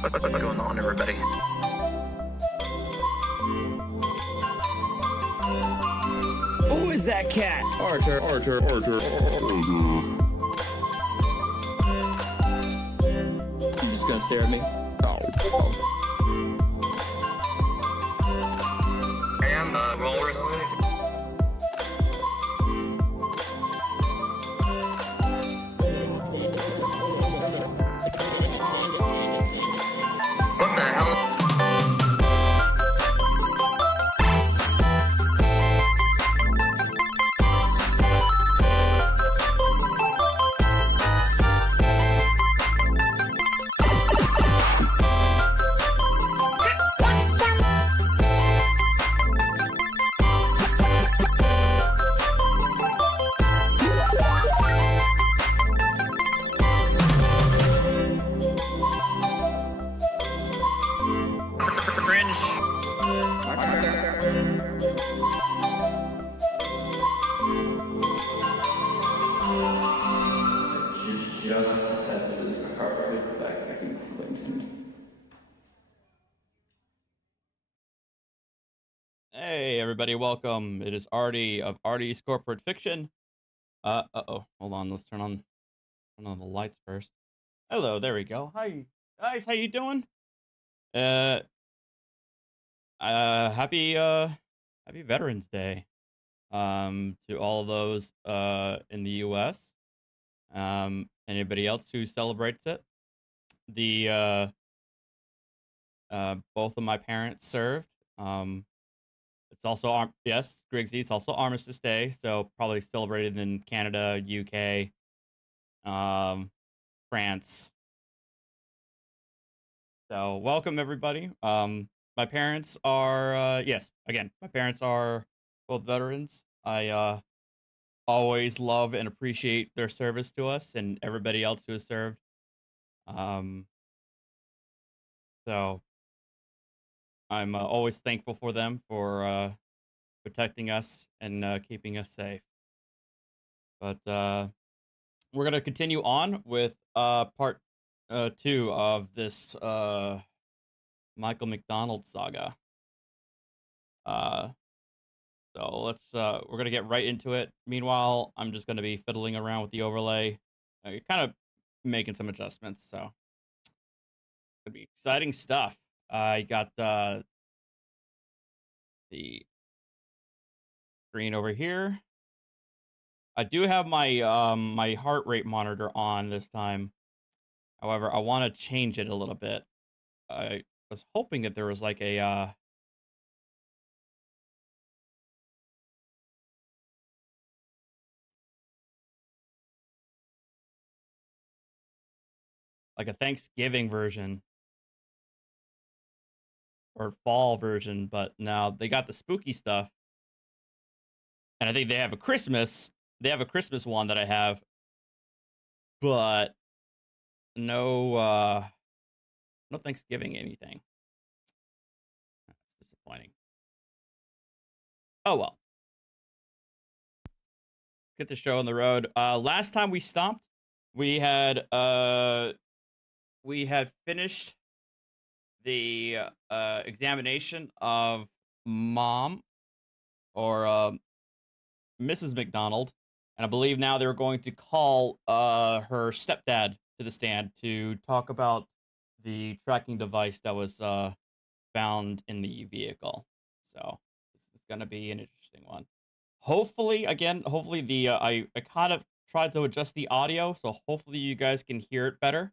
What's going on, everybody? Who is that cat? Archer. You're just gonna stare at me? Oh. I am Walrus. What the hell? Cringe. She also said that this car right back. I can complain. Hey everybody, welcome. It is Artie of Artie's Corporate Fiction. Uh-oh. Hold on, let's turn on the lights first. Hello, there we go. Hi guys, how you doing? Happy Veterans Day. To all of those in the US. Anybody else who celebrates it. Both of my parents served. It's also yes, Grigsy. It's also Armistice Day, so probably celebrated in Canada, UK, France. So welcome everybody. My parents are yes, again, my parents are both veterans. I always love and appreciate their service to us and everybody else who has served. So I'm always thankful for them for protecting us and keeping us safe. But we're gonna continue on with part 2 of this Michael McDonald saga. So let's we're gonna get right into it. Meanwhile, I'm just gonna be fiddling around with the overlay, kind of making some adjustments. So it's gonna be exciting stuff. I got the screen over here. I do have my my heart rate monitor on this time. However, I want to change it a little bit. I was hoping that there was like a Thanksgiving version or fall version, but now they got the spooky stuff. And I think they have a Christmas one that I have, but no Thanksgiving anything. That's disappointing. Oh well. Get the show on the road. Last time we stopped, we had finished the examination of Mom, or Mrs. McDonald, and I believe now they're going to call her stepdad to the stand to talk about the tracking device that was found in the vehicle. So this is going to be an interesting one. Hopefully the I kind of tried to adjust the audio, so hopefully you guys can hear it better.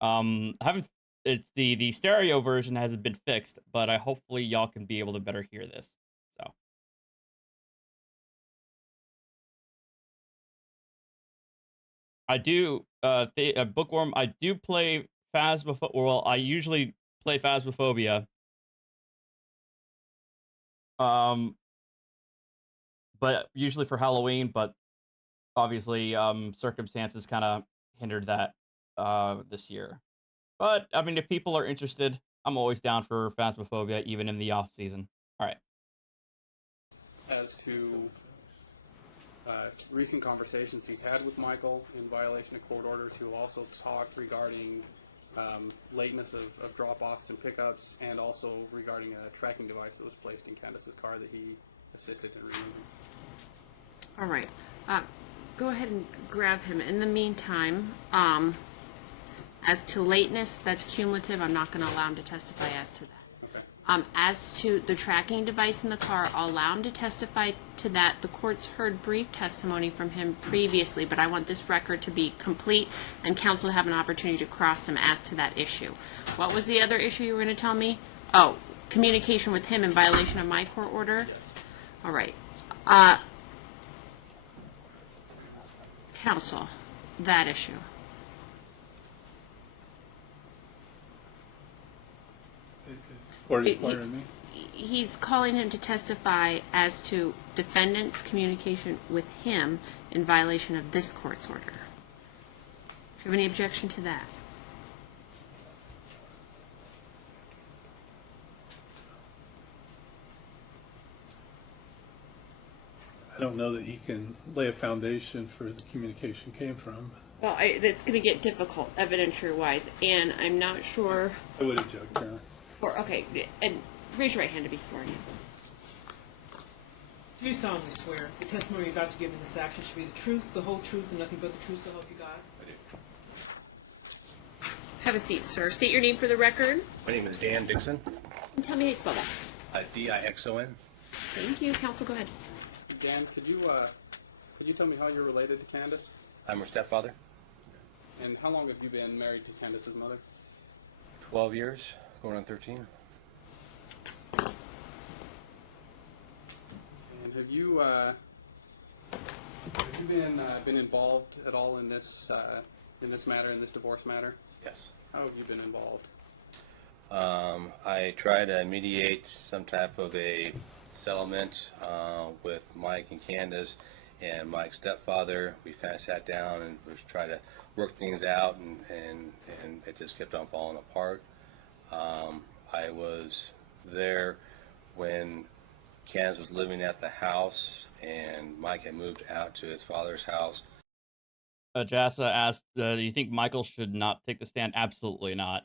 I haven't. It's the stereo version hasn't been fixed, but hopefully y'all can be able to better hear this. So I do Bookworm. I do play Phasmophobia. Well, I usually play Phasmophobia. But usually for Halloween, but obviously circumstances kind of hindered that this year. But I mean, if people are interested, I'm always down for Phasmophobia, even in the off season. All right. As to recent conversations he's had with Michael in violation of court orders, he'll also talk regarding lateness of drop-offs and pickups, and also regarding a tracking device that was placed in Candace's car that he assisted in removing. All right. Go ahead and grab him. In the meantime, as to lateness, that's cumulative. I'm not going to allow him to testify as to that. Okay. As to the tracking device in the car, I'll allow him to testify to that. The court's heard brief testimony from him previously, but I want this record to be complete and counsel to have an opportunity to cross him as to that issue. What was the other issue you were going to tell me? Oh, communication with him in violation of my court order? Yes. All right. Counsel, that issue. Or require me? He's calling him to testify as to defendant's communication with him in violation of this court's order. Do you have any objection to that? I don't know that he can lay a foundation for the communication came from. Well, that's going to get difficult evidentiary-wise, and I'm not sure. I would object, Your Honor. Okay, and raise your right hand to be sworn in. Do you solemnly swear the testimony you're about to give in this action should be the truth, the whole truth, and nothing but the truth, so help you God? I do. Have a seat, sir. State your name for the record. My name is Dan Dixon, And tell me how you spell that. Dixon. Thank you. Counsel, go ahead. Dan, could you tell me how you're related to Candace? I'm her stepfather. And how long have you been married to Candace's mother? 12 years, going on 13. And have you been involved at all in this matter, in this divorce matter? Yes. How have you been involved? I tried to mediate some type of a settlement with Mike and Candace and Mike's stepfather. We kind of sat down and was trying to work things out, and it just kept on falling apart. I was there when Candace was living at the house, and Mike had moved out to his father's house. Jassa asked, do you think Michael should not take the stand? Absolutely not.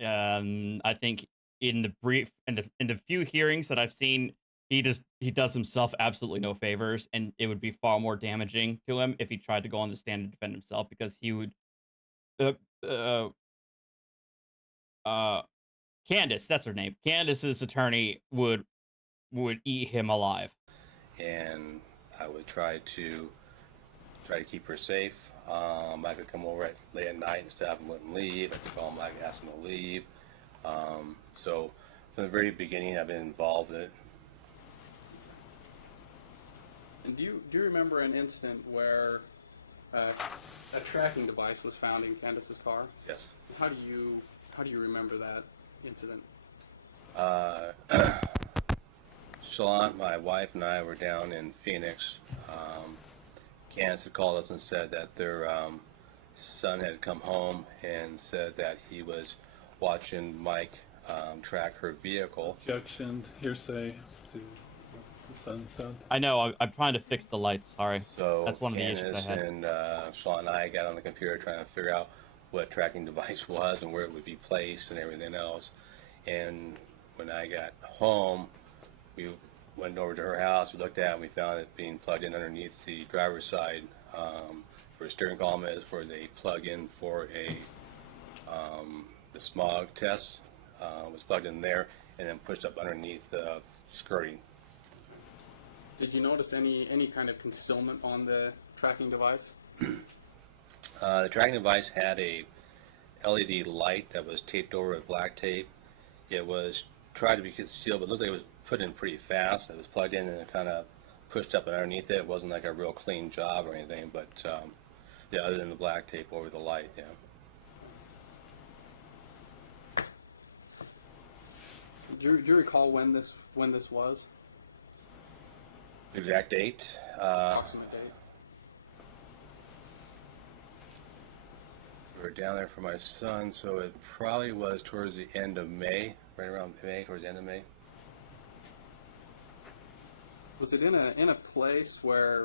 I think in the few hearings that I've seen, he does himself absolutely no favors, and it would be far more damaging to him if he tried to go on the stand and defend himself, because he would Candace, that's her name. Candace's attorney would eat him alive. And I would try to keep her safe. I could come over late at night and stuff and wouldn't leave. I could call Mike and ask him to leave. So from the very beginning, I've been involved in it. And do you remember an incident where a tracking device was found in Candace's car? Yes. How do you remember that incident? Shallant, my wife, and I were down in Phoenix. Candace had called us and said that their son had come home and said that he was watching Mike track her vehicle. Objection, hearsay to the son said. I know, I'm trying to fix the lights, sorry. So that's one of the issues I Candace had. and Shallant and I got on the computer trying to figure out what tracking device was and where it would be placed and everything else. And when I got home, we went over to her house, we looked at it, and we found it being plugged in underneath the driver's side where the steering column is, where they plug in for the smog test was plugged in there and then pushed up underneath the skirting. Did you notice any kind of concealment on the tracking device? The tracking device had a LED light that was taped over with black tape. It was tried to be concealed, but it looked like it was put in pretty fast. It was plugged in and it kind of pushed up and underneath it. It wasn't like a real clean job or anything, but yeah, other than the black tape over the light, yeah. Do you recall when this was? The exact date? Approximate date? We were down there for my son, so it probably was towards the end of May, right around May, towards the end of May. Was it in a place where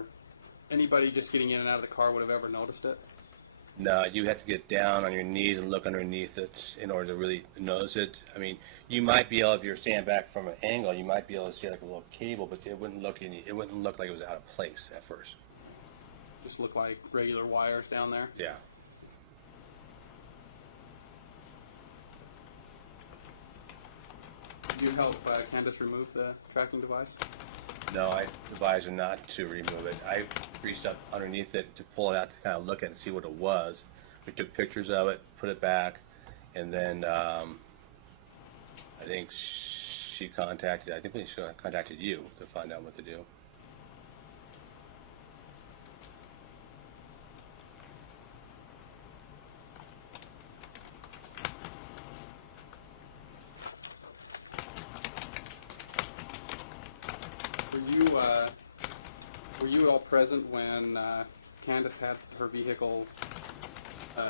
anybody just getting in and out of the car would have ever noticed it? No, you have to get down on your knees and look underneath it in order to really notice it. I mean, you might be able, if you're standing back from an angle, you might be able to see like a little cable, but it wouldn't look like it was out of place at first. Just look like regular wires down there. Yeah. Did you help Candace remove the tracking device? No, I advise her not to remove it. I reached up underneath it to pull it out to kind of look at it and see what it was. We took pictures of it, put it back, and then I think she contacted you to find out what to do. Were you all present when Candace had her vehicle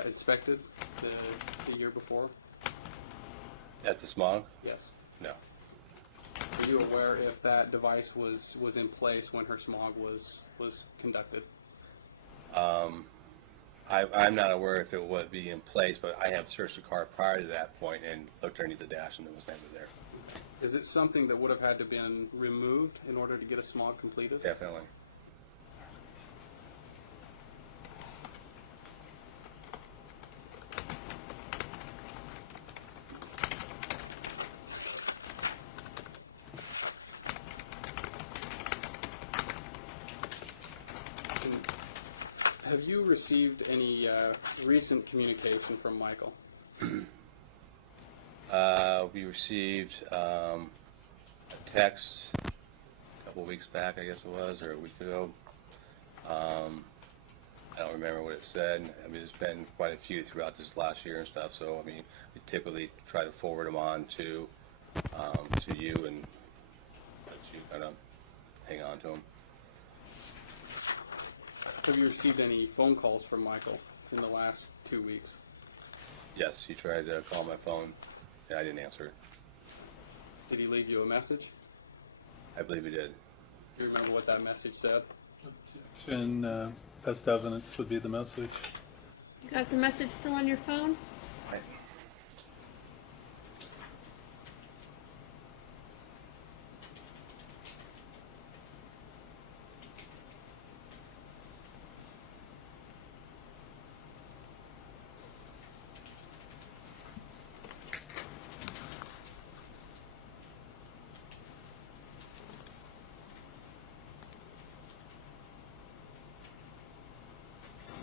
inspected the year before? At the smog? Yes. No. Were you aware if that device was in place when her smog was conducted? I'm not aware if it would be in place, but I have searched the car prior to that point and looked underneath the dash, and it was never there. Is it something that would have had to been removed in order to get a smog completed? Definitely. Have you received any recent communication from Michael? We received a text a couple weeks back, I guess it was, or a week ago. I don't remember what it said. I mean, there's been quite a few throughout this last year and stuff. So, I mean, we typically try to forward them on to you and let you kind of hang on to them. Have you received any phone calls from Michael in the last 2 weeks? Yes, he tried to call my phone, and I didn't answer it. Did he leave you a message? I believe he did. Do you remember what that message said? Objection, best evidence would be the message. You got the message still on your phone? Right.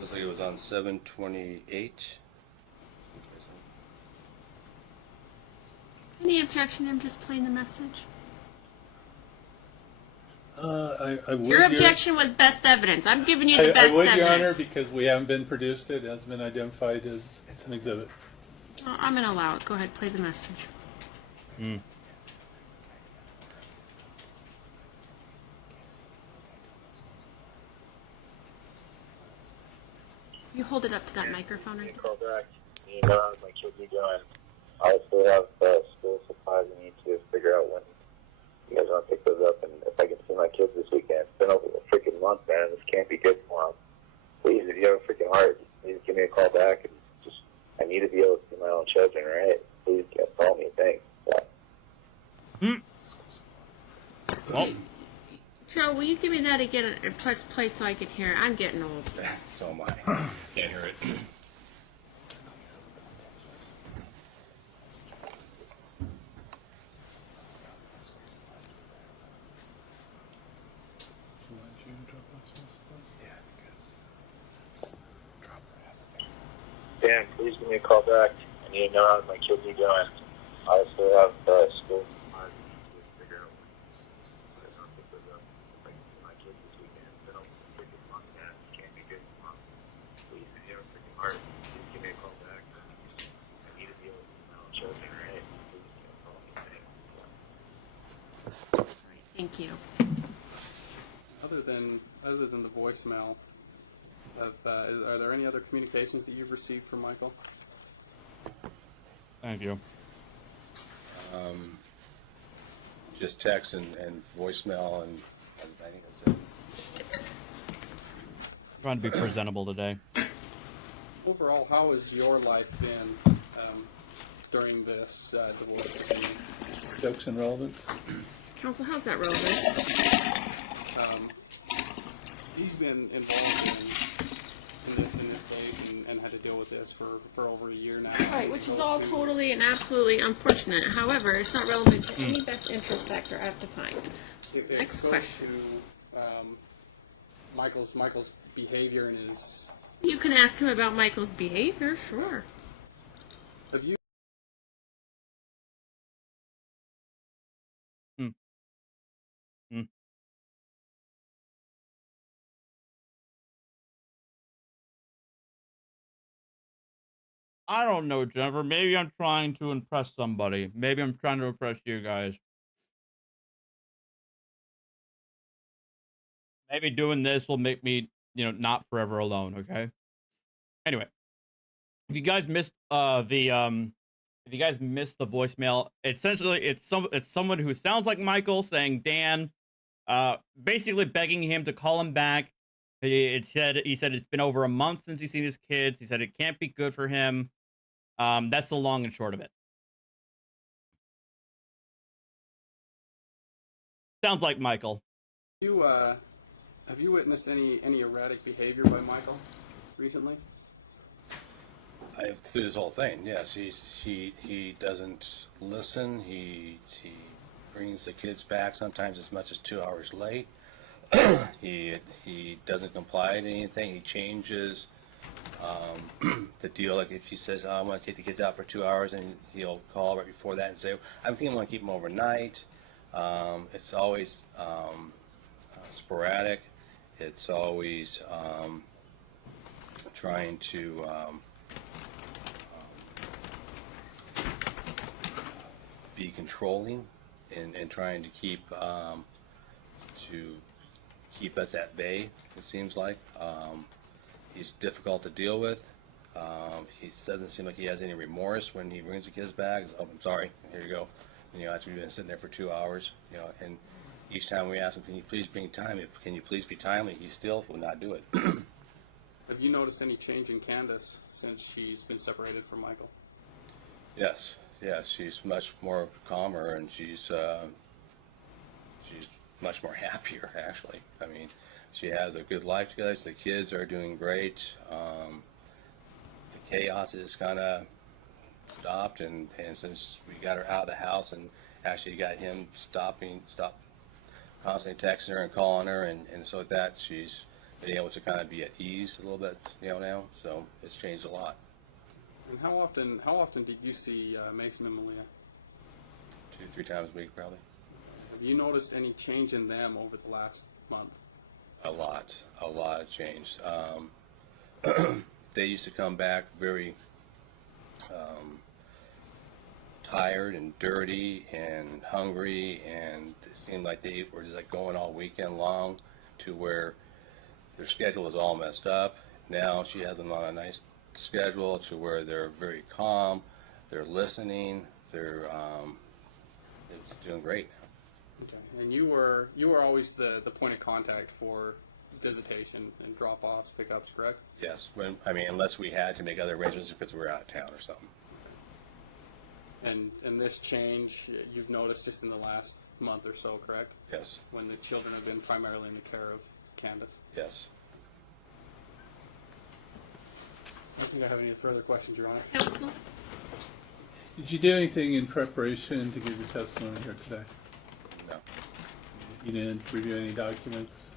Looks like it was on 7/28. Any objection to him just playing the message? I would. Your objection was best evidence. I'm giving you the best I would, evidence. Your Honor, because we haven't been produced. It has been identified as it's an exhibit. Oh, I'm going to allow it. Go ahead, play the message. You hold it up to that microphone right there. Call back. You know how my kids are doing. I still have school supplies I need to figure out when you guys want to pick those up, and if I can see my kids this weekend. It's been over a freaking month, man. This can't be good for them. Please, if you have a freaking heart, please give me a call back. And just, I need to be able to see my own children, right? Please call me. Thanks. Yeah. Well, Joe, will you give me that again and press play so I can hear it? I'm getting old. So am I. Can't hear it. Dan, please give me a call back. I need to know how my kids are doing. I still have school supplies I need to figure out when you guys want to pick those up. If I can see my kids this weekend. It's been over a freaking month, man. This can't be good for them. Please, if you have a freaking heart, please give me a call back. I need to be able to see my own children, right? Please call me. Thanks. Thank you. Other than the voicemail, are there any other communications that you've received from Michael? thank you. Just text and voicemail, and I think that's it. Trying to be presentable today. Overall, how has your life been during this divorce proceeding? Objection relevance. Counsel, how's that relevant? He's been involved in this case and had to deal with this for over a year now. Right, which is all totally and absolutely unfortunate. However, it's not relevant to any best interest factor I have to find. Next question. To Michael's behavior and his. You can ask him about Michael's behavior, sure. Have you? I don't know, Jennifer. Maybe I'm trying to impress somebody. Maybe I'm trying to impress you guys. Maybe doing this will make me, not forever alone, okay? Anyway, if you guys missed the voicemail, essentially it's someone who sounds like Michael saying Dan, basically begging him to call him back. He said it's been over a month since he's seen his kids. He said it can't be good for him. That's the long and short of it. Sounds like Michael. Have you witnessed any erratic behavior by Michael recently? Through this whole thing, yes. He doesn't listen. He brings the kids back sometimes as much as 2 hours late. He doesn't comply to anything. He changes the deal. Like if he says, "Oh, I want to take the kids out for 2 hours," and he'll call right before that and say, "I'm thinking I want to keep them overnight." It's always sporadic. It's always trying to be controlling and trying to keep us at bay. It seems like he's difficult to deal with. He doesn't seem like he has any remorse when he brings the kids back. Oh, I'm sorry. Here you go. After we've been sitting there for 2 hours, and each time we ask him, "Can you please bring time? Can you please be timely?" He still will not do it. Have you noticed any change in Candace since she's been separated from Michael? Yes, she's much more calmer, and she's much more happier, actually. I mean, she has a good life together. The kids are doing great. The chaos is kind of stopped, and since we got her out of the house and actually got him stopped constantly texting her and calling her, and so with that, she's been able to kind of be at ease a little bit, now. So it's changed a lot. And how often did you see Mason and Malia? 2-3 times a week, probably. Have you noticed any change in them over the last month? A lot changed. They used to come back very tired and dirty and hungry, and it seemed like they were just like going all weekend long, to where their schedule was all messed up. Now she has them on a nice schedule to where they're very calm, they're listening, they're doing great. Okay. And you were always the point of contact for visitation and drop-offs, pickups, correct? Yes. Unless we had to make other arrangements because we were out of town or something. And this change you've noticed just in the last month or so, correct? Yes. When the children have been primarily in the care of Candace? Yes. I don't think I have any further questions, Your Honor. Counsel? Did you do anything in preparation to give your testimony here today? No. You didn't review any documents?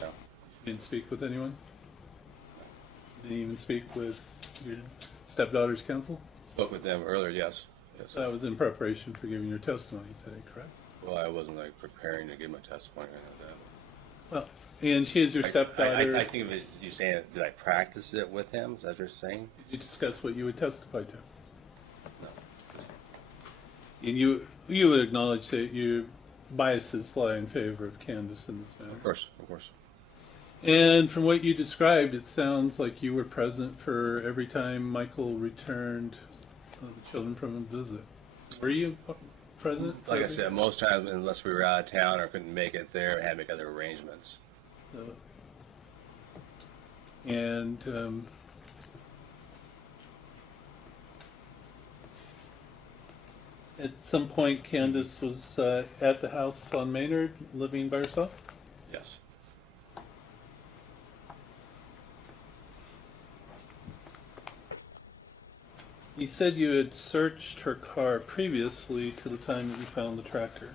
No. You didn't speak with anyone? Didn't even speak with your stepdaughter's counsel? Spoke with them earlier, yes. That was in preparation for giving your testimony today, correct? Well, I wasn't preparing to give my testimony or anything like that. Well, and she is your stepdaughter. I think of it as you saying, did I practice it with him? Is that what you're saying? Did you discuss what you would testify to? No. And you would acknowledge that your biases lie in favor of Candace in this matter? Of course. And from what you described, it sounds like you were present for every time Michael returned the children from a visit. Were you present? Like I said, most times, unless we were out of town or couldn't make it there, I had to make other arrangements. So, and At some point, Candace was at the house on Maynard, living by herself? Yes. You said you had searched her car previously to the time that you found the tracker.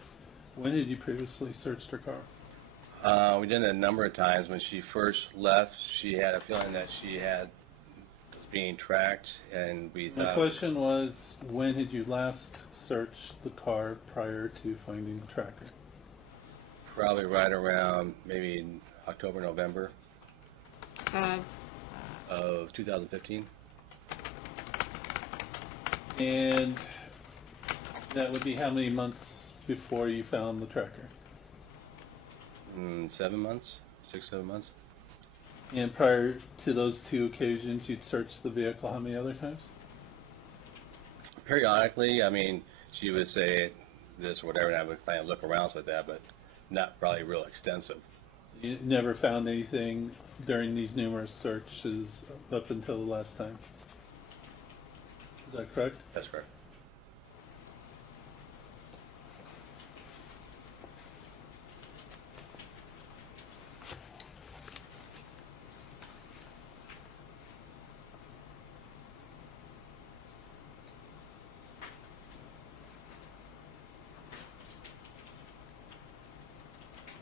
When had you previously searched her car? We did it a number of times. When she first left, she had a feeling that she was being tracked, and we My thought. question was, when had you last searched the car prior to finding the tracker? Probably right around maybe October, November of 2015. And that would be how many months before you found the tracker? 7 months, 6, 7 months. And prior to those two occasions, you'd searched the vehicle how many other times? Periodically, I mean, she would say this or whatever, and I would kind of look around like that, but not probably real extensive. You never found anything during these numerous searches up until the last time? Is that correct? That's correct.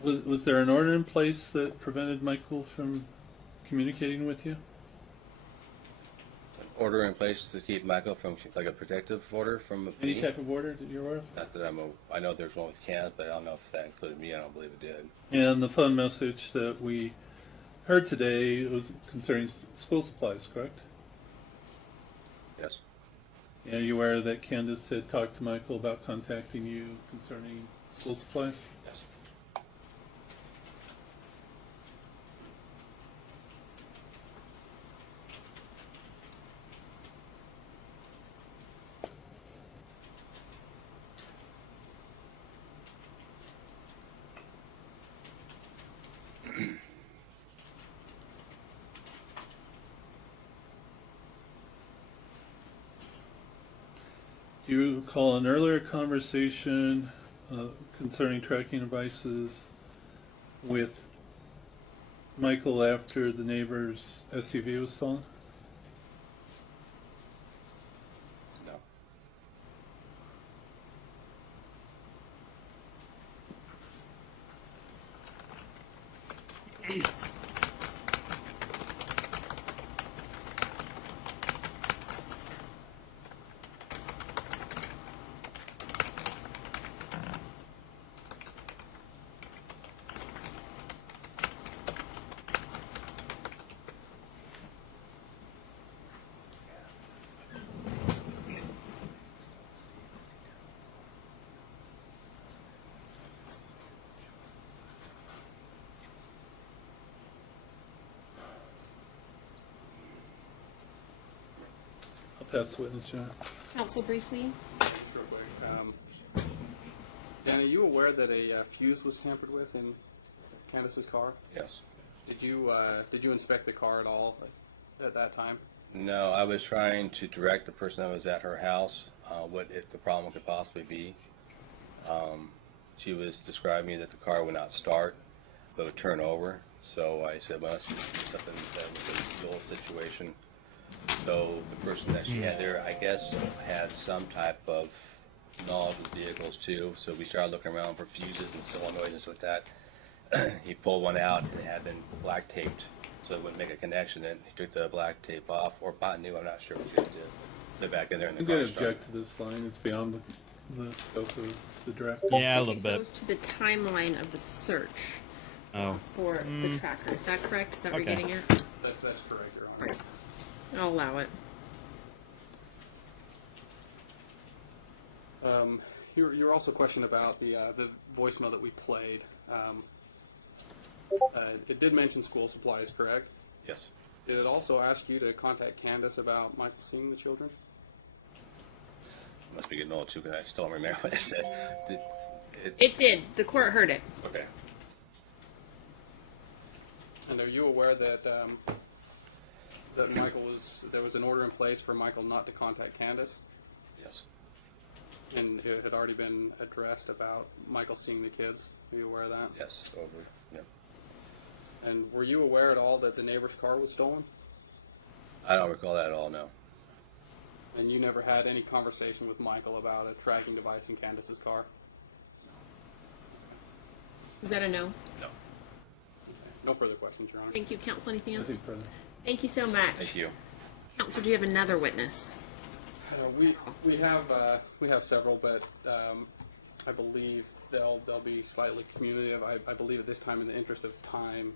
Was there an order in place that prevented Michael from communicating with you? Order in place to keep Michael from, like a protective order from Any me? type of order that you're aware of? Not that I know there's one with Candace, but I don't know if that included me. I don't believe it did. And the phone message that we heard today was concerning school supplies, correct? Yes. And are you aware that Candace had talked to Michael about contacting you concerning school supplies? Yes. Do you recall an earlier conversation concerning tracking devices with Michael after the neighbor's SUV was stolen? No. I'll pass the witness, Your Honor. Counsel, briefly. Real quick. Dan, are you aware that a fuse was tampered with in Candace's car? Yes. Did you inspect the car at all at that time? No, I was trying to direct the person that was at her house what if the problem could possibly be. She was describing me that the car would not start, but would turn over. So I said, well, that's something that was a fuel situation. So the person that she had there, I guess, had some type of knowledge of vehicles too. So we started looking around for fuses and solenoids and stuff like that. He pulled one out and it had been black taped, so it wouldn't make a connection. Then he took the black tape off, or bought new. I'm not sure what he did. Put it back in there, and the I'm car going to started. object to this line. It's beyond the scope of the direct. Yeah, a little It bit. goes to the timeline of the search Oh. for the tracker. Is that correct? Is that what you're Okay. getting at? That's correct, Your Honor. I'll allow it. You're also questioned about the voicemail that we played. It did mention school supplies, correct? Yes. Did it also ask you to contact Candace about Michael seeing the children? Must be getting old too, because I still don't remember what it said. It did. The court heard it. Okay. And are you aware that there was an order in place for Michael not to contact Candace? Yes. And it had already been addressed about Michael seeing the kids. Are you aware of that? Yes, over. Yeah. And were you aware at all that the neighbor's car was stolen? I don't recall that at all, no. And you never had any conversation with Michael about a tracking device in Candace's car? Is that a no? No. No further questions, Your Honor. Thank you, counsel. Anything else? Nothing further. Thank you so much. Thank you. Counsel, do you have another witness? We have several, but I believe they'll be slightly communicative. I believe at this time, in the interest of time,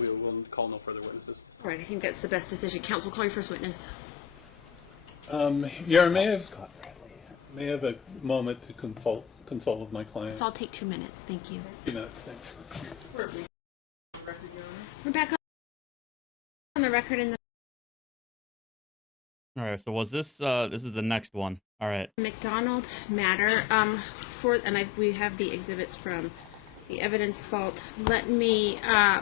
we will call no further witnesses. All right, I think that's the best decision. Counsel, call your first witness. Yeah, may I have a moment to consult with my client? It's all take 2 minutes. Thank you. 2 minutes, thanks. We're back on the record in the All right. So was this? This is the next one. All right. McDonald matter. We have the exhibits from the evidence vault. Let me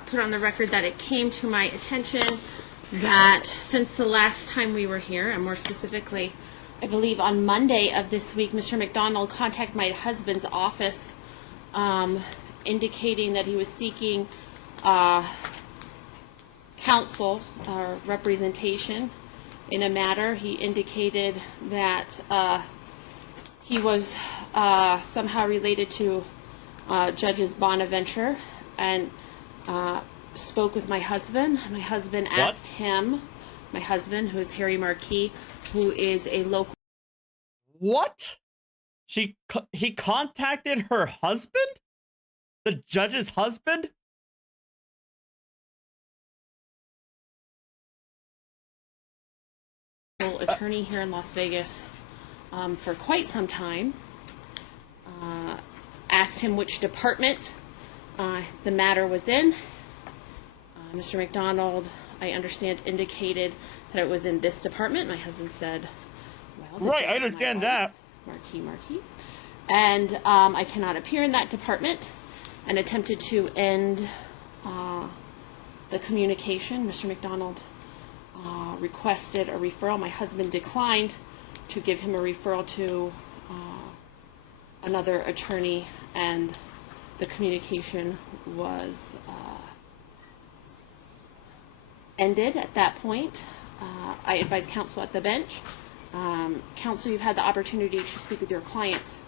put on the record that it came to my attention that since the last time we were here, and more specifically, I believe on Monday of this week, Mr. McDonald contacted my husband's office, indicating that he was seeking counsel or representation in a matter. He indicated that he was somehow related to Judges Bonaventure and spoke with my husband. My husband asked him, my husband, who is Harry Marquis, who is a local. What? He contacted her husband? The judge's husband? Attorney here in Las Vegas for quite some time. Asked him which department the matter was in. Mr. McDonald, I understand, indicated that it was in this department. My husband said, well, Right, I understand that. Marquis. And I cannot appear in that department, and attempted to end the communication. Mr. McDonald requested a referral. My husband declined to give him a referral to another attorney, and the communication was ended at that point. I advised counsel at the bench. Counsel, you've had the opportunity to speak with your clients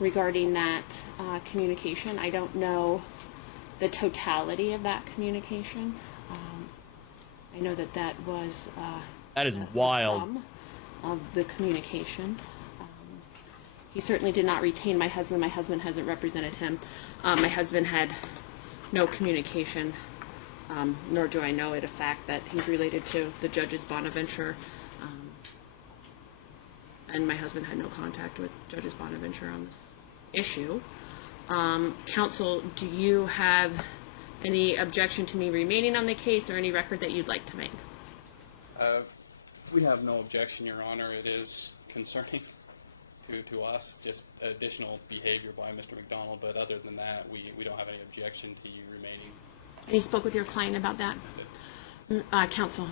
regarding that communication. I don't know the totality of that communication. I know that that was That is the wild. sum of the communication. He certainly did not retain my husband. My husband hasn't represented him. My husband had no communication, nor do I know it a fact that he's related to the Judges Bonaventure. And my husband had no contact with Judges Bonaventure on this issue. Counsel, do you have any objection to me remaining on the case, or any record that you'd like to make? We have no objection, Your Honor. It is concerning to us, just additional behavior by Mr. McDonald, but other than that, we don't have any objection to you remaining. And you spoke with your client about that? Counsel.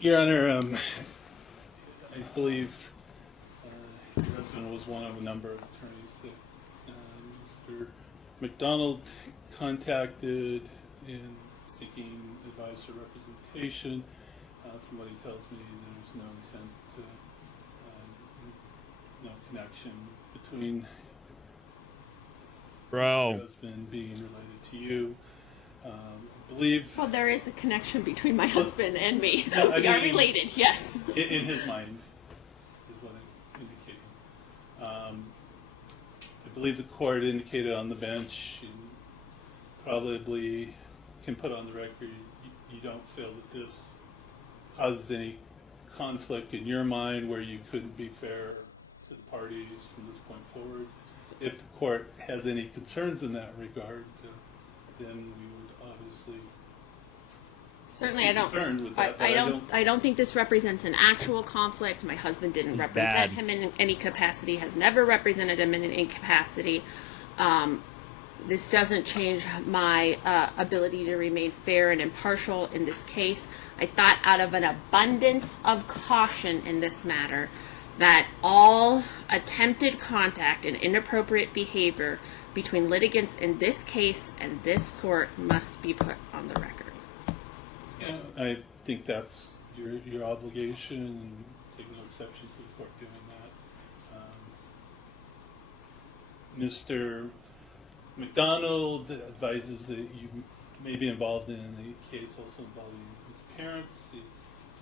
Your Honor, I believe your husband was one of a number of attorneys that Mr. McDonald contacted in seeking advice or representation. From what he tells me, there's no intent to, no connection between your husband being related to you. I believe. Well, there is a connection between my husband and me. No, We are related, yes. In his mind, is what I'm indicating. I believe the court indicated on the bench, and probably can put on the record, you don't feel that this causes any conflict in your mind where you couldn't be fair to the parties from this point forward. If the court has any concerns in that regard, then we would obviously Certainly, be I don't. concerned with that. I don't think this represents an actual conflict. My husband didn't represent him in any capacity. Has never represented him in any capacity. This doesn't change my ability to remain fair and impartial in this case. I thought, out of an abundance of caution in this matter, that all attempted contact and inappropriate behavior between litigants in this case and this court must be put on the record. Yeah, I think that's your obligation, and take no exception to the court doing that. Mr. McDonald advises that you may be involved in a case also involving his parents. He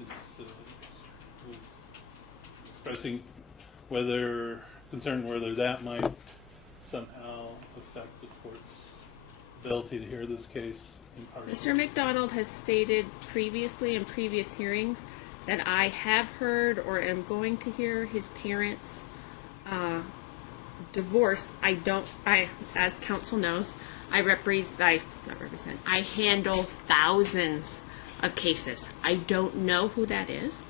just was expressing concern whether that might somehow affect the court's ability to hear this case in part. Mr. McDonald has stated previously in previous hearings that I have heard or am going to hear his parents' divorce. As counsel knows, I handle thousands of cases. I don't know who that is.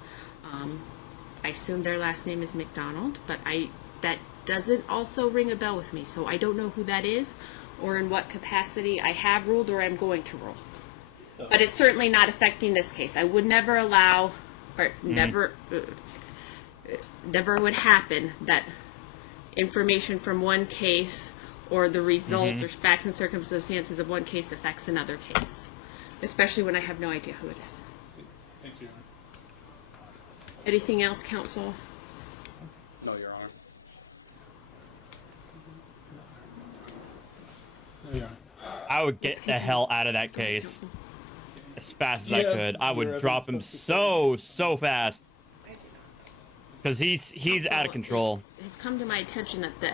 I assume their last name is McDonald, but that doesn't also ring a bell with me. So I don't know who that is or in what capacity I have ruled or am going to rule. So, but it's certainly not affecting this case. I would never allow, or never would happen that information from one case or the result or facts and circumstances of one case affects another case, especially when I have no idea who it is. thank you. Anything else, counsel? No, Your Honor. There you are. I would get the hell out of that case as fast as I could. I would drop him so fast because he's out of control. It's come to my attention that the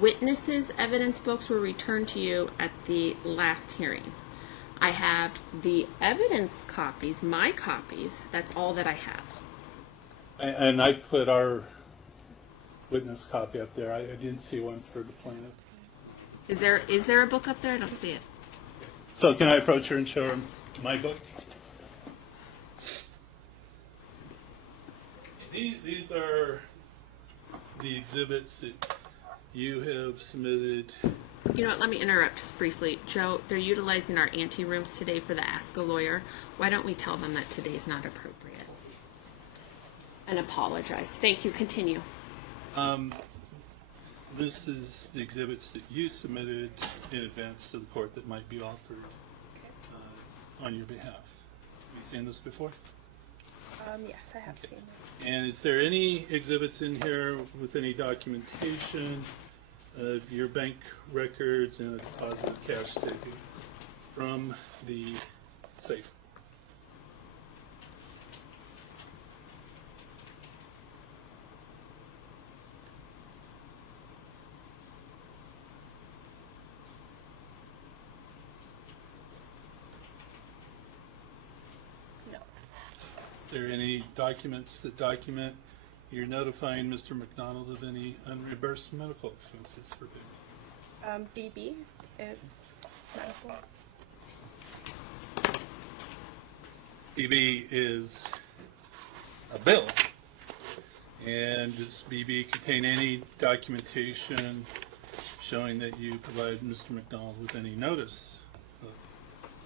witnesses' evidence books were returned to you at the last hearing. I have the evidence copies, my copies. That's all that I have. And I put our witness copy up there. I didn't see one for the plaintiff. Is there a book up there? I don't see it. So can I approach her and show her my book? These are the exhibits that you have submitted. You know what, let me interrupt just briefly. Joe, they're utilizing our ante rooms today for the Ask a Lawyer. Why don't we tell them that today is not appropriate? And apologize. Thank you. Continue. This is the exhibits that you submitted in advance to the court that might be offered on your behalf. Have you seen this before? Yes, I have seen it. And is there any exhibits in here with any documentation of your bank records and a deposit of cash taken from the safe? No. Is there any documents that document you're notifying Mr. McDonald of any unreimbursed medical expenses for baby? BB is medical. BB is a bill. And does BB contain any documentation showing that you provided Mr. McDonald with any notice of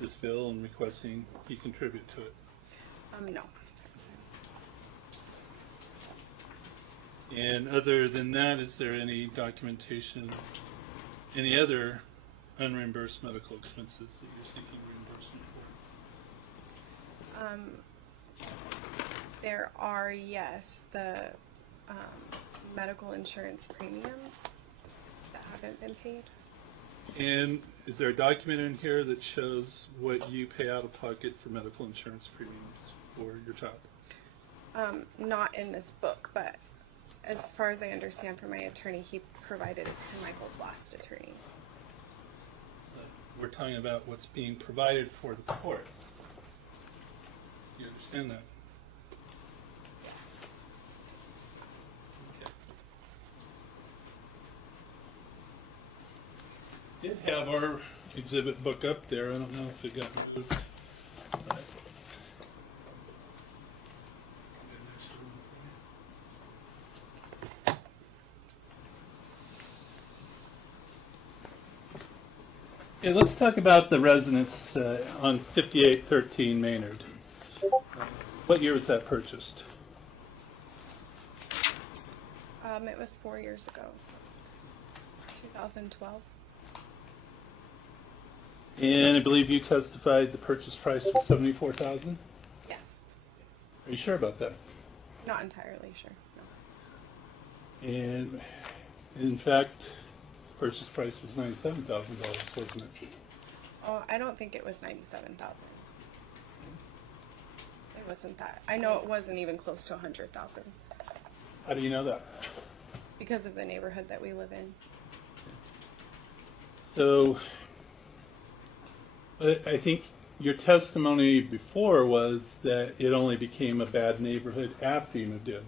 this bill and requesting he contribute to it? No. And other than that, is there any documentation, any other unreimbursed medical expenses that you're seeking reimbursement for? There are, yes, the medical insurance premiums that haven't been paid. And is there a document in here that shows what you pay out of pocket for medical insurance premiums for your child? Not in this book, but as far as I understand from my attorney, he provided it to Michael's last attorney. We're talking about what's being provided for the court. Do you understand that? Yes. Did have our exhibit book up there. I don't know if it got moved. Yeah, let's talk about the residence on 5813 Maynard. What year was that purchased? It was 4 years ago, so 2012. And I believe you testified the purchase price was $74,000. Yes. Are you sure about that? Not entirely sure. No. And in fact, the purchase price was $97,000, wasn't it? Oh, I don't think it was 97,000. It wasn't that. I know it wasn't even close to 100,000 How do you know that? because of the neighborhood that we live in. So, I think your testimony before was that it only became a bad neighborhood after you moved in.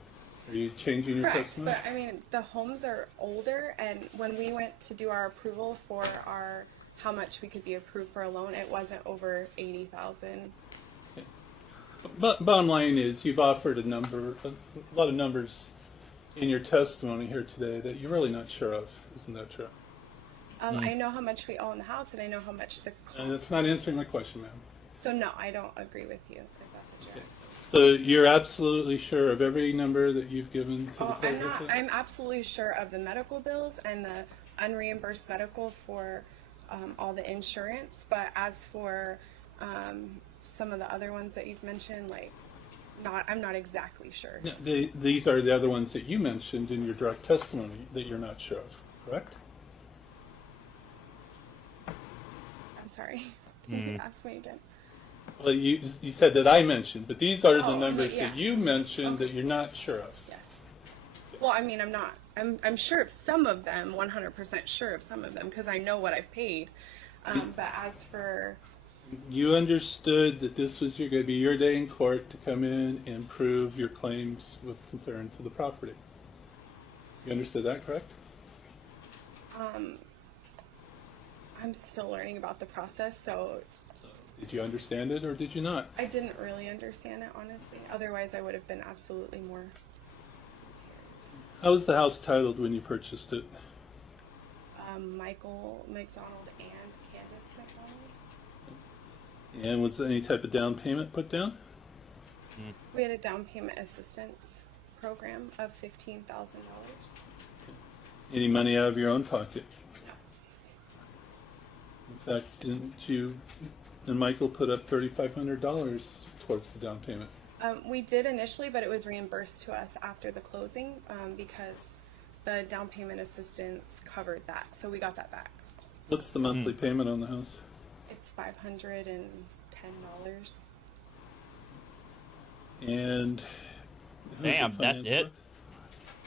Are you changing your Correct, testimony? but I mean, the homes are older, and when we went to do our approval for our how much we could be approved for a loan, it wasn't over 80,000. But bottom line is, you've offered a lot of numbers in your testimony here today that you're really not sure of. Isn't that true? I know how much we owe in the house, and I know how much the. And that's not answering my question, ma'am. So no, I don't agree with you. If that's what you're asking. So you're absolutely sure of every number that you've given to the Oh, court? I'm not. with it? I'm absolutely sure of the medical bills and the unreimbursed medical for all the insurance. But as for some of the other ones that you've mentioned, like, I'm not exactly sure. No, these are the other ones that you mentioned in your direct testimony that you're not sure of, correct? I'm sorry. Ask me again. Well, you said that I mentioned, but these are the Oh, numbers yeah. that you mentioned that you're not sure of. Yes. Well, I mean, I'm not. I'm sure of some of them. 100% sure of some of them because I know what I've paid. But as for You understood that this was going to be your day in court to come in and prove your claims with concern to the property. You understood that, correct? I'm still learning about the process, so Did you understand it or did you not? I didn't really understand it, honestly. Otherwise, I would have been absolutely more. How was the house titled when you purchased it? Michael McDonald and Candace McDonald. And was any type of down payment put down? We had a down payment assistance program of $15,000. Any money out of your own pocket? In fact, didn't you and Michael put up $3,500 towards the down payment? We did initially, but it was reimbursed to us after the closing because the down payment assistance covered that, so we got that back. What's the monthly payment on the house? It's $510. And who's Damn, the that's finance it? with?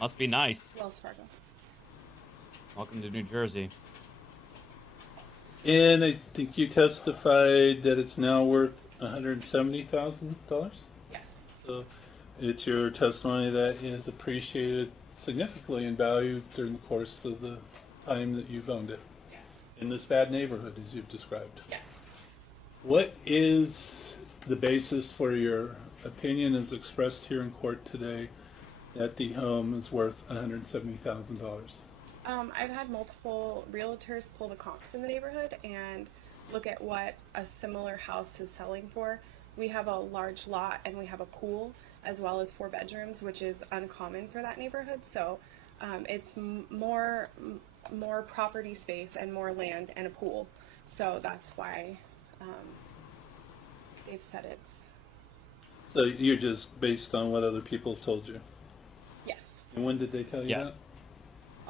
Must be nice. Wells Fargo. Welcome to New Jersey. And I think you testified that it's now worth $170,000. Yes. So it's your testimony that it has appreciated significantly in value during the course of the time that you've owned it Yes. in this bad neighborhood, as you've described. Yes. What is the basis for your opinion as expressed here in court today that the home is worth $170,000? I've had multiple realtors pull the comps in the neighborhood and look at what a similar house is selling for. We have a large lot and we have a pool as well as 4 bedrooms, which is uncommon for that neighborhood. So it's more property space and more land and a pool. So that's why they've said it's. So you're just based on what other people have told you. Yes. And when did they tell you Yeah. that?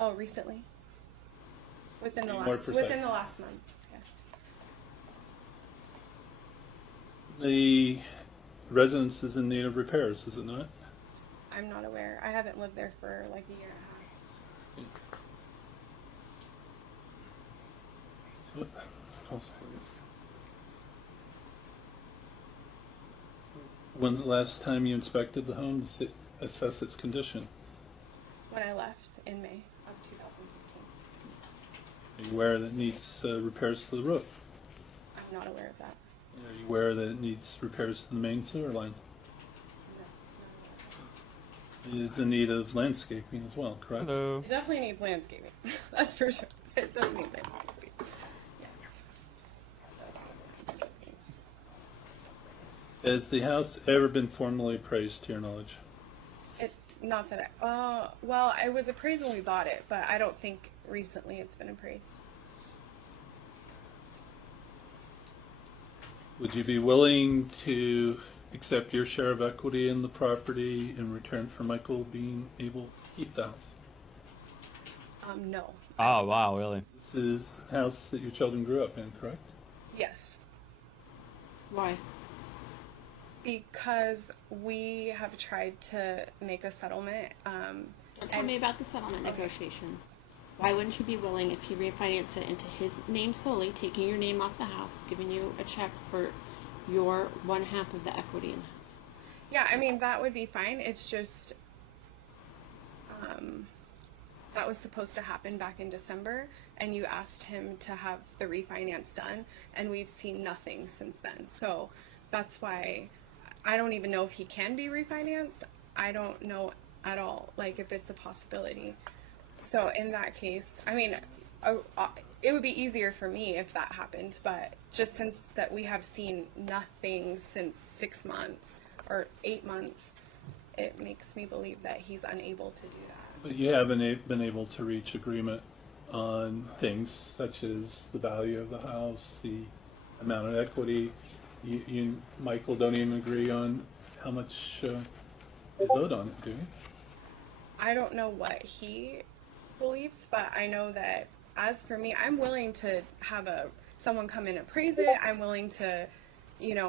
Oh, recently. Within the Be more last precise. month. Yeah. The residence is in need of repairs, is it not? I'm not aware. I haven't lived there for like a year and a half. When's the last time you inspected the home to assess its condition? When I left in May of 2015. Are you aware that it needs repairs to the roof? I'm not aware of that. Are you aware that it needs repairs to the main sewer line? It is in need of landscaping as well, correct? Hello. It definitely needs landscaping. That's for sure. It does need landscaping. Yes. It does need landscaping. Has the house ever been formally appraised to your knowledge? It Not that well, it was appraised when we bought it, but I don't think recently it's been appraised. Would you be willing to accept your share of equity in the property in return for Michael being able to keep the house? No. Oh, wow, really? This is a house that your children grew up in, correct? Yes. Why? Because we have tried to make a settlement. Tell me about the settlement negotiation. Why wouldn't you be willing, if he refinanced it into his name solely, taking your name off the house, giving you a check for your 1/2 of the equity in the house? Yeah, I mean, that would be fine. It's just, that was supposed to happen back in December, and you asked him to have the refinance done, and we've seen nothing since then. So that's why I don't even know if he can be refinanced. I don't know at all, like, if it's a possibility. So in that case, I mean, it would be easier for me if that happened, but just since that we have seen nothing since 6 months or 8 months, it makes me believe that he's unable to do that. But you haven't been able to reach agreement on things such as the value of the house, the amount of equity. You and Michael don't even agree on how much is owed on it, do you? I don't know what he believes, but I know that as for me, I'm willing to have someone come in and appraise it. I'm willing to,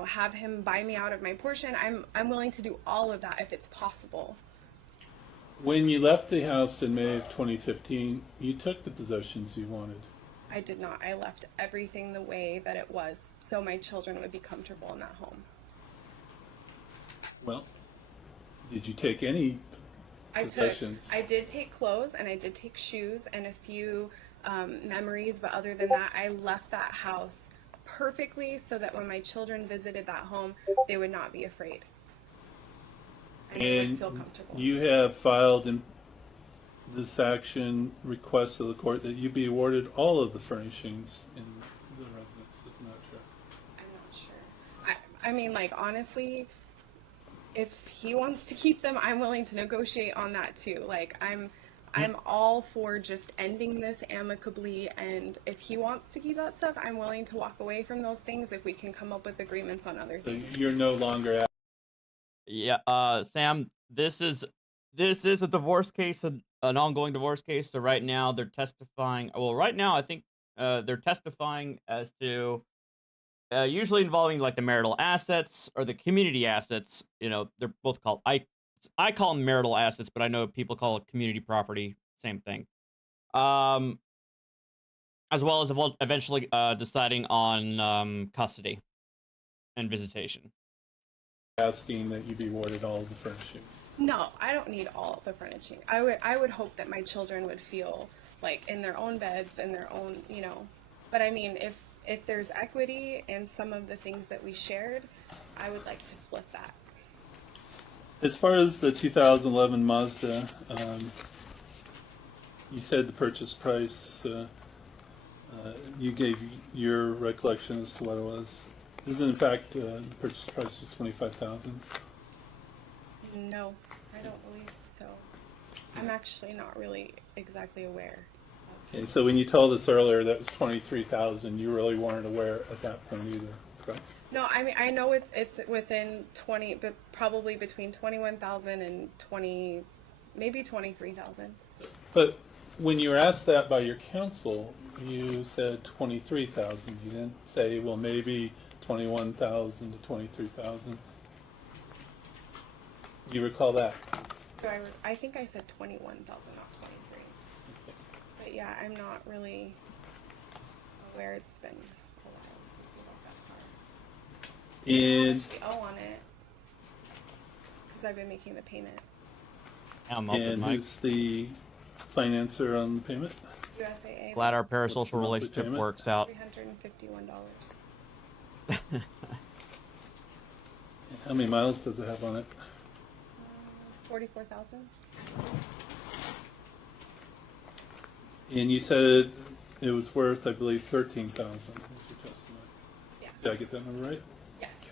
have him buy me out of my portion. I'm willing to do all of that if it's possible. When you left the house in May of 2015, you took the possessions you wanted. I did not. I left everything the way that it was so my children would be comfortable in that home. Well, did you take any possessions? I did take clothes, and I did take shoes and a few memories, but other than that, I left that house perfectly so that when my children visited that home, they would not be afraid. And they would feel comfortable. You have filed in this action request to the court that you be awarded all of the furnishings in the residence. Isn't that true? I'm not sure. I mean, like, honestly, if he wants to keep them, I'm willing to negotiate on that too. Like, I'm all for just ending this amicably, and if he wants to keep that stuff, I'm willing to walk away from those things if we can come up with agreements on other So things. you're no longer Yeah, Sam, this is a divorce case, an ongoing divorce case. So right now they're testifying. Well, right now I think they're testifying as to usually involving like the marital assets or the community assets. They're both called I call them marital assets, but I know people call it community property. Same thing. As well as eventually deciding on custody and visitation. asking that you be awarded all of the furnishings. No, I don't need all of the furnishing. I would hope that my children would feel like in their own beds and their own, But I mean, if there's equity in some of the things that we shared, I would like to split that. As far as the 2011 Mazda, you said the purchase price, you gave your recollection as to what it was. Isn't in fact the purchase price was $25,000? No, I don't believe so. I'm actually not really exactly aware. Okay, so when you told us earlier that was $23,000, you really weren't aware at that point either, correct? No, I mean, I know it's within 20, but probably between 21,000 and 20, maybe 23,000. But when you were asked that by your counsel, you said 23,000. You didn't say, well, maybe 21,000 to 23,000. You recall that? So I think I said 21,000, not 23. Okay. But yeah, I'm not really aware. It's been a while since we got that far. And How much we owe on it? Because I've been making the payment. and who's the financer on the payment? USAA. Glad our What's the parasocial monthly relationship payment? works out. $351. How many miles does it have on it? 44,000. And you said it was worth, I believe, 13,000. Was your testimony? Yes. Did I get that number right? Yes.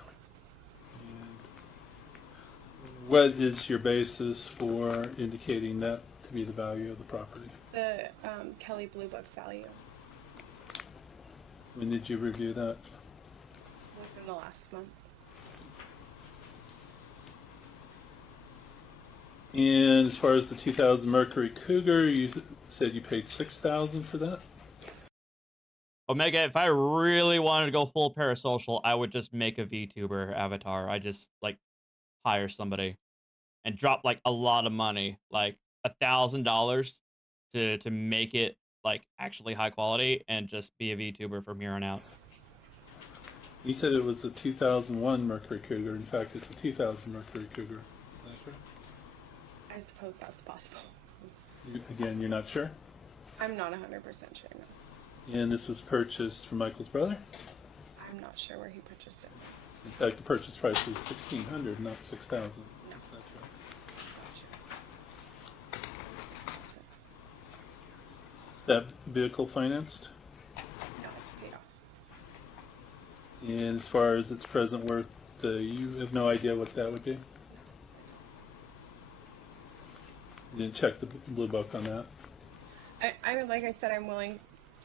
And What is your basis for indicating that to be the value of the property? The Kelly Blue Book value When did you review that? within the last month. And as far as the 2000 Mercury Cougar, you said you paid $6,000 for that? Omega, if I really wanted to go full parasocial, I would just make a VTuber avatar. I just like hire somebody and drop like a lot of money, like $1,000 to make it like actually high quality and just be a VTuber from here on out. You said it was a 2001 Mercury Cougar. In fact, it's a 2000 Mercury Cougar. Is that correct? I suppose that's possible. Again, you're not sure? I'm not 100% sure. No. And this was purchased from Michael's brother? I'm not sure where he purchased it. In fact, the purchase price was $1,600, not $6,000. No. Is that true? Is that vehicle financed? No, it's paid off. And as far as its present worth, you have no idea what that would be? You didn't check the blue book on that? Like I said, I'm willing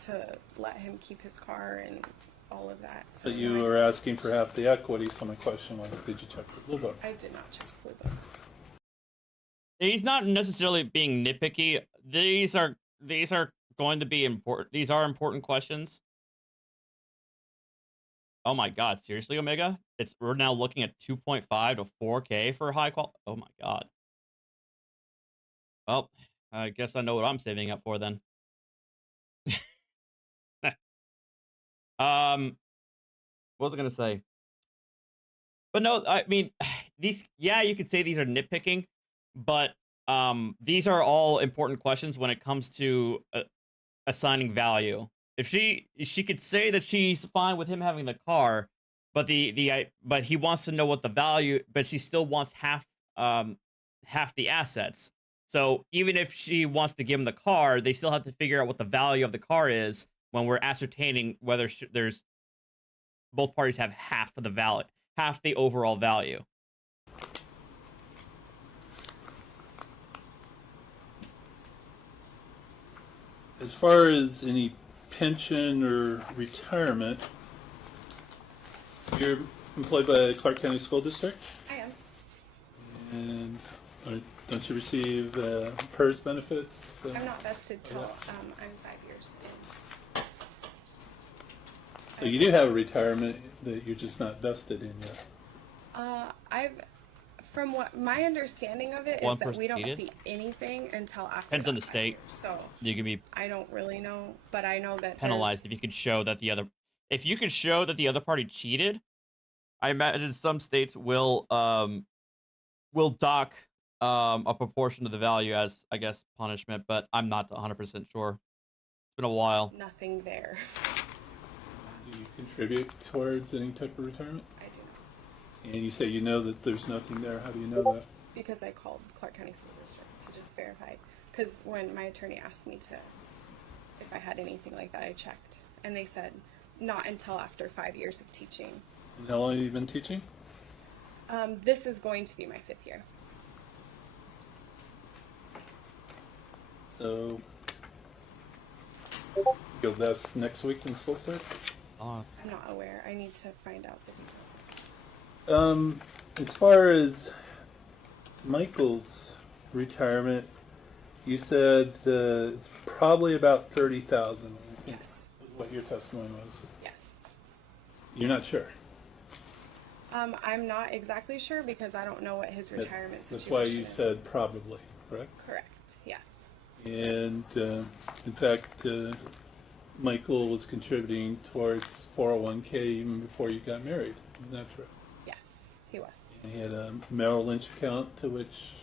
to let him keep his car and all of that. So But you were asking for half the equity, so my question was, did you check the blue book? I did not check the blue book. He's not necessarily being nitpicky. These are going to be important. These are important questions. Oh my god, seriously, Omega? We're now looking at 2.5 to 4K for high quality. Oh my god. Well, I guess I know what I'm saving up for then. What was I gonna say? But no, I mean, these. Yeah, you could say these are nitpicking, but these are all important questions when it comes to assigning value. If she could say that she's fine with him having the car, but but he wants to know what the value. But she still wants half the assets. So even if she wants to give him the car, they still have to figure out what the value of the car is when we're ascertaining whether there's both parties have half of the value, half the overall value. As far as any pension or retirement, you're employed by the Clark County School District? I am. And don't you receive PERS benefits? I'm not vested till I'm 5 years in. So you do have a retirement that you're just not vested in yet. From what my understanding of it is that we don't see anything until after. Depends on the state. So you can be I don't really know, but I know that penalized if you could show that the other party cheated. I imagine some states will dock a proportion of the value as, I guess, punishment, but I'm not 100% sure. It's been a while. Nothing there. Do you contribute towards any type of retirement? I do not. And you say you know that there's nothing there. How do you know that? Because I called Clark County School District to just verify. Because when my attorney asked me if I had anything like that, I checked. And they said, not until after 5 years of teaching. And how long have you been teaching? This is going to be my 5th year. So, you'll vest next week when school starts? I'm not aware. I need to find out the details. As far as Michael's retirement, you said it's probably about 30,000. Yes. Was what your testimony was. Yes. You're not sure. I'm not exactly sure because I don't know what his retirement situation is. That's why you said probably, correct? Correct. Yes. And in fact, Michael was contributing towards 401k even before you got married. Isn't that true? Yes, he was. And he had a Merrill Lynch account to which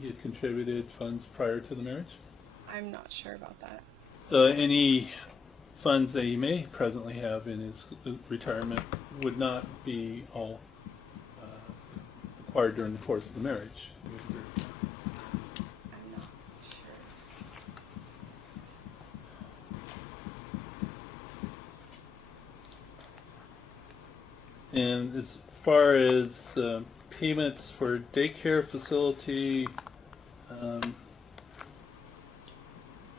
he had contributed funds prior to the marriage? I'm not sure about that. So any funds that he may presently have in his retirement would not be all acquired during the course of the marriage. I'm not sure. And as far as payments for daycare facility. Do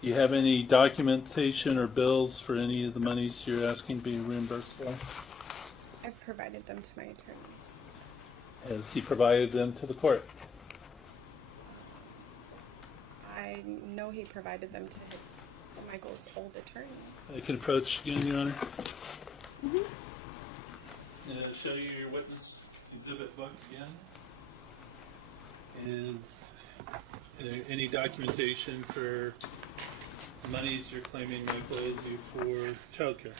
you have any documentation or bills for any of the monies you're asking to be reimbursed for? I've provided them to my attorney. Has he provided them to the court? I know he provided them to Michael's old attorney. I can approach again, Your Honor. Show you your witness exhibit book again. Is there any documentation for monies you're claiming Michael owes you for childcare?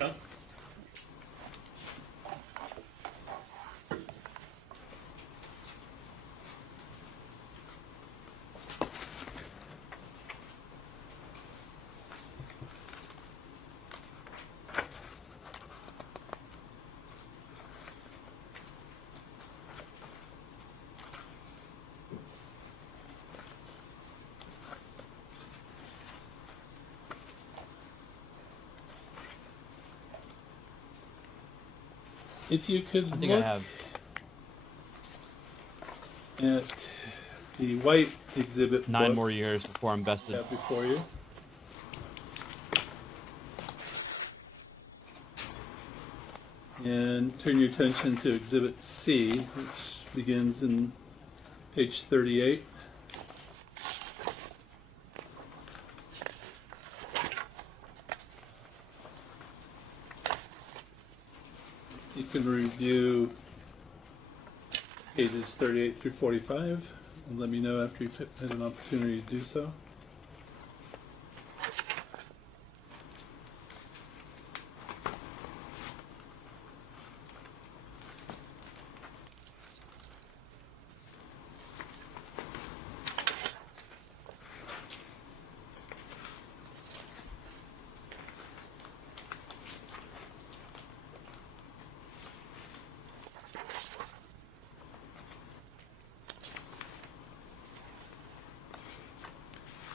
No? If you could I think I look have. at the white exhibit 9 book more years before I'm vested. that before you. And turn your attention to exhibit C, which begins in page 38. You can review pages 38 through 45 and let me know after you've had an opportunity to do so.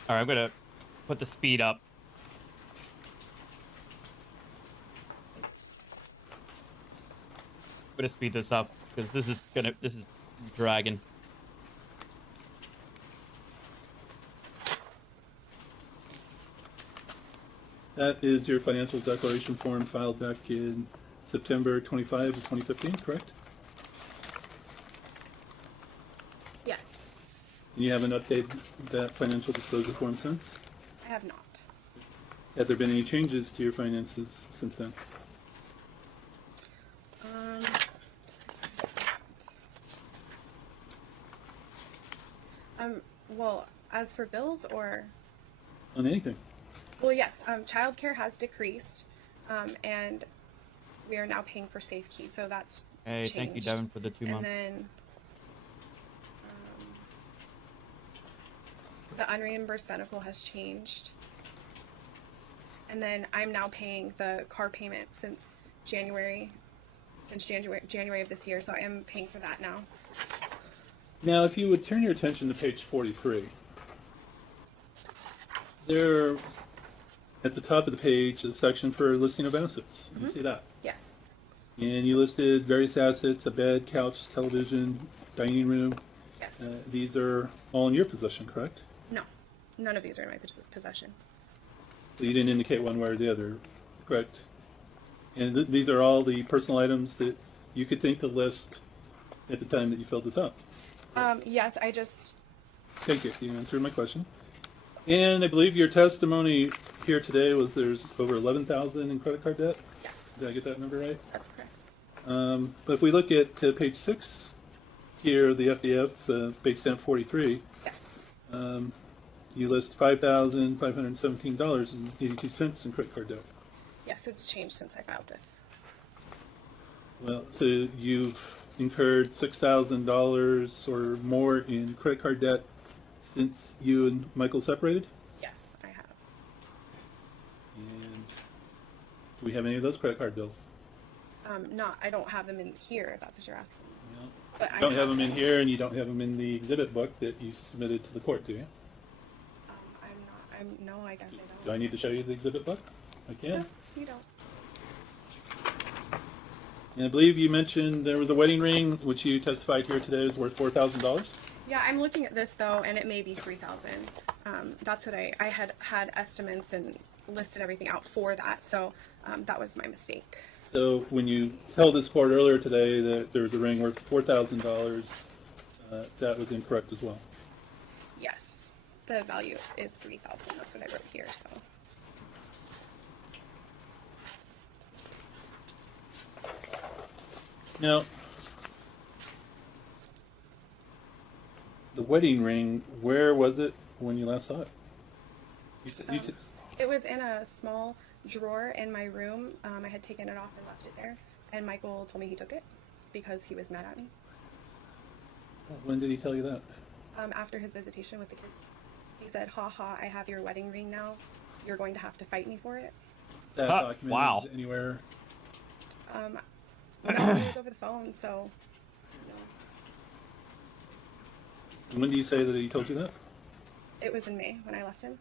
All right, I'm gonna put the speed up. I'm gonna speed this up because this is dragging. That is your financial declaration form filed back in September 25 of 2015, correct? Yes, And you haven't updated that financial disclosure form since? I have not. Have there been any changes to your finances since then? Well, as for bills or, On anything? well, yes, childcare has decreased, and we are now paying for Safe Key, so that's Hey, changed. thank you, Devin, for the 2 And months. then the unreimbursed medical has changed. And then I'm now paying the car payment since January of this year, so I am paying for that now. Now, if you would turn your attention to page 43, there, at the top of the page, is a section for listing of assets. You see that? Yes. And you listed various assets, a bed, couch, television, dining room. Yes. These are all in your possession, correct? No. None of these are in my possession. So you didn't indicate one way or the other, correct? And these are all the personal items that you could think to list at the time that you filled this out. Yes, I just, Thank you. You answered my question. And I believe your testimony here today was there's over $11,000 in credit card debt. yes, Did I get that number right? that's correct. But if we look at page 6 here, the FDF, page stamp 43, Yes. you list $5,517.82 in credit card debt. Yes, it's changed since I filed this. Well, so you've incurred $6,000 or more in credit card debt since you and Michael separated? Yes, I have. And do we have any of those credit card bills? I don't have them in here, if that's what you're asking. You know, But you don't have them in here, and you don't have them in the exhibit book that you submitted to the court, do you? No, I guess I don't. Do I need to show you the exhibit book? I can. No, you don't. And I believe you mentioned there was a wedding ring, which you testified here today is worth $4,000. Yeah, I'm looking at this though, and it may be 3,000. That's what I had estimates and listed everything out for that, so that was my mistake. So when you told this court earlier today that there was a ring worth $4,000, that was incorrect as well. Yes, the value is 3,000. That's what I wrote here. So. Now, the wedding ring, where was it when you last saw it? You said, It was in a small drawer in my room. I had taken it off and left it there, and Michael told me he took it because he was mad at me. when did he tell you that? After his visitation with the kids. He said, "Ha ha, I have your wedding ring now. You're going to have to fight me for it." Is that documented wow. anywhere? No, it was over the phone, so. No. When do you say that he told you that? It was in May when I left him.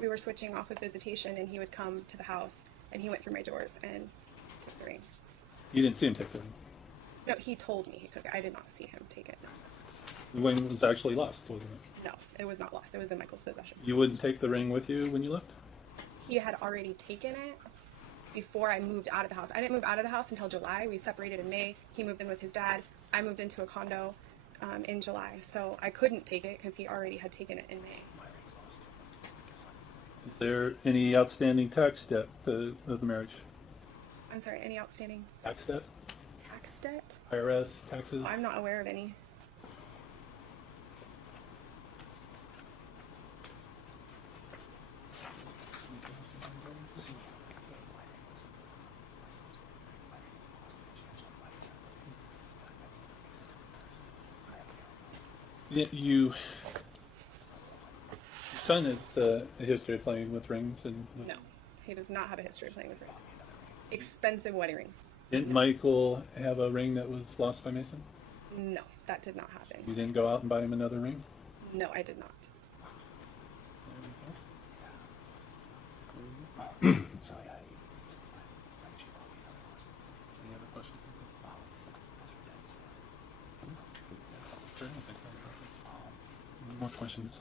We were switching off with visitation, and he would come to the house, and he went through my drawers and took the ring. You didn't see him take the ring? No, he told me he took it. I did not see him take it. When it was actually lost, wasn't it? No, it was not lost. It was in Michael's possession. You wouldn't take the ring with you when you left? He had already taken it before I moved out of the house. I didn't move out of the house until July. We separated in May. He moved in with his dad. I moved into a condo in July. So I couldn't take it because he already had taken it in May. Is there any outstanding tax debt of the marriage? I'm sorry, any outstanding Tax debt? tax debt? IRS, taxes? I'm not aware of any. Your son has a history of playing with rings, and No, he does not have a history of playing with rings. Expensive wedding rings. didn't Michael have a ring that was lost by Mason? No, that did not happen. You didn't go out and buy him another ring? No, I did not. Any other questions? Any more questions?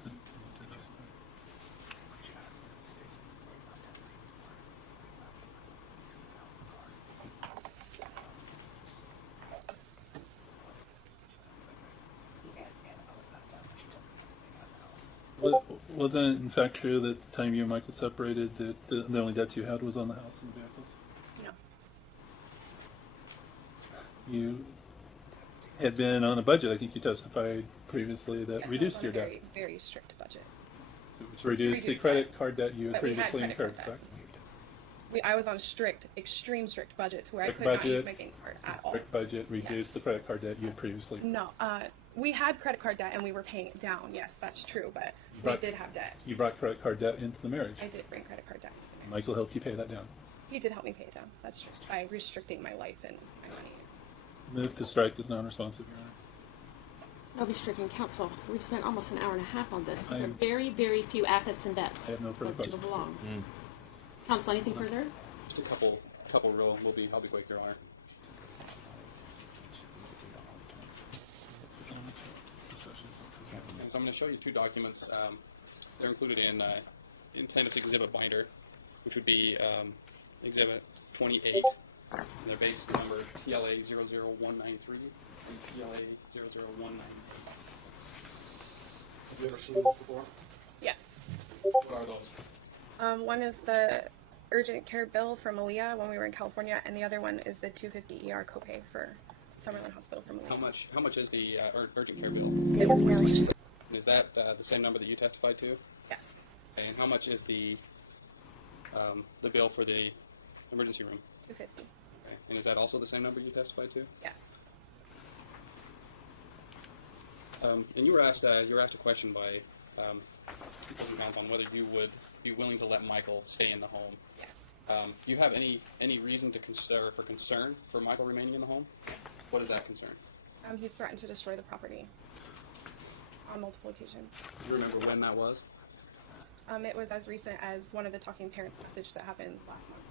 Wasn't it in fact true that the time you and Michael separated that the only debts you had was on the house and the vehicles? No. You had been on a budget. I think you testified previously that Yes, reduced I was your on a debt. very, very strict budget. Which reduced the reduced credit debt. card debt you had But we had previously credit card incurred, debt. correct? I was on extreme strict budget to where Strict I could not budget, use my bank card at all. Strict budget reduced Yes. the credit card debt you had previously. No, we had credit card debt and we were paying it down. Yes, that's true, but Right. we did have debt. You brought credit card debt into the marriage. I did bring credit card debt to the marriage. Michael helped you pay that down. He did help me pay it down. That's true. By restricting my life and my money. Move to strike is non-responsive, Your Honor. No restricting counsel. We've spent almost an hour and a half on this. These are I'm- very, very few assets and debts. I have no further Let's questions. move along. Counsel, anything further? Just a couple real. I'll be quick, Your Honor. And so I'm going to show you two documents. They're included in plaintiff's exhibit binder, which would be exhibit 28. And they're base number TLA 00193 and TLA 00198. Have you ever seen these before? Yes. What are those? One is the urgent care bill from Aaliyah when we were in California, and the other one is the $250 ER copay for Summerlin Hospital from Aaliyah. How much is the urgent care bill? It was Maryland. Is that the same number that you testified to? Yes. Okay, and how much is the bill for the emergency room? $250. Okay, and is that also the same number you testified to? Yes. And you were asked a question by opposing counsel on whether you would be willing to let Michael stay in the home. Yes. Do you have any reason to for concern for Michael remaining in the home? What is that concern? He's threatened to destroy the property on multiple occasions. Do you remember when that was? It was as recent as one of the talking parents message that happened last month.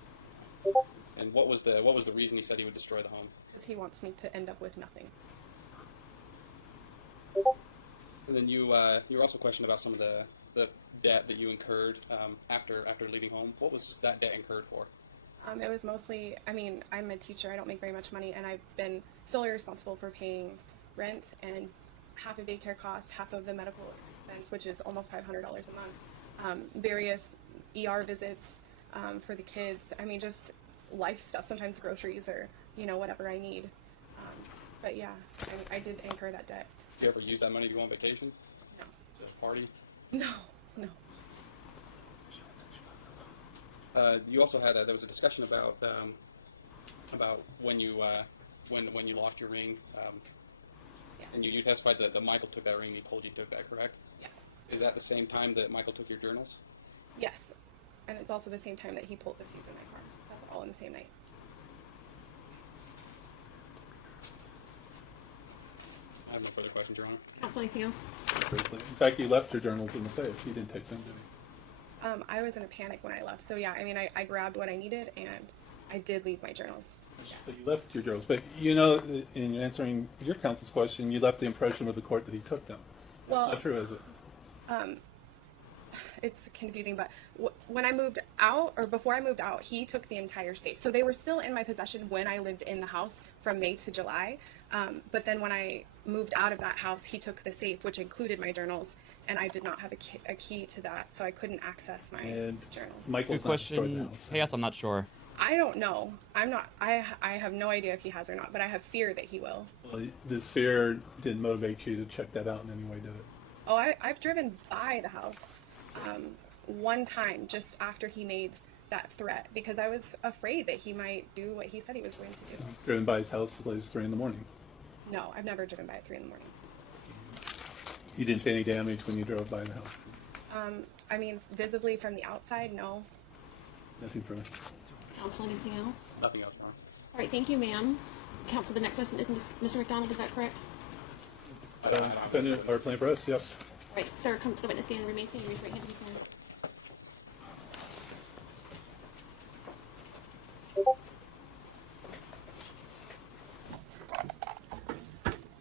And what was the reason he said he would destroy the home? Because he wants me to end up with nothing. And then you were also questioned about some of the debt that you incurred after leaving home. What was that debt incurred for? It was mostly, I mean, I'm a teacher, I don't make very much money, and I've been solely responsible for paying rent and half of daycare cost, half of the medical expense, which is almost $500 a month, various ER visits for the kids. I mean, just life stuff, sometimes groceries or, whatever I need. But yeah, I did incur that debt. Did you ever use that money to go on vacation? No. Just party? No. You also had there was a discussion about when you locked your ring, Yes. and you testified that Michael took that ring and he told you he took that, correct? Yes. Is that the same time that Michael took your journals? Yes. And it's also the same time that he pulled the fuse in my car. That's all in the same night. I have no further questions, Your Honor. Counsel, anything else? In fact, you left your journals in the safe. You didn't take them, did you? I was in a panic when I left. So yeah, I mean, I grabbed what I needed and I did leave my journals. So you left your journals, but in answering your counsel's question, you left the impression with the court that he took them. Well, Not true, is it? it's confusing, but when I moved out, or before I moved out, he took the entire safe. So they were still in my possession when I lived in the house from May to July. But then when I moved out of that house, he took the safe, which included my journals, and I did not have a key to that, so I couldn't access my journals. Michael's Good not destroyed the question. house. Yes, I'm not sure. I don't know. I have no idea if he has or not, but I have fear that he will. Well, this fear didn't motivate you to check that out in any way, did it? Oh, I've driven by the house one time just after he made that threat because I was afraid that he might do what he said he was going to do. Driven by his house as late as 3 in the morning. No, I've never driven by at 3 in the morning. You didn't see any damage when you drove by the house? I mean, visibly from the outside, no. Nothing further. Counsel, anything else? Nothing else, Your Honor. All right, thank you, ma'am. Counsel, the next witness is Mr. McDonald, is that correct? Defendant or plan for us, yes. All right, sir, come to the witness stand and remain seated. Raise your right hand, please.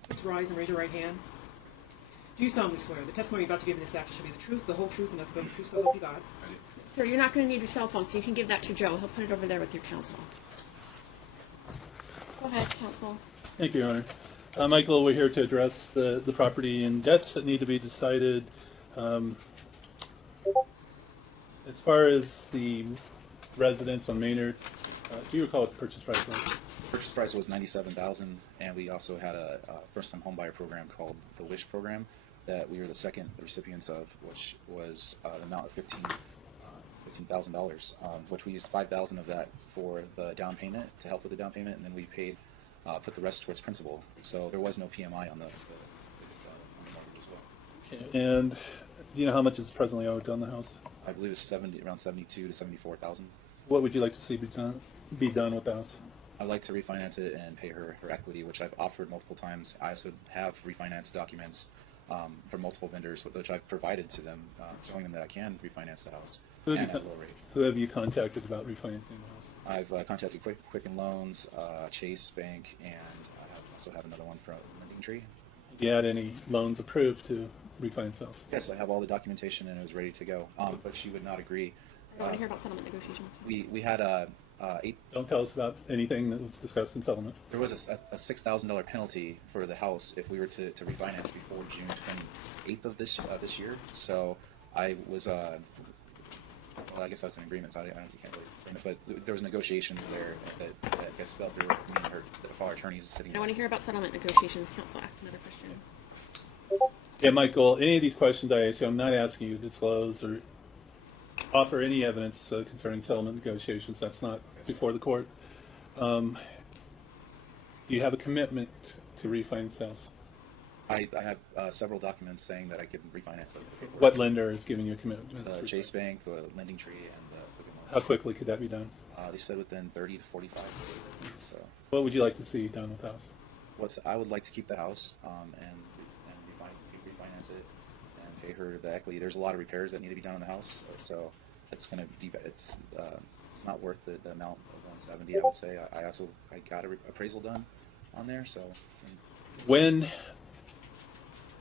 Please rise and raise your right hand. Do you solemnly swear the testimony you're about to give in this action shall be the truth, the whole truth, and nothing but the truth, so help you God? Sir, you're not going to need your cell phone, so you can give that to Joe. He'll put it over there with your counsel. Go ahead, counsel. Thank you, Your Honor. Michael, we're here to address the property and debts that need to be decided. As far as the residents on Maynard, do you recall what the purchase price was? Purchase price was $97,000, and we also had a first-time homebuyer program called the Wish program that we were the second recipients of, which was an amount of $15,000, which we used $5,000 of that for the down payment to help with the down payment, and then we paid put the rest towards principal. So there was no PMI on the mortgage as well. And do you know how much is presently owed on the house? I believe it's around 72 to 74,000. What would you like to see be done with the house? I'd like to refinance it and pay her equity, which I've offered multiple times. I also have refinance documents from multiple vendors, which I've provided to them, showing them that I can refinance the house and at a low rate. Who have you contacted about refinancing the house? I've contacted Quicken Loans, Chase Bank, and I also have another one from Lending Tree. Have you had any loans approved to refinance the house? Yes, I have all the documentation and it was ready to go, but she would not agree. I don't want to hear about settlement negotiations. We had Don't tell us about anything that was discussed in settlement. there was a $6,000 penalty for the house if we were to refinance before June 28th of this year. So I was well, I guess that's an agreement, so you can't really explain it. But there was negotiations there that I guess fell through. Me and her, that our attorneys sitting. I don't want to hear about settlement negotiations. Counsel, ask another question. Yeah, Michael, any of these questions I ask you, I'm not asking you to disclose or offer any evidence concerning settlement negotiations. That's not before the court. Do you have a commitment to refinance the house? I have several documents saying that I could refinance it. What lender is giving you a commitment? The Chase Bank, the Lending Tree, and the Quicken How quickly could that be done? They said within 30 to 45 days, I think. So, What would you like to see done with the house? I would like to keep the house and refinance it and pay her the equity. There's a lot of repairs that need to be done on the house, so it's going to it's not worth the amount of 170. I would say. I got an appraisal done on there, so. When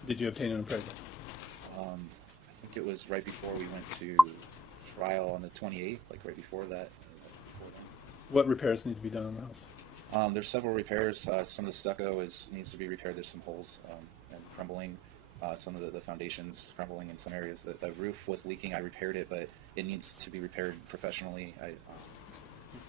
did you obtain an appraisal? I think it was right before we went to trial on the 28th, like right before that. What repairs need to be done on the house? There's several repairs. Some of the stucco needs to be repaired. There's some holes and crumbling. Some of the foundations crumbling in some areas. The roof was leaking. I repaired it, but it needs to be repaired professionally.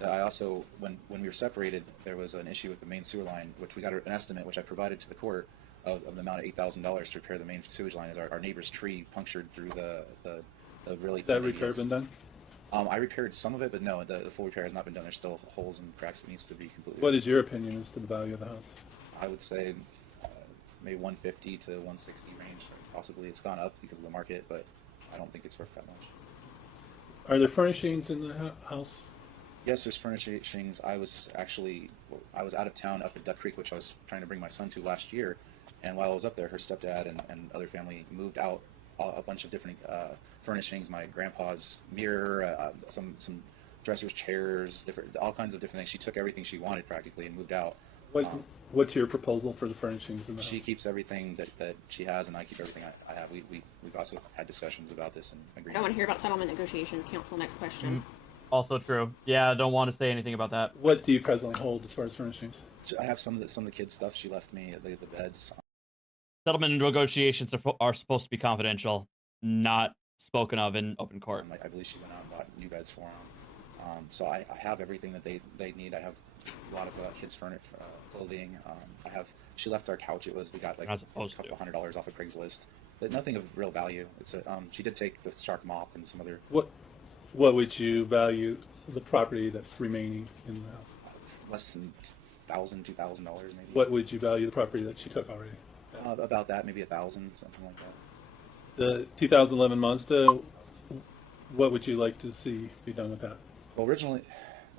I also, when we were separated, there was an issue with the main sewer line, which we got an estimate, which I provided to the court, of the amount of $8,000 to repair the main sewage line. As our neighbor's tree punctured through the really. Has that repair been done? I repaired some of it, but no, the full repair has not been done. There's still holes and cracks that needs to be completely. What is your opinion as to the value of the house? I would say maybe 150 to 160 range. Possibly it's gone up because of the market, but I don't think it's worth that much. Are there furnishings in the house? Yes, there's furnishings. I was out of town up at Duck Creek, which I was trying to bring my son to last year. And while I was up there, her stepdad and other family moved out a bunch of different furnishings. My grandpa's mirror, some dressers, chairs, all kinds of different things. She took everything she wanted practically and moved out. What's your proposal for the furnishings in the house? She keeps everything that she has, and I keep everything I have. We've also had discussions about this and agreed. I don't want to hear about settlement negotiations. Counsel, next question. Also true. Yeah, I don't want to say anything about that. What do you presently hold as far as furnishings? I have some of the kids' stuff she left me, the beds. Settlement negotiations are supposed to be confidential, not spoken of in open court. I believe she went out and bought new beds for them. So I have everything that they need. I have a lot of kids' furniture, clothing. She left our couch. We got like a couple $100 off of Craigslist, but nothing of real value. She did take the shark mop and some other. What would you value the property that's remaining in the house? Less than $1,000, $2,000 maybe. What would you value the property that she took already? About that, maybe $1,000, something like that. The 2011 Mazda, what would you like to see be done with that? Well, originally,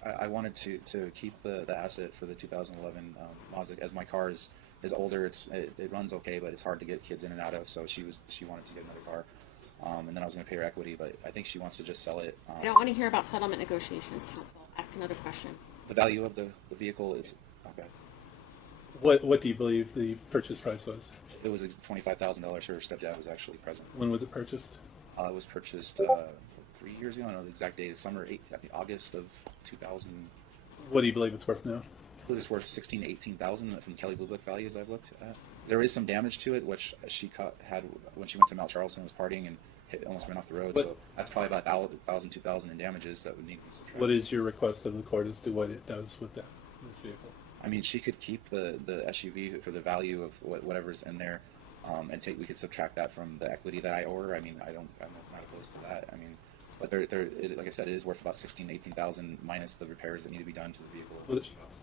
I wanted to keep the asset for the 2011 Mazda, as my car is older. It runs okay, but it's hard to get kids in and out of. So she wanted to get another car, and then I was going to pay her equity, but I think she wants to just sell it. I don't want to hear about settlement negotiations, counsel. Ask another question. The value of the vehicle is okay. What do you believe the purchase price was? It was $25,000. Her stepdad was actually present. When was it purchased? It was purchased 3 years ago. I don't know the exact date. It's summer, I think August of 2000. What do you believe it's worth now? I believe it's worth $16,000 to $18,000 from Kelly Blue Book values I've looked at. There is some damage to it, which she had when she went to Mount Charleston, was partying and almost went off the road. So that's probably about $1,000, $2,000 in damages that would need to be subtracted. What is your request of the court as to what it does with this vehicle? I mean, she could keep the SUV for the value of whatever's in there, and we could subtract that from the equity that I owe her. I mean, I'm not opposed to that. I mean, but like I said, it is worth about $16,000 to $18,000 minus the repairs that need to be done to the vehicle.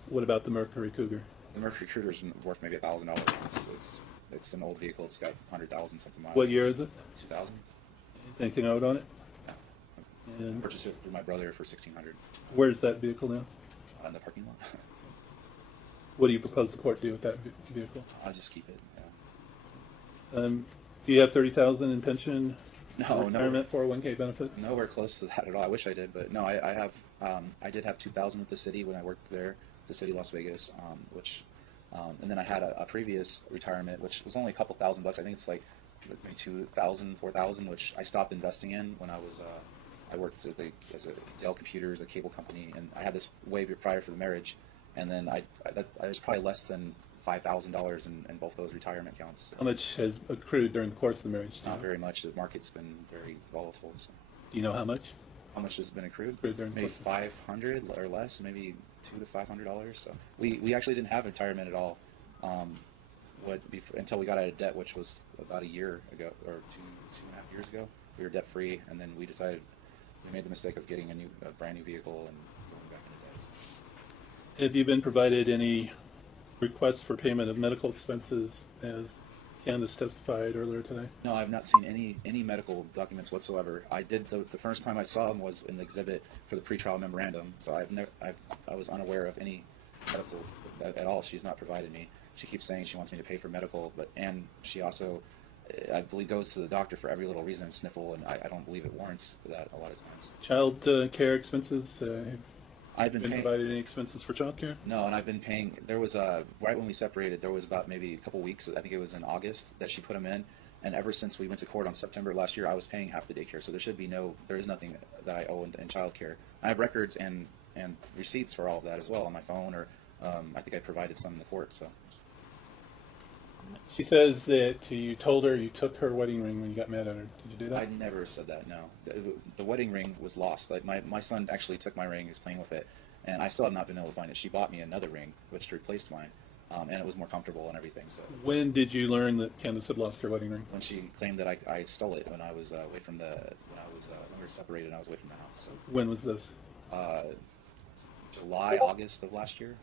What about the Mercury Cougar? The Mercury Cougar is worth maybe $1,000. It's an old vehicle. It's got 100,000 something miles. What year is it? 2000. Is anything owed on it? No. And I purchased it through my brother for $1,600. Where's that vehicle now? In the parking lot. What do you propose the court do with that vehicle? I'll just keep it. Yeah. Do you have $30,000 in pension? No, retirement, 401k benefits? Nowhere close to that at all. I wish I did, but no, I have. I did have $2,000 with the city when I worked there, the city of Las Vegas, and then I had a previous retirement, which was only a couple $1,000 bucks. I think it's like maybe $2,000, $4,000, which I stopped investing in when I was. I worked as a Dell Computers, a cable company, and I had this way prior for the marriage, and then I was probably less than $5,000 in both those retirement accounts. How much has accrued during the course of the marriage? Not very much. The market's been very volatile. So. Do you know how much? How much has been accrued? Maybe $500 or less, maybe $200 to $500. So we actually didn't have retirement at all until we got out of debt, which was about a year ago or two and a half years ago. We were debt free, and then we made the mistake of getting a brand new vehicle and going back into debt. Have you been provided any requests for payment of medical expenses as Candace testified earlier today? No, I've not seen any medical documents whatsoever. I did the first time I saw them was in the exhibit for the pretrial memorandum. So I was unaware of any medical at all. She's not provided me. She keeps saying she wants me to pay for medical, and she also, I believe, goes to the doctor for every little reason, sniffle, and I don't believe it warrants that a lot of times. Child care expenses. I've been paying. Provided any expenses for child care? No, and I've been paying. There was right when we separated, there was about maybe a couple weeks. I think it was in August that she put them in, and ever since we went to court on September last year, I was paying half the daycare. So there is nothing that I owe in child care. I have records and receipts for all of that as well on my phone, or I think I provided some in the court. So She says that you told her you took her wedding ring when you got mad at her. Did you do that? I never said that. No, the wedding ring was lost. Like my son actually took my ring. He was playing with it, and I still have not been able to find it. She bought me another ring, which replaced mine, and it was more comfortable and everything. So when did you learn that Candace had lost her wedding ring? when she claimed that I stole it when I was away from when we were separated and I was away from the house. So, When was this? July, August of last year.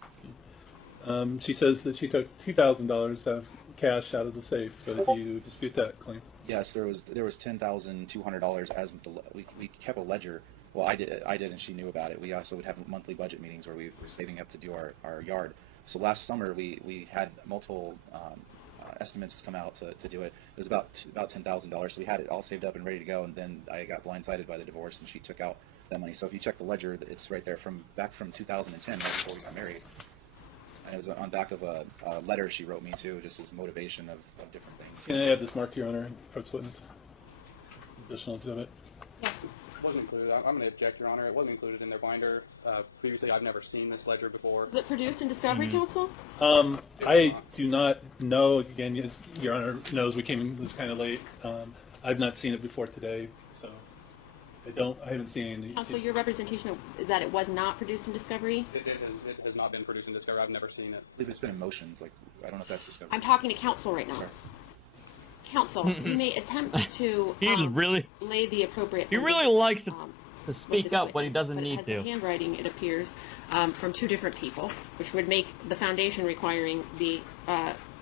She says that she took $2,000 of cash out of the safe. Do you dispute that claim? Yes, there was $10,200 as we kept a ledger. Well, I did, and she knew about it. We also would have monthly budget meetings where we were saving up to do our yard. So last summer we had multiple estimates come out to do it. It was about $10,000. So we had it all saved up and ready to go, and then I got blindsided by the divorce, and she took out that money. So if you check the ledger, it's right there back from 2010, right before we got married. And it was on back of a letter she wrote me too, just as motivation of different things. Can I have this marked, Your Honor, approach witness? Additional exhibit. Yes. Wasn't included. I'm going to object, Your Honor. It wasn't included in their binder. Previously, I've never seen this ledger before. Was it produced in Discovery Council? I do not know. Again, as Your Honor knows, we came in this kind of late. I've not seen it before today, so I haven't seen any. Counsel, your representation is that it was not produced in Discovery? It has not been produced in Discovery. I've never seen it. I believe it's been in motions. Like, I don't know if that's Discovery. I'm talking to counsel right now. Sorry. Counsel, you may attempt to lay the appropriate. He really likes to with speak this up when he witness, doesn't but need it has the to. handwriting, it appears, from two different people, which would make the foundation requiring the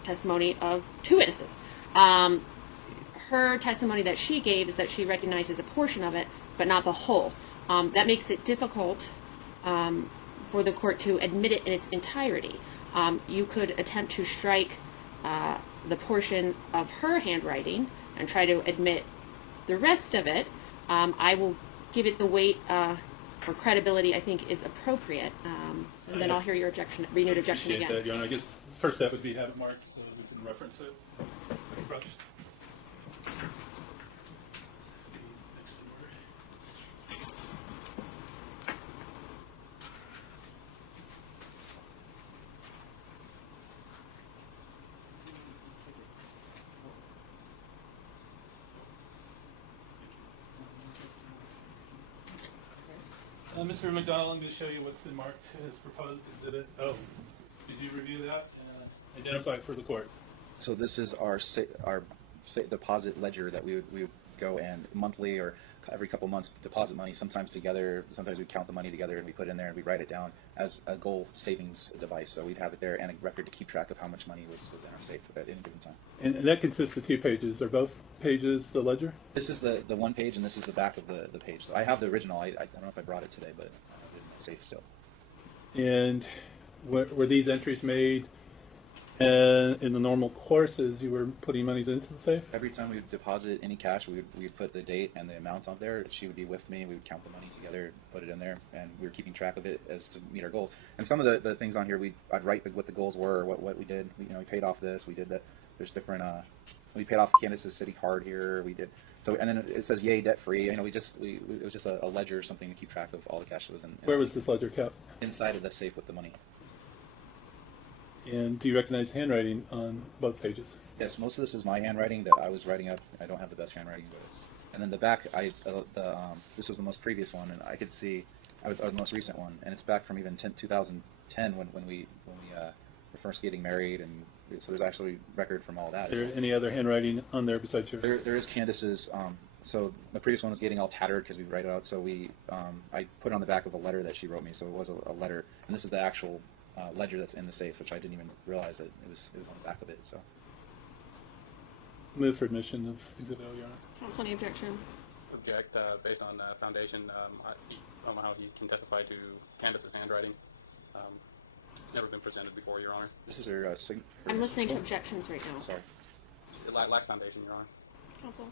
testimony of two witnesses. Her testimony that she gave is that she recognizes a portion of it, but not the whole. That makes it difficult for the court to admit it in its entirety. You could attempt to strike the portion of her handwriting and try to admit the rest of it. I will give it the weight or credibility I think is appropriate, and then I'll hear your renewed objection again. That, Your Honor. I guess first step would be have it marked so we can reference it. Approach. Mr. McDonald, I'm going to show you what's been marked as proposed exhibit. Oh, did you review that? Identify it for the court. So this is our deposit ledger that we would go and monthly or every couple months deposit money, sometimes together. Sometimes we count the money together and we put it in there and we write it down as a goal savings device. So we'd have it there and a record to keep track of how much money was in our safe at any given time. And that consists of 2 pages. Are both pages the ledger? This is the one page and this is the back of the page. So I have the original. I don't know if I brought it today, but I have it in the safe still. And were these entries made in the normal course as you were putting monies into the safe? Every time we would deposit any cash, we would put the date and the amount on there. She would be with me. We would count the money together, put it in there, and we were keeping track of it as to meet our goals. And some of the things on here, I'd write what the goals were, what we did. We paid off this, we did that. There's different. We paid off Candace's city card here. We did. So and then it says yay debt free. It was just a ledger or something to keep track of all the cash that was in. Where was this ledger kept? Inside of the safe with the money. And do you recognize the handwriting on both pages? Yes, most of this is my handwriting that I was writing up. I don't have the best handwriting, and then the back, this was the most previous one, and I could see, or the most recent one, and it's back from even 2010 when we were first getting married, and so there's actually record from all that. Is there any other handwriting on there besides yours? There is Candace's. So the previous one was getting all tattered because we write it out. So I put it on the back of a letter that she wrote me. So it was a letter, and this is the actual ledger that's in the safe, which I didn't even realize that it was on the back of it. So Move for admission of Exhibit O, Your Honor. Counsel, any objection? Object based on foundation. I don't know how he can testify to Candace's handwriting. It's never been presented before, Your Honor. This is her I'm listening to objections right now. Sorry. It lacks foundation, Your Honor. Counsel?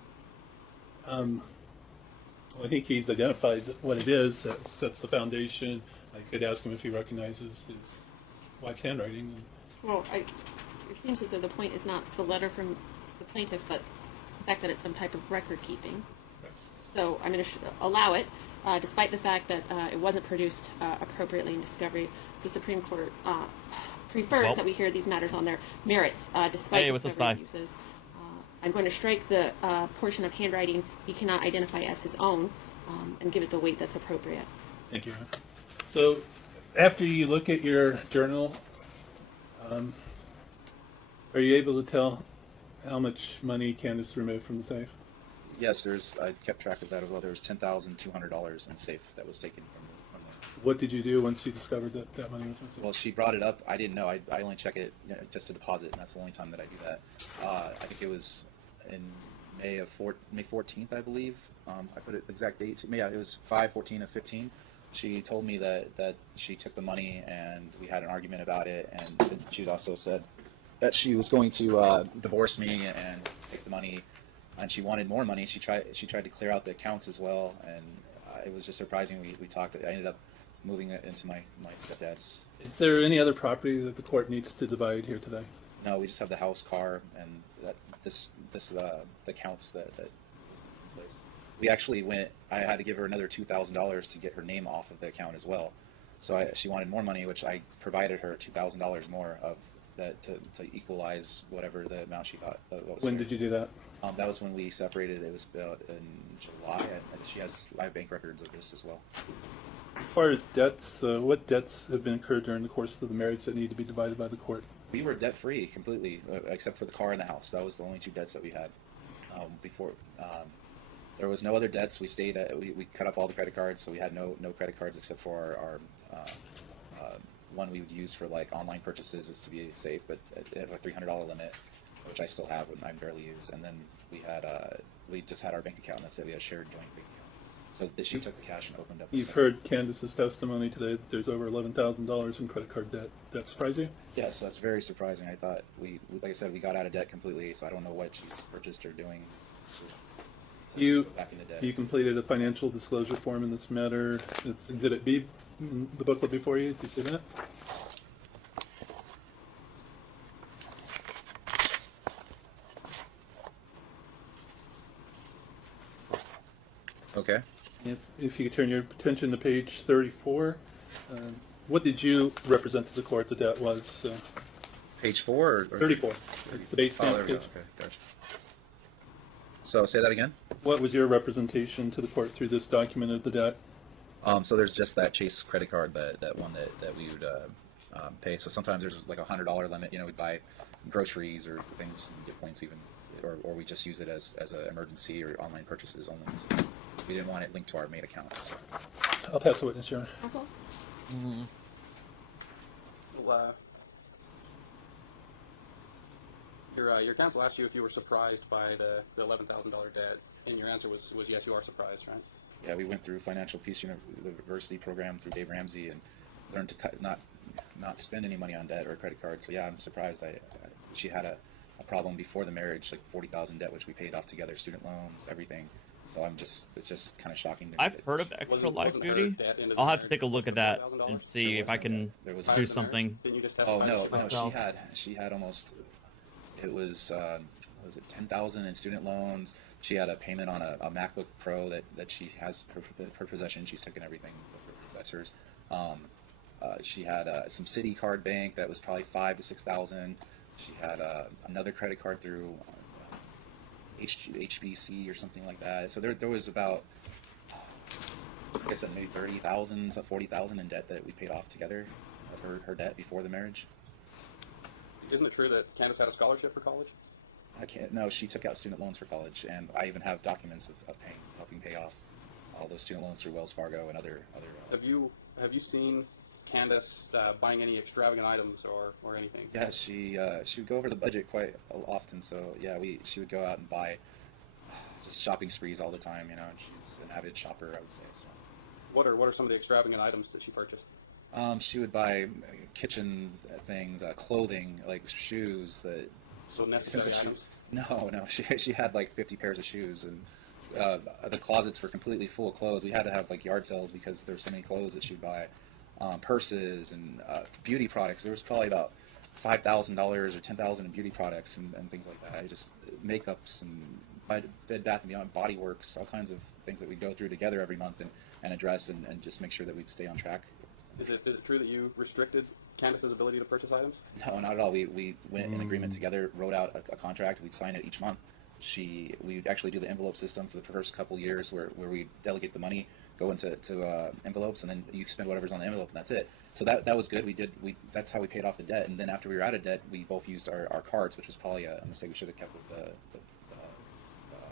Well, I think he's identified what it is that sets the foundation. I could ask him if he recognizes his wife's handwriting. Well, it seems as though the point is not the letter from the plaintiff, but the fact that it's some type of record keeping. Right. So I'm going to allow it, despite the fact that it wasn't produced appropriately in discovery. The Supreme Court prefers that we hear these matters on their merits, despite discovery uses. I'm going to strike the portion of handwriting he cannot identify as his own and give it the weight that's appropriate. Thank you, Your Honor. So, after you look at your journal, are you able to tell how much money Candace removed from the safe? Yes, I kept track of that as well. There was $10,200 in safe that was taken from there. What did you do once you discovered that money was missing? Well, she brought it up. I didn't know. I only check it just to deposit, and that's the only time that I do that. I think it was in May 14th, I believe. I put it the exact date. Yeah, it was 5/14 of 15. She told me that she took the money, and we had an argument about it, and she also said that she was going to divorce me and take the money, and she wanted more money. She tried to clear out the accounts as well, and it was just surprising. We talked. I ended up moving it into my stepdad's. Is there any other property that the court needs to divide here today? No, we just have the house, car, and the accounts that was in place. We actually went. I had to give her another $2,000 to get her name off of the account as well. So she wanted more money, which I provided her $2,000 more of that to equalize whatever the amount she thought. When did you do that? That was when we separated. It was about in July, and I have bank records of this as well. As far as debts, what debts have been incurred during the course of the marriage that need to be divided by the court? We were debt free completely, except for the car and the house. That was the only two debts that we had before. There was no other debts. We stayed. We cut up all the credit cards, so we had no credit cards except for our one we would use for like online purchases is to be safe, but it have a $300 limit, which I still have and I barely use. And then we just had our bank account. And that's it. We had a shared joint bank account. So she took the cash and opened up. You've heard Candace's testimony today that there's over $11,000 in credit card debt. That surprise you? Yes, that's very surprising. I thought like I said, we got out of debt completely, so I don't know what she's purchased or doing. Back in the debt. You completed a financial disclosure form in this matter. It's Exhibit B in the booklet before you. Do you see that? Okay. If you could turn your attention to page 34, what did you represent to the court the debt was? Page 4 or 34. The date stamp there we go. page. Okay, gotcha. So say that again. What was your representation to the court through this document of the debt? So there's just that Chase credit card, that one that we would pay. So sometimes there's like $100 limit. You know, we'd buy groceries or things, get points even, or we just use it as an emergency or online purchases only. So we didn't want it linked to our main account. So. I'll pass the witness, Your Honor. Counsel? Well, your counsel asked you if you were surprised by the $11,000 debt, and your answer was yes, you are surprised, right? Yeah, we went through Financial Peace University program through Dave Ramsey and learned to not spend any money on debt or credit cards. So yeah, I'm surprised. She had a problem before the marriage, like $40,000 debt, which we paid off together, student loans, everything. So it's just kind of shocking to me. I've heard of extra life duty. I'll have to take a look at that and see if I can do something. Oh no, she had almost. It was it 10,000 in student loans. She had a payment on a MacBook Pro that she has her possession. She's taken everything with her professors. She had some City Card Bank that was probably 5,000 to 6,000. She had another credit card through HBC or something like that. So there was about, like I said, maybe 30,000 to 40,000 in debt that we paid off together of her debt before the marriage. Isn't it true that Candace had a scholarship for college? No, she took out student loans for college, and I even have documents of helping pay off all those student loans through Wells Fargo and other. Have you seen Candace buying any extravagant items or anything? Yeah, she would go over the budget quite often. So yeah, she would go out and buy just shopping sprees all the time. You know, and she's an avid shopper, I would say. So. What are some of the extravagant items that she purchased? She would buy kitchen things, clothing, like shoes. So necessary items? No. She had like 50 pairs of shoes, and the closets were completely full of clothes. We had to have like yard sales because there were so many clothes that she'd buy. Purses and beauty products. There was probably about $5,000 or $10,000 in beauty products and things like that. Just makeups and Bed Bath & Beyond, Body Works, all kinds of things that we'd go through together every month and address and just make sure that we'd stay on track. Is it true that you restricted Candace's ability to purchase items? No, not at all. We went in agreement together, wrote out a contract. We'd sign it each month. We'd actually do the envelope system for the first couple years where we delegate the money, go into envelopes, and then you spend whatever's on the envelope, and that's it. So that was good. That's how we paid off the debt. And then after we were out of debt, we both used our cards, which was probably a mistake we should have kept with the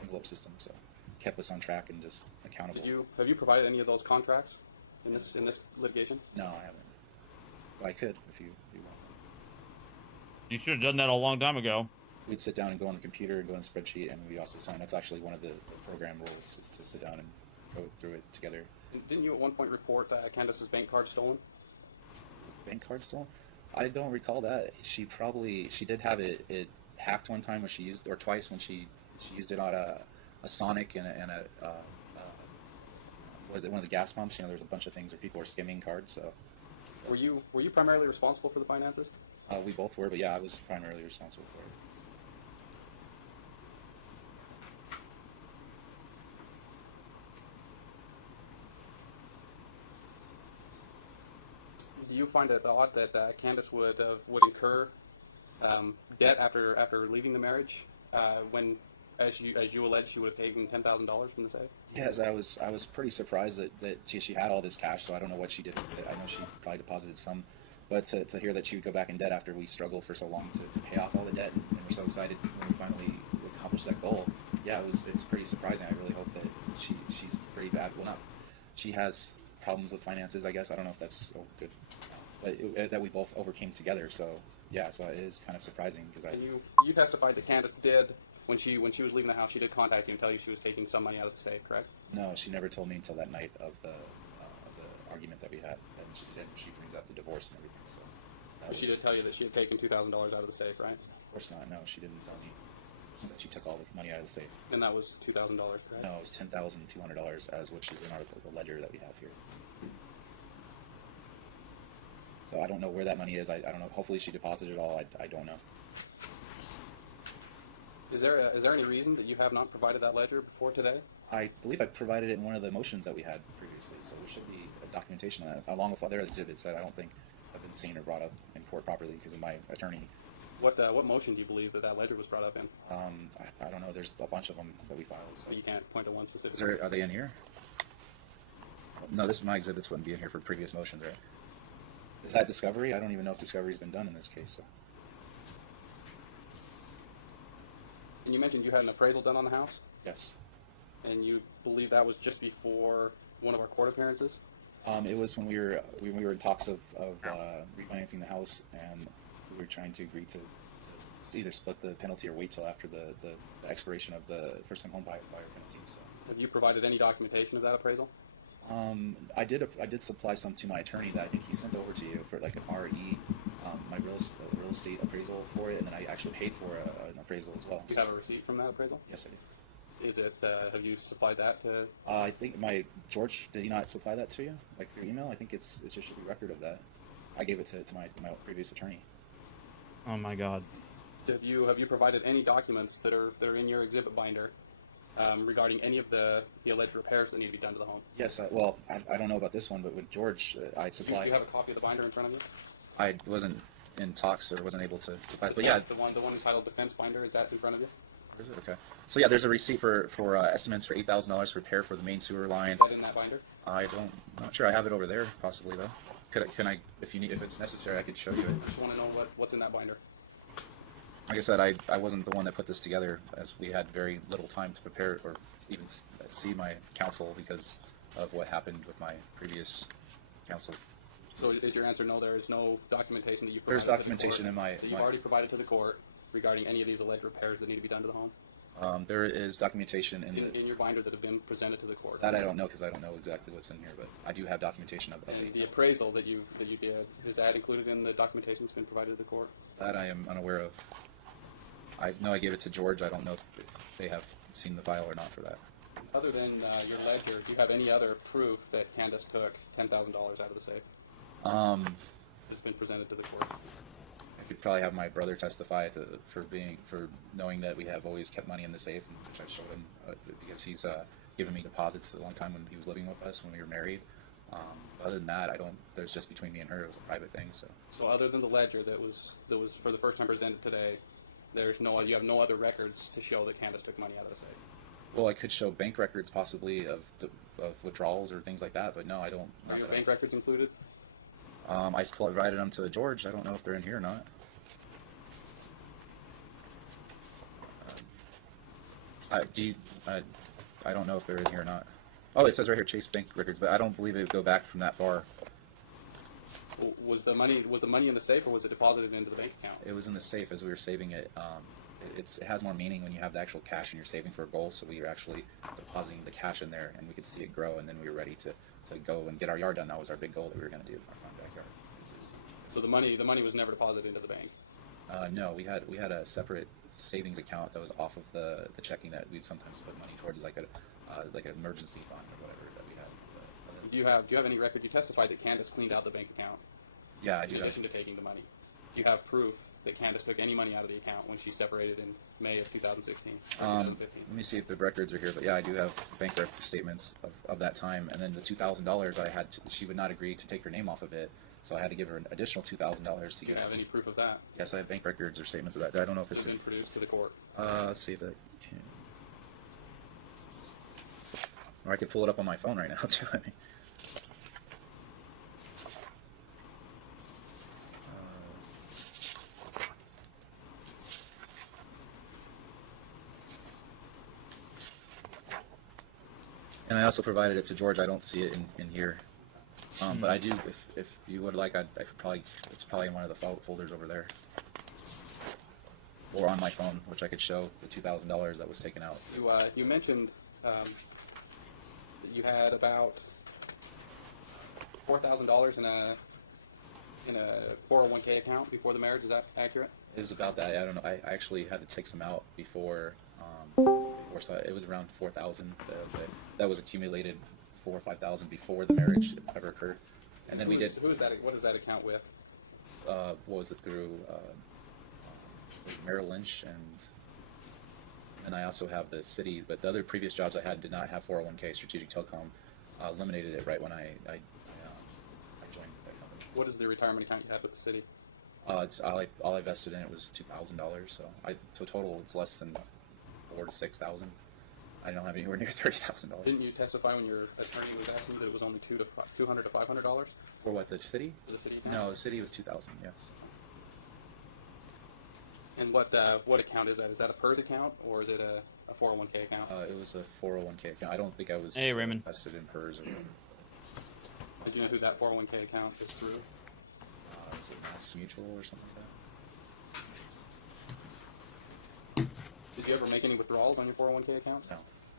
envelope system. So kept us on track and just accountable. Have you provided any of those contracts in this litigation? No, I haven't. But I could if you want. You should have done that a long time ago. We'd sit down and go on the computer and go on the spreadsheet, and we also sign. That's actually one of the program rules, is to sit down and go through it together. Didn't you at one point report Candace's bank card stolen? Bank card stolen? I don't recall that. She did have it hacked one time when she used, or twice when she used it on a Sonic and a was it one of the gas pumps? You know, there's a bunch of things where people were skimming cards. So. Were you primarily responsible for the finances? We both were, but yeah, I was primarily responsible for it. Do you find it odd that Candace would incur debt after leaving the marriage when, as you allege, she would have taken $10,000 from the safe? Yes, I was pretty surprised that she had all this cash, so I don't know what she did with it. I know she probably deposited some, but to hear that she would go back in debt after we struggled for so long to pay off all the debt, and we're so excited when we finally accomplished that goal. Yeah, it's pretty surprising. I really hope that she's pretty bad. Well, not she has problems with finances, I guess. I don't know if that's so good, but that we both overcame together. So yeah, so it is kind of surprising because you testified that Candace did. When she was leaving the house, she did contact you and tell you she was taking some money out of the safe, correct? No, she never told me until that night of the argument that we had, and she brings up the divorce and everything. So but she did tell you that she had taken $2,000 out of the safe, right? Of course not. No, she didn't tell me. She said she took all the money out of the safe. And that was $2,000, correct? No, it was $10,200, which is in the ledger that we have here. So I don't know where that money is. I don't know. Hopefully she deposited it all. I don't know. Is there any reason that you have not provided that ledger before today? I believe I provided it in one of the motions that we had previously, so there should be a documentation on that, along with other exhibits that I don't think have been seen or brought up in court properly because of my attorney. What motion do you believe that ledger was brought up in? I don't know. There's a bunch of them that we filed. So. But you can't point to one specific. Are they in here? No, my exhibits wouldn't be in here for previous motions, right? Is that discovery? I don't even know if discovery's been done in this case. So. And you mentioned you had an appraisal done on the house? Yes. And you believe that was just before one of our court appearances? It was when we were in talks of refinancing the house, and we were trying to agree to either split the penalty or wait till after the expiration of the first-time home buyer penalty. So. Have you provided any documentation of that appraisal? I did supply some to my attorney that I think he sent over to you for like an RE, my real estate appraisal for it, and then I actually paid for an appraisal as well. Do you have a receipt from that appraisal? Yes, I do. Is it? Have you supplied that to? I think George, did he not supply that to you, like through email? I think it just should be record of that. I gave it to my previous attorney. Oh my God. Have you provided any documents that are in your exhibit binder regarding any of the alleged repairs that need to be done to the home? Yes. I don't know about this one, but with George, I supplied. Do you have a copy of the binder in front of you? I wasn't in talks or wasn't able to supply it, but yeah. The one entitled defense binder, is that in front of you? Is it? Okay. So yeah, there's a receipt for estimates for $8,000 for repair for the main sewer line. Is that in that binder? I'm not sure. I have it over there, possibly though. Can I, if it's necessary, I could show you it. I just want to know what's in that binder. Like I said, I wasn't the one that put this together, as we had very little time to prepare or even see my counsel because of what happened with my previous counsel. So is your answer no? There is no documentation that you've There's provided documentation to the in court, my. that you've already provided to the court regarding any of these alleged repairs that need to be done to the home There is documentation in in your binder that have been presented to the court. that I don't know because I don't know exactly what's in here, but I do have documentation of And it. the appraisal that you did, is that included in the documentation that's been provided to the court? That I am unaware of. I know I gave it to George. I don't know if they have seen the file or not for that. Other than your ledger, do you have any other proof that Candace took $10,000 out of the safe? That's been presented to the court. I could probably have my brother testify for knowing that we have always kept money in the safe, which I showed him because he's given me deposits a long time when he was living with us when we were married. Other than that, I don't. There's just between me and her. It was a private thing. So other than the ledger that was for the first time presented today, you have no other records to show that Candace took money out of the safe. Well, I could show bank records possibly of withdrawals or things like that, but no, I don't. Are your bank records included? I provided them to George. I don't know if they're in here or not. I don't know if they're in here or not. Oh, it says right here, Chase bank records, but I don't believe it would go back from that far. Was the money in the safe, or was it deposited into the bank account? It was in the safe as we were saving it. It has more meaning when you have the actual cash and you're saving for a goal. So we were actually depositing the cash in there, and we could see it grow, and then we were ready to go and get our yard done. That was our big goal that we were going to do, our front backyard. So the money was never deposited into the bank. No, we had a separate savings account that was off of the checking that we'd sometimes put money towards, like an emergency fund or whatever that we had. Do you have any record? You testified that Candace cleaned out the bank account. Yeah, I do. In addition to taking the money, do you have proof that Candace took any money out of the account when she separated in May of 2016? Let me see if the records are here, but yeah, I do have bank record statements of that time. And then the $2,000 she would not agree to take her name off of it, so I had to give her an additional $2,000 to get. Do you have any proof of that? Yes, I have bank records or statements of that. I don't know if it's been produced to the court. Let's see if that can. Or I could pull it up on my phone right now too. I mean. And I also provided it to George. I don't see it in here, but I do. If you would like, I could probably. It's probably in one of the folders over there, or on my phone, which I could show the $2,000 that was taken out. You mentioned that you had about $4,000 in a 401k account before the marriage. Is that accurate? It was about that. I don't know. I actually had to take some out before. So it was around 4,000. That was accumulated 4,000 or 5,000 before the marriage ever occurred, and then we did. Who is that? What is that account with? What was it through? Merrill Lynch, and I also have the city. But the other previous jobs I had did not have 401k. Strategic Telecom eliminated it right when I joined that company. What is the retirement account you had with the city? It's all I vested in it was $2,000. So total it's less than $4,000 to $6,000. I don't have anywhere near $30,000. Didn't you testify when your attorney was asking that it was only $200 to $500? For what, the city? For the city account? No, the city was $2,000. Yes. And what account is that? Is that a PERS account or is it a 401k account? It was a 401k account. I don't think I was invested in PERS. Did you know who that 401k account is through? Was it Mass Mutual or something like that? Did you ever make any withdrawals on your 401k account? No,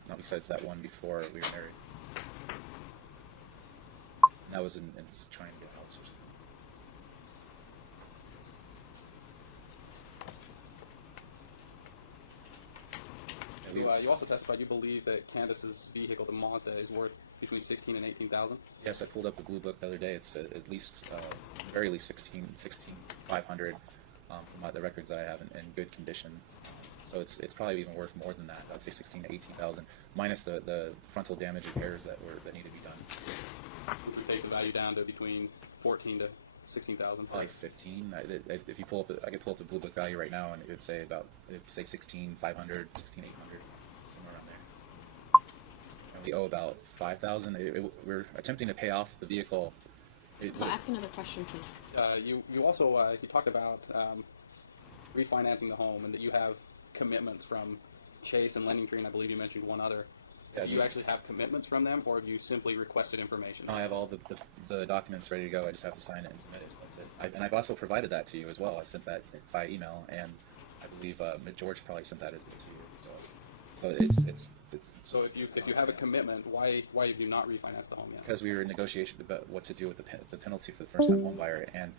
not besides that one before we were married. And that was in trying to get a house or something. You also testified you believe that Candace's vehicle, the Mazda, is worth between $16,000 and $18,000. Yes, I pulled up the Blue Book the other day. It's at least, very least $16,500 from the records that I have in good condition. So it's probably even worth more than that. I'd say $16,000 to $18,000, minus the frontal damage repairs that need to be done. We take the value down to between $14,000 to $16,000. Probably 15. If you pull up, I could pull up the Blue Book value right now, and it would say $16,500, $16,800, somewhere around there. And we owe about $5,000. We're attempting to pay off the vehicle. So ask another question, please. You also you talked about refinancing the home and that you have commitments from Chase and Lending Tree, and I believe you mentioned one other Do you actually have commitments from them, or have you simply requested information? No, I have all the documents ready to go. I just have to sign it and submit it. That's it. And I've also provided that to you as well. I sent that by email, and I believe George probably sent that to you. So it's. So if you have a commitment, why have you not refinanced the home yet? Because we were in negotiation about what to do with the penalty for the first-time home buyer, and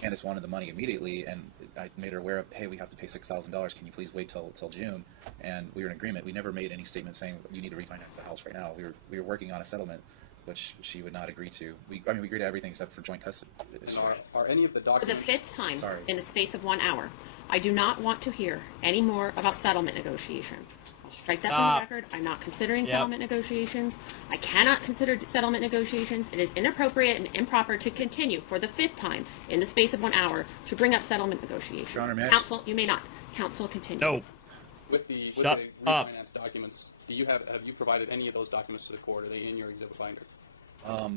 Candace wanted the money immediately, and I made her aware of, hey, we have to pay $6,000. Can you please wait till June? And we were in agreement. We never made any statement saying you need to refinance the house right now. We were working on a settlement, which she would not agree to. We agreed to everything except for joint custody. And are any of the For documents? the 5th time Sorry. in the space of 1 hour, I do not want to hear any more about settlement negotiations. I'll strike that from the record. I'm not considering settlement negotiations. I cannot consider settlement negotiations. It is inappropriate and improper to continue for the 5th time in the space of 1 hour to bring up settlement negotiations. Your Honor, may I- Counsel, you may not. Counsel, continue. No. With the Shut up. refinance documents, have you provided any of those documents to the court? Are they in your exhibit binder?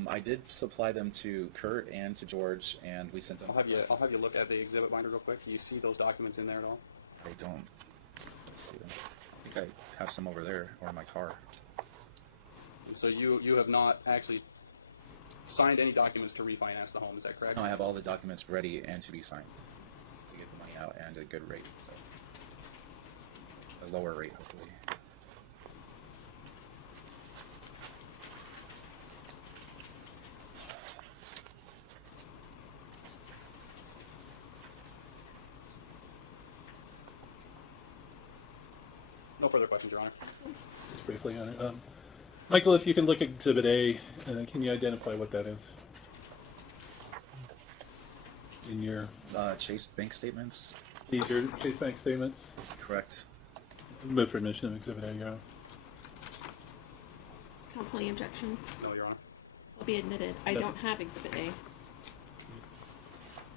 I did supply them to Kurt and to George, and we sent them. I'll have you look at the exhibit binder real quick. Do you see those documents in there at all? I don't. Let's see them. I think I have some over there, or in my car. And so you have not actually signed any documents to refinance the home. Is that correct? No, I have all the documents ready and to be signed to get the money out and a good rate. So a lower rate, hopefully. No further questions, Your Honor. Just briefly, Your Honor. Michael, if you can look at Exhibit A, can you identify what that is? In your Chase bank statements. these are Chase Bank statements. Correct. Move for admission of Exhibit A, Your Honor. Counsel, any objection? No, Your Honor. Will be admitted. I don't have Exhibit A.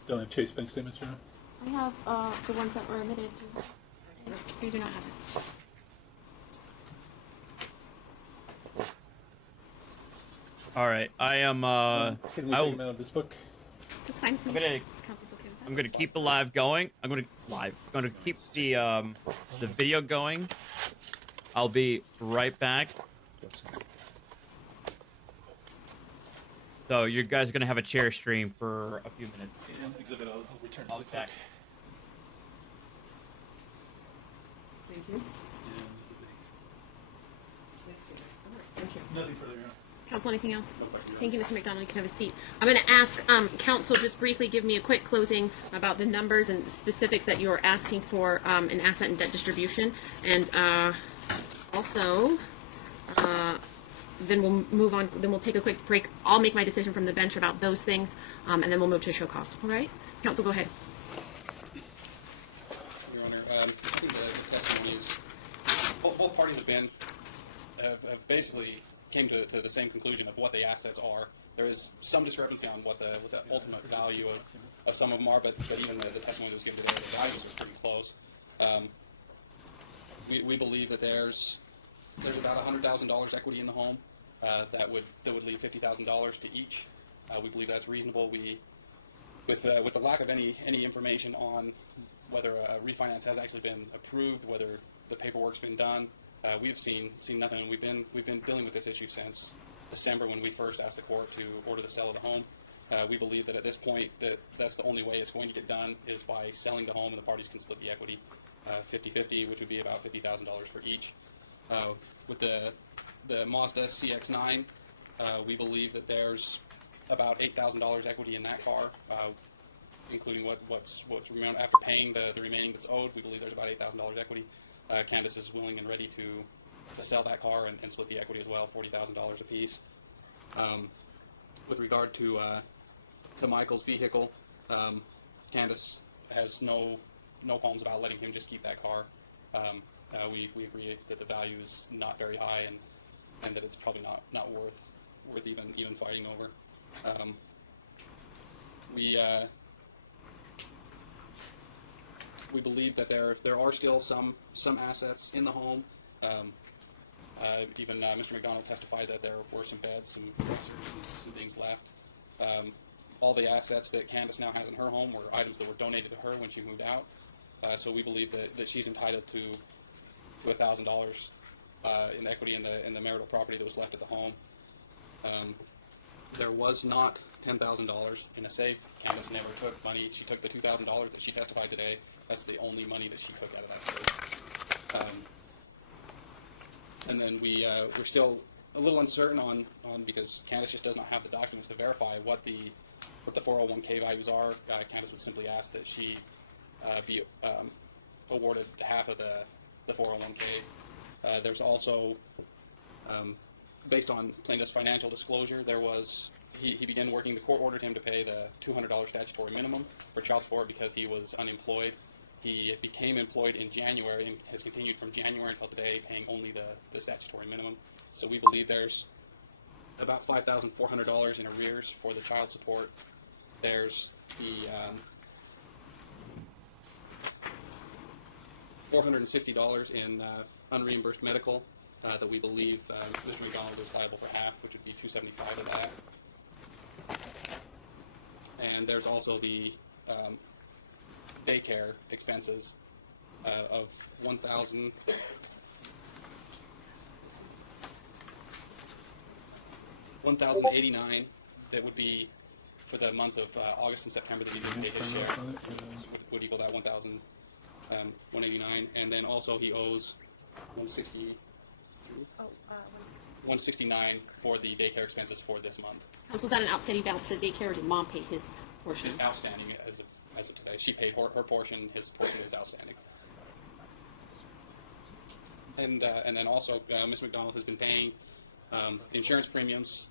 Don't have Chase Bank statements, Your Honor. I have the ones that were omitted. We do not have it. All right. I am. Can we take them out of this book? That's fine. I'm gonna. Counsel's okay with that? I'm gonna keep the live going. I'm gonna keep the video going. I'll be right back. So you guys are gonna have a chair stream for a few minutes. Exhibit, I'll return to I'll the be back. clerk. Thank you. And this is Thank you. nothing further, Your Honor. Counsel, anything else? Thank you, Mr. McDonald. You can have a seat. I'm going to ask counsel just briefly give me a quick closing about the numbers and specifics that you're asking for in asset and debt distribution. And also, then we'll move on. Then we'll take a quick break. I'll make my decision from the bench about those things, and then we'll move to show cause. All right? Counsel, go ahead. Your Honor, I think the testimony is both parties have basically came to the same conclusion of what the assets are. There is some discrepancy on what the ultimate value of some of them are, but even the testimony that was given today, the values was pretty close. We believe that there's about $100,000 equity in the home that would leave $50,000 to each. We believe that's reasonable. With the lack of any information on whether a refinance has actually been approved, whether the paperwork's been done, we've seen nothing. We've been dealing with this issue since December when we first asked the court to order the sale of the home. We believe that at this point that's the only way it's going to get done is by selling the home, and the parties can split the equity 50-50, which would be about $50,000 for each. With the Mazda CX-9, we believe that there's about $8,000 equity in that car, including what's remaining after paying the remaining that's owed. We believe there's about $8,000 equity. Candace is willing and ready to sell that car and split the equity as well, $40,000 apiece. With regard to Michael's vehicle, Candace has no qualms about letting him just keep that car. We agree that the value is not very high and that it's probably not worth even fighting over. We believe that there are still some assets in the home. Even Mr. McDonald testified that there were some beds, some things left. All the assets that Candace now has in her home were items that were donated to her when she moved out. So we believe that she's entitled to $1,000 in equity in the marital property that was left at the home. There was not $10,000 in a safe. Candace never took money. She took the $2,000 that she testified today. That's the only money that she took out of that safe. And then we're still a little uncertain on because Candace just does not have the documents to verify what the 401k values are. Candace would simply ask that she be awarded half of the 401k. There's also, based on plaintiff's financial disclosure, he began working. The court ordered him to pay the $200 statutory minimum for child support because he was unemployed. He became employed in January and has continued from January until today, paying only the statutory minimum. So we believe there's about $5,400 in arrears for the child support. There's the $450 in unreimbursed medical that we believe Mr. McDonald is liable for half, which would be $275 of that. And there's also the daycare expenses of $1,089 that would be for the months of August and September that he didn't pay his share, would equal that $1,189, and then also he owes $169 for the daycare expenses for this month. So was that an outstanding balance to the daycare, or did Mom pay his portion? It's outstanding as of today. She paid her portion. His portion is outstanding. And then also, Ms. McDonald has been paying the insurance premiums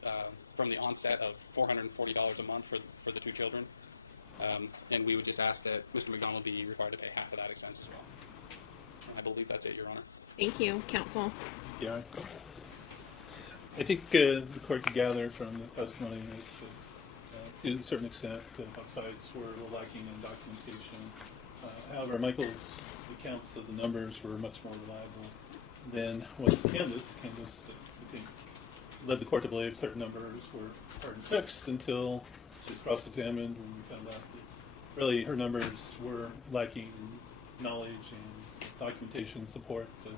from the onset of $440 a month for the two children. And we would just ask that Mr. McDonald be required to pay half of that expense as well. And I believe that's it, Your Honor. Thank you, counsel. Yeah. I think the court could gather from the testimony that to a certain extent both sides were lacking in documentation. However, Michael's accounts of the numbers were much more reliable than was Candace. Candace, I think, led the court to believe certain numbers were hard and fixed until she was cross-examined when we found out that really her numbers were lacking knowledge and documentation support. A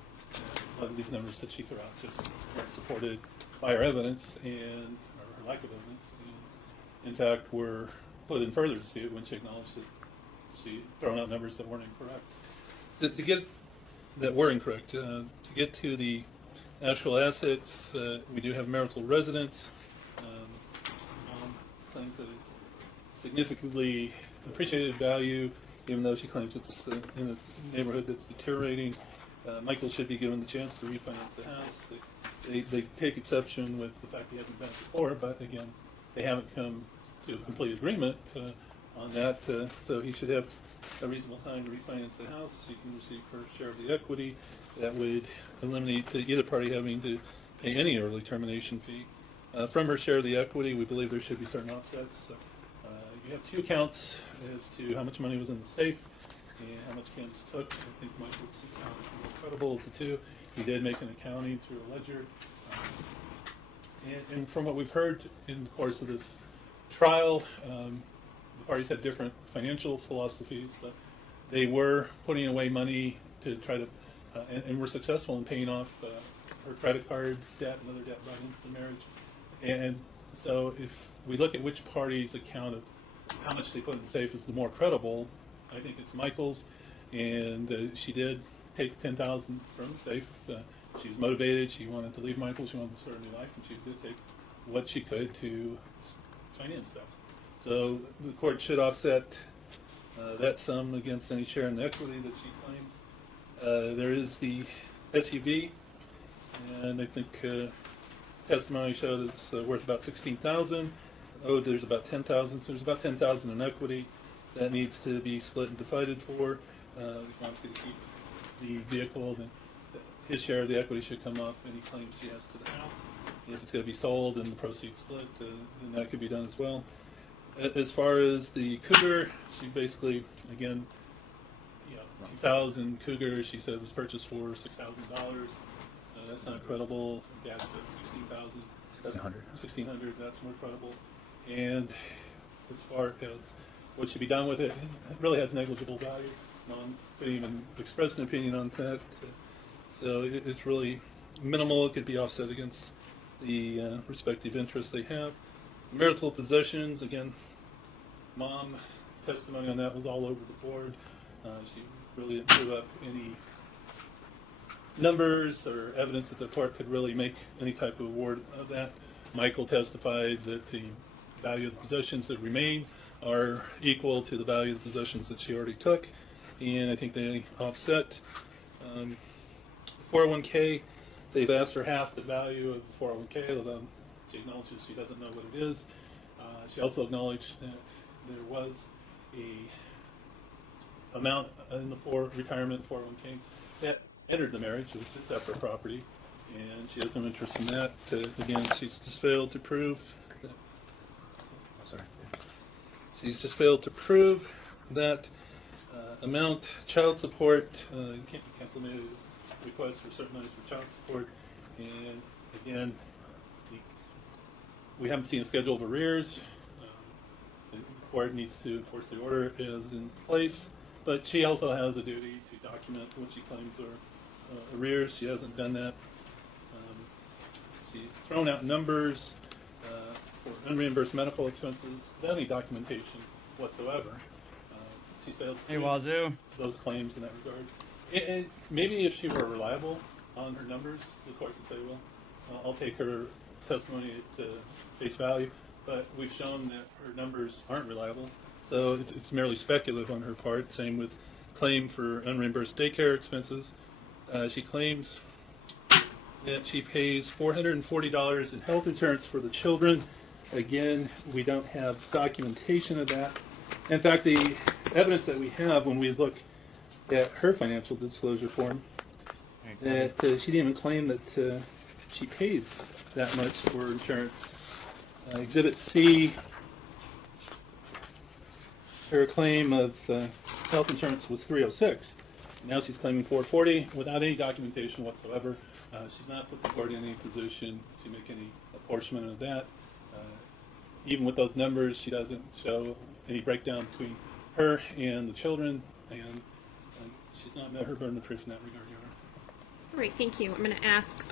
lot of these numbers that she threw out just weren't supported by our evidence and our lack of evidence. And in fact, were put in further dispute when she acknowledged that she thrown out numbers that weren't incorrect. To get that were incorrect. To get to the actual assets, we do have marital residence. Mom claims that it's significantly appreciated value, even though she claims it's in a neighborhood that's deteriorating. Michael should be given the chance to refinance the house. They take exception with the fact he hasn't done it before, but again, they haven't come to a complete agreement on that, so he should have a reasonable time to refinance the house. She can receive her share of the equity. That would eliminate either party having to pay any early termination fee. From her share of the equity, we believe there should be certain offsets. You have two accounts as to how much money was in the safe and how much Candace took. I think Michael's account is more credible of the two. He did make an accounting through a ledger. And from what we've heard in the course of this trial, the parties had different financial philosophies, but they were putting away money to try to, and were successful in paying off her credit card debt and other debt brought into the marriage. And so if we look at which party's account of how much they put in the safe is the more credible, I think it's Michael's. And she did take $10,000 from the safe. She was motivated. She wanted to leave Michael. She wanted to start a new life, and she was going to take what she could to finance that. So the court should offset that sum against any share in the equity that she claims. There is the SUV, and I think testimony showed it's worth about $16,000. There's about $10,000, so there's about $10,000 in equity that needs to be split and divided for. If he wants to keep the vehicle, then his share of the equity should come up any claims he has to the house. If it's going to be sold and the proceeds split, then that could be done as well. As far as the Cougar, she basically, again, 2000 Cougar, she said was purchased for $6,000. That's not credible. Dad said $16,000. $1,600. That's more credible. And as far as what should be done with it, it really has negligible value. Mom couldn't even express an opinion on that. So it's really minimal. It could be offset against the respective interests they have. Marital possessions, again, Mom's testimony on that was all over the board. She really didn't give up any numbers or evidence that the court could really make any type of award of that. Michael testified that the value of the possessions that remain are equal to the value of the possessions that she already took, and I think they offset. 401k, they've asked for half the value of the 401k, although she acknowledges she doesn't know what it is. She also acknowledged that there was a amount in the retirement 401k that entered the marriage. It was a separate property, and she has no interest in that. Again, she's just failed to prove that. She's just failed to prove that amount. Child support, counsel made a request for certain items for child support, and again, we haven't seen a schedule of arrears. The court needs to enforce the order as in place, but she also has a duty to document what she claims are arrears. She hasn't done that. She's thrown out numbers for unreimbursed medical expenses without any documentation whatsoever. She's failed to prove those claims in that regard. And maybe if she were reliable on her numbers, the court could say, well, I'll take her testimony at face value, but we've shown that her numbers aren't reliable, so it's merely speculative on her part. Same with claim for unreimbursed daycare expenses. She claims that she pays $440 in health insurance for the children. Again, we don't have documentation of that. In fact, the evidence that we have when we look at her financial disclosure form, that she didn't even claim that she pays that much for insurance. Exhibit C, her claim of health insurance was $306. Now she's claiming $440 without any documentation whatsoever. She's not put the court in any position to make any apportionment of that. Even with those numbers, she doesn't show any breakdown between her and the children, and she's not met her burden of proof in that regard, Your Honor. All right, thank you. I'm going to ask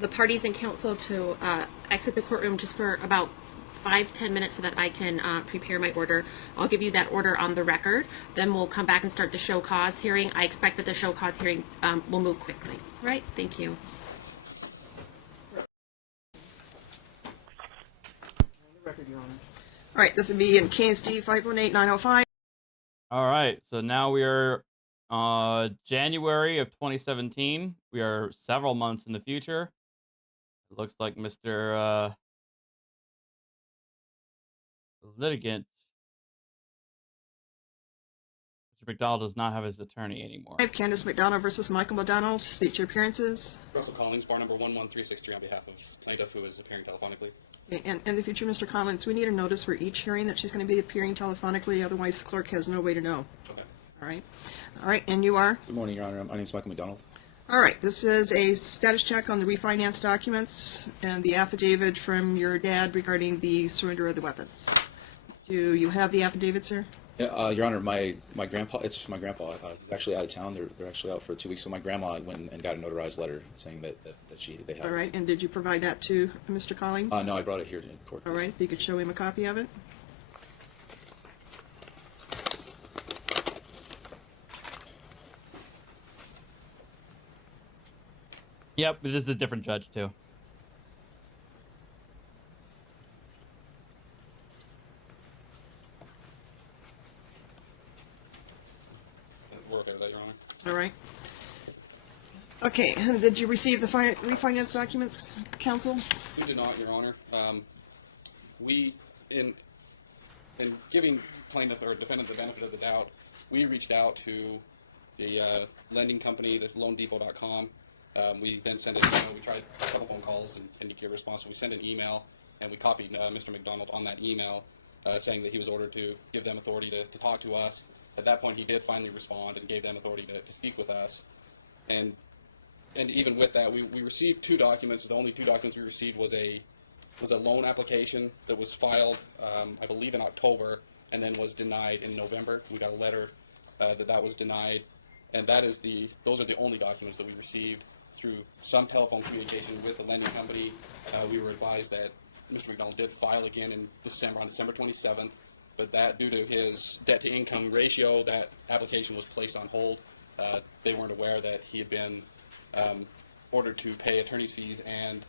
the parties in council to exit the courtroom just for about 5-10 minutes so that I can prepare my order. I'll give you that order on the record. Then we'll come back and start the show cause hearing. I expect that the show cause hearing will move quickly. All right, thank you. Record, Your Honor. All right, this would be in case D518905. All right, so now we are January of 2017. We are several months in the future. It looks like Mr. Litigant, Mr. McDonald, does not have his attorney anymore. Candace McDonald versus Michael McDonald. State your appearances. Russell Collins, bar number 11363, on behalf of plaintiff who is appearing telephonically. And in the future, Mr. Collins, we need a notice for each hearing that she's going to be appearing telephonically. Otherwise, the clerk has no way to know. Okay. All right. All right, and you are? Good morning, Your Honor. My name is Michael McDonald. All right, this is a status check on the refinance documents and the affidavit from your dad regarding the surrender of the weapons. Do you have the affidavit, sir? Yeah, Your Honor, my grandpa, it's my grandpa. He's actually out of town. They're actually out for 2 weeks. So my grandma went and got a notarized letter saying that they have All right, it. and did you provide that to Mr. Collins? No, I brought it here to court. All right, if you could show him a copy of it. Yep, it is a different judge, too. We're okay with that, Your Honor. All right. Okay, and did you receive the refinance documents, counsel? We did not, Your Honor. We, in giving plaintiff or defendant the benefit of the doubt, we reached out to the lending company, the loandepot.com. We then sent an email. We tried a couple phone calls and didn't get a response. We sent an email, and we copied Mr. McDonald on that email, saying that he was ordered to give them authority to talk to us. At that point, he did finally respond and gave them authority to speak with us. And even with that, we received 2 documents. The only 2 documents we received was a loan application that was filed, I believe, in October, and then was denied in November. We got a letter that was denied, and those are the only documents that we received through some telephone communication with the lending company, we were advised that Mr. McDonald did file again in December, on December 27th, but that due to his debt-to-income ratio, that application was placed on hold. They weren't aware that he had been ordered to pay attorney's fees and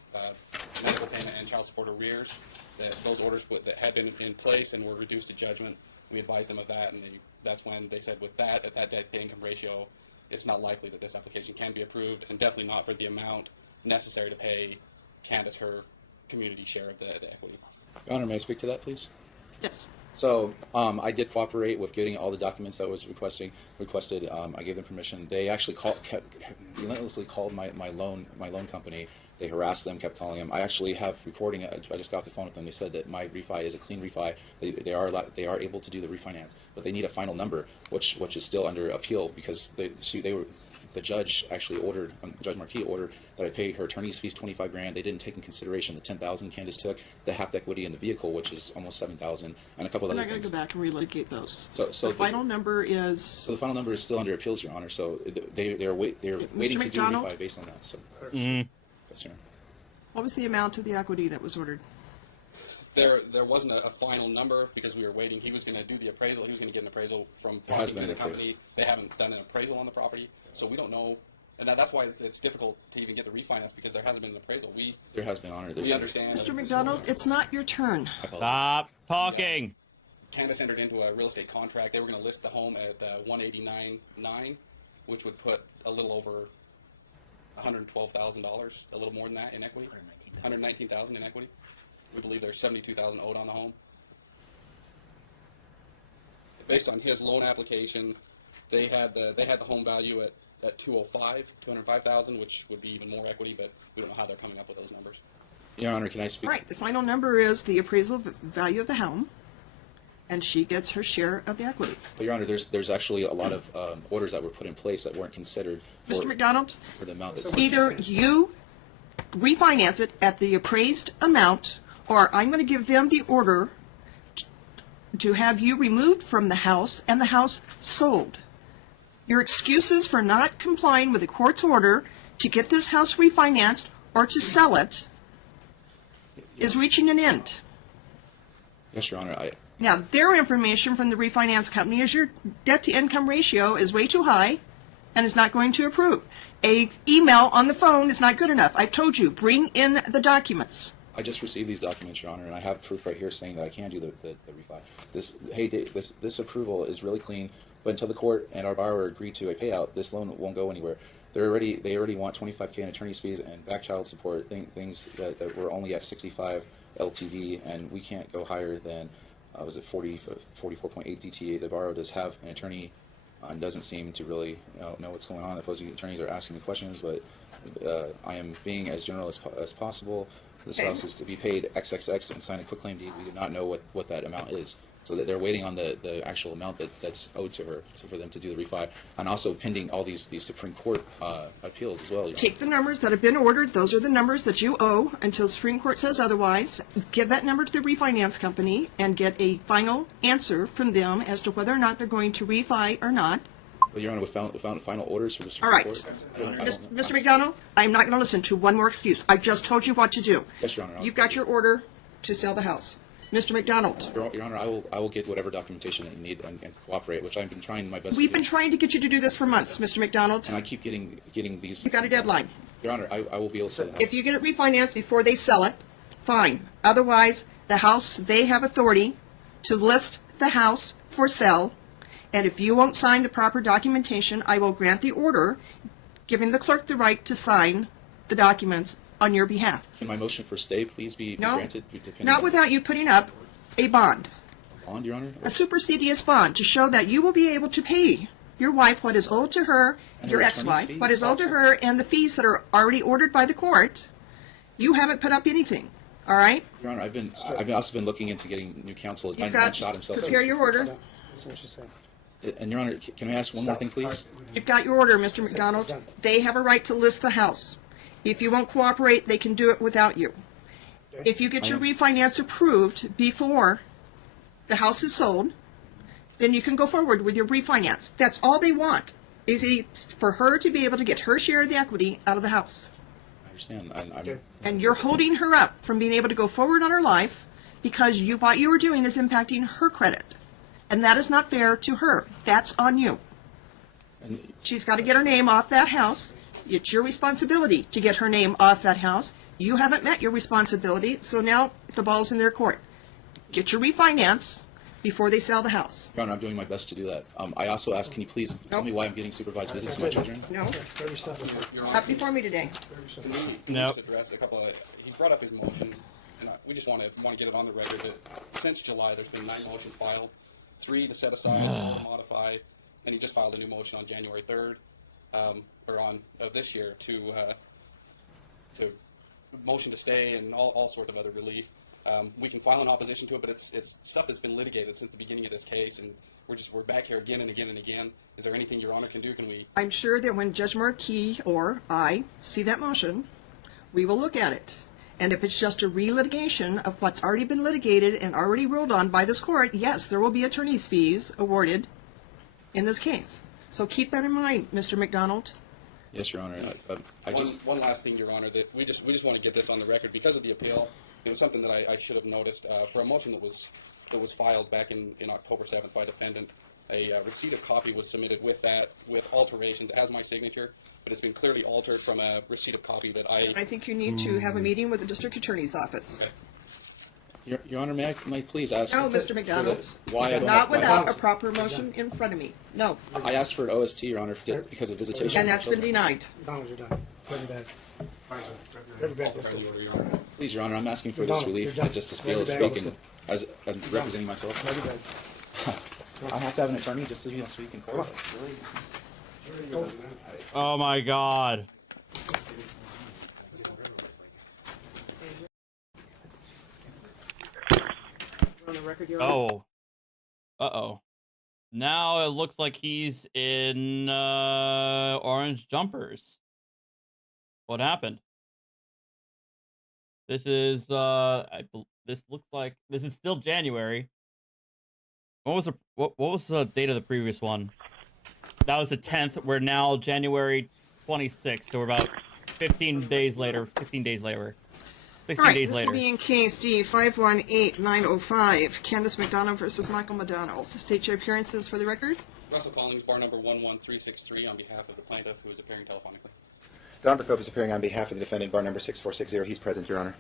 medical payment and child support arrears. Those orders that had been in place and were reduced to judgment, we advised them of that, and that's when they said with that, at that debt-to-income ratio, it's not likely that this application can be approved, and definitely not for the amount necessary to pay Candace her community share of the equity. Your Honor, may I speak to that, please? Yes. So I did cooperate with getting all the documents that was requested. I gave them permission. They actually relentlessly called my loan company. They harassed them, kept calling them. I actually have recording. I just got off the phone with them. They said that my refi is a clean refi. They are able to do the refinance, but they need a final number, which is still under appeal because the judge actually ordered, Judge Marquis ordered that I pay her attorney's fees $25,000. They didn't take in consideration the $10,000 Candace took, the half equity in the vehicle, which is almost $7,000, and a couple of We're other not going things. to go back and relitigate those. So the final number is... So the final number is still under appeals, Your Honor. So they're waiting to do a McDonald? refi based on that. So. Mm. Yes, Your Honor. What was the amount of the equity that was ordered? There wasn't a final number because we were waiting. He was going to do the appraisal. He was going to get an appraisal from There has the been an company. They haven't done an appraisal on the property, so we don't know. And that's why it's difficult to even get the refinance because there hasn't been an appraisal. There has been, Honor. We understand. Mr. McDonald, it's not your turn. Stop talking. Candace entered into a real estate contract. They were going to list the home at $189,900, which would put a little over $112,000, a little more than that in equity. $119,000 in equity. We believe there's $72,000 owed on the home. Based on his loan application, they had the home value at $205,000, which would be even more equity, but we don't know how they're coming up with those numbers. Your Honor, can I speak? Right. The final number is the appraisal value of the home, and she gets her share of the equity. But Your Honor, there's actually a lot of orders that were put in place that weren't considered for, Mr. McDonald, for the amount that's either you refinance it at the appraised amount, or I'm going to give them the order to have you removed from the house and the house sold. Your excuses for not complying with the court's order to get this house refinanced or to sell it is reaching an end. Yes, Your Honor. Now, their information from the refinance company is your debt-to-income ratio is way too high and is not going to approve. A email on the phone is not good enough. I've told you, bring in the documents. I just received these documents, Your Honor, and I have proof right here saying that I can do the refi. This approval is really clean, but until the court and our borrower agree to a payout, this loan won't go anywhere. They already want $25,000 in attorney's fees and back child support, things that were only at 65 LTV, and we can't go higher than, was it 44.8 DTA. The borrower does have an attorney and doesn't seem to really know what's going on. The opposing attorneys are asking me questions, but I am being as general as possible. This house is to be paid XXX and sign a quitclaim deed. We do not know what that amount is. So that they're waiting on the actual amount that's owed to her for them to do the refi, and also pending all these Supreme Court appeals as well. Take the numbers that have been ordered. Those are the numbers that you owe until the Supreme Court says otherwise. Give that number to the refinance company and get a final answer from them as to whether or not they're going to refi or not. But Your Honor, we found final orders for the Supreme All right. Court. Mr. McDonald, I'm not going to listen to one more excuse. I just told you what to do. Yes, Your Honor. You've got your order to sell the house. Mr. McDonald. Your Honor, I will get whatever documentation that you need and cooperate, which I've been trying my best We've to been do. trying to get you to do this for months, Mr. McDonald. And I keep getting these. You've got a deadline. Your Honor, I will be able to sell the house. If you get it refinanced before they sell it, fine. Otherwise, the house, they have authority to list the house for sale. And if you won't sign the proper documentation, I will grant the order, giving the clerk the right to sign the documents on your behalf. Can my motion for stay please be granted? Not without you putting up a bond. Bond, Your Honor? A supersedious bond to show that you will be able to pay your wife what is owed to her, And your her ex-wife, attorney's what is fees? owed to her, and the fees that are already ordered by the court. You haven't put up anything, all right? Your Honor, I've also been looking into getting new counsel. You've Mine got shot himself. prepare your order. And Your Honor, can I ask one more thing, please? You've got your order, Mr. McDonald. They have a right to list the house. If you won't cooperate, they can do it without you. If you get your refinance approved before the house is sold, then you can go forward with your refinance. That's all they want. is for her to be able to get her share of the equity out of the house. I understand. I'm And you're holding her up from being able to go forward on her life because what you were doing is impacting her credit. And that is not fair to her. That's on you. She's got to get her name off that house. It's your responsibility to get her name off that house. You haven't met your responsibility, so now the ball's in their court. Get your refinance before they sell the house. Your Honor, I'm doing my best to do that. I also ask, can you please tell me why I'm getting supervised visits to my children? No, Your Honor, not before me today. can we No. just address a couple of, he brought up his motion, and we just want to get it on the record that since July, there's been 9 motions filed, 3 to set aside, 4 to modify, and he just filed a new motion on January 3rd, of this year to motion to stay and all sorts of other relief. We can file an opposition to it, but it's stuff that's been litigated since the beginning of this case, and we're back here again and again and again. Is there anything Your Honor can do? Can we? I'm sure that when Judge Markey or I see that motion, we will look at it. And if it's just a relitigation of what's already been litigated and already ruled on by this court, yes, there will be attorney's fees awarded in this case. So keep that in mind, Mr. McDonald. Yes, Your Honor. One last thing, Your Honor, that we just want to get this on the record because of the appeal. It was something that I should have noticed for a motion that was filed back in October 7th by defendant. A receipt of copy was submitted with alterations as my signature, but it's been clearly altered from a receipt of copy that I think you need to have a meeting with the district attorney's office. Okay. Your Honor, may I please ask? No, Mr. McDonald. Why I don't Not why- without a proper motion in front of me. No. I asked for an OST, Your Honor, because of visitation. And that's been denied. McDonald, you're done. Very bad. I'll turn the order, Your Honor. Please, Your Honor, I'm asking for this McDonald, relief you're done. just to be able to Very speak bad. and as representing myself. Very bad. I have to have an attorney just to be able to speak in court. Oh my God. On the record, Your Honor. Oh. Uh-oh. Now it looks like he's in orange jumpers. What happened? This is this looks like this is still January. What was the date of the previous one? That was the 10th. We're now January 26th, so we're about 15 days later, 16 days later. 16 All right, days this later. will be in case D 518905, Candace McDonald versus Michael McDonald. State your appearances for the record. Russell Collins, bar number 11363, on behalf of the plaintiff who is appearing telephonically. Don Procope is appearing on behalf of the defendant, bar number 6460. He's present, Your Honor.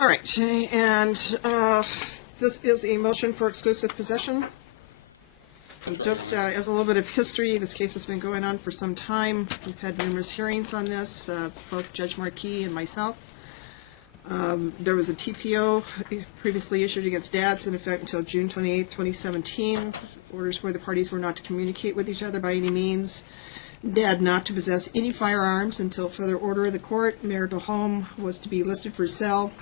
All right, and this is a motion for exclusive possession. Just as a little bit of history, this case has been going on for some time. We've had numerous hearings on this, both Judge Markey and myself. There was a TPO previously issued against dads in effect until June 28, 2017. Orders where the parties were not to communicate with each other by any means. Dad not to possess any firearms until further order of the court. Marital home was to be listed for sale.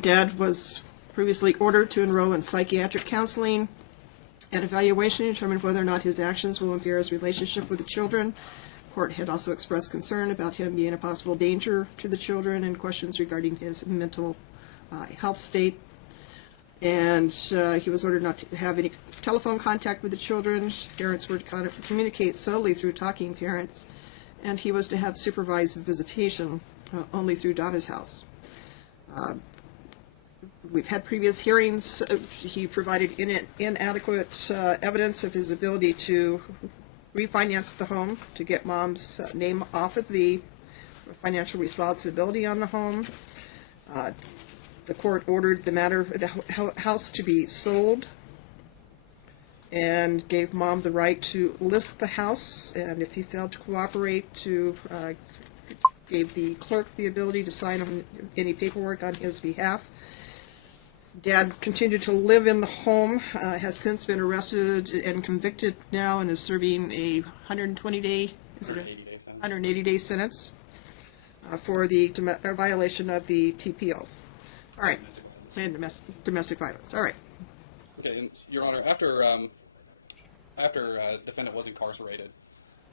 Dad was previously ordered to enroll in psychiatric counseling. An evaluation determined whether or not his actions will impair his relationship with the children. Court had also expressed concern about him being a possible danger to the children and questions regarding his mental health state. And he was ordered not to have any telephone contact with the children. Parents were to communicate solely through talking parents. And he was to have supervised visitation only through Donna's house. We've had previous hearings. He provided inadequate evidence of his ability to refinance the home, to get Mom's name off of the financial responsibility on the home. The court ordered the house to be sold and gave Mom the right to list the house, and if he failed to cooperate, gave the clerk the ability to sign on any paperwork on his behalf. Dad continued to live in the home, has since been arrested and convicted now and is serving a 180-day sentence for the violation of the TPO. All right, and domestic violence. All right. Okay, and Your Honor, after defendant was incarcerated,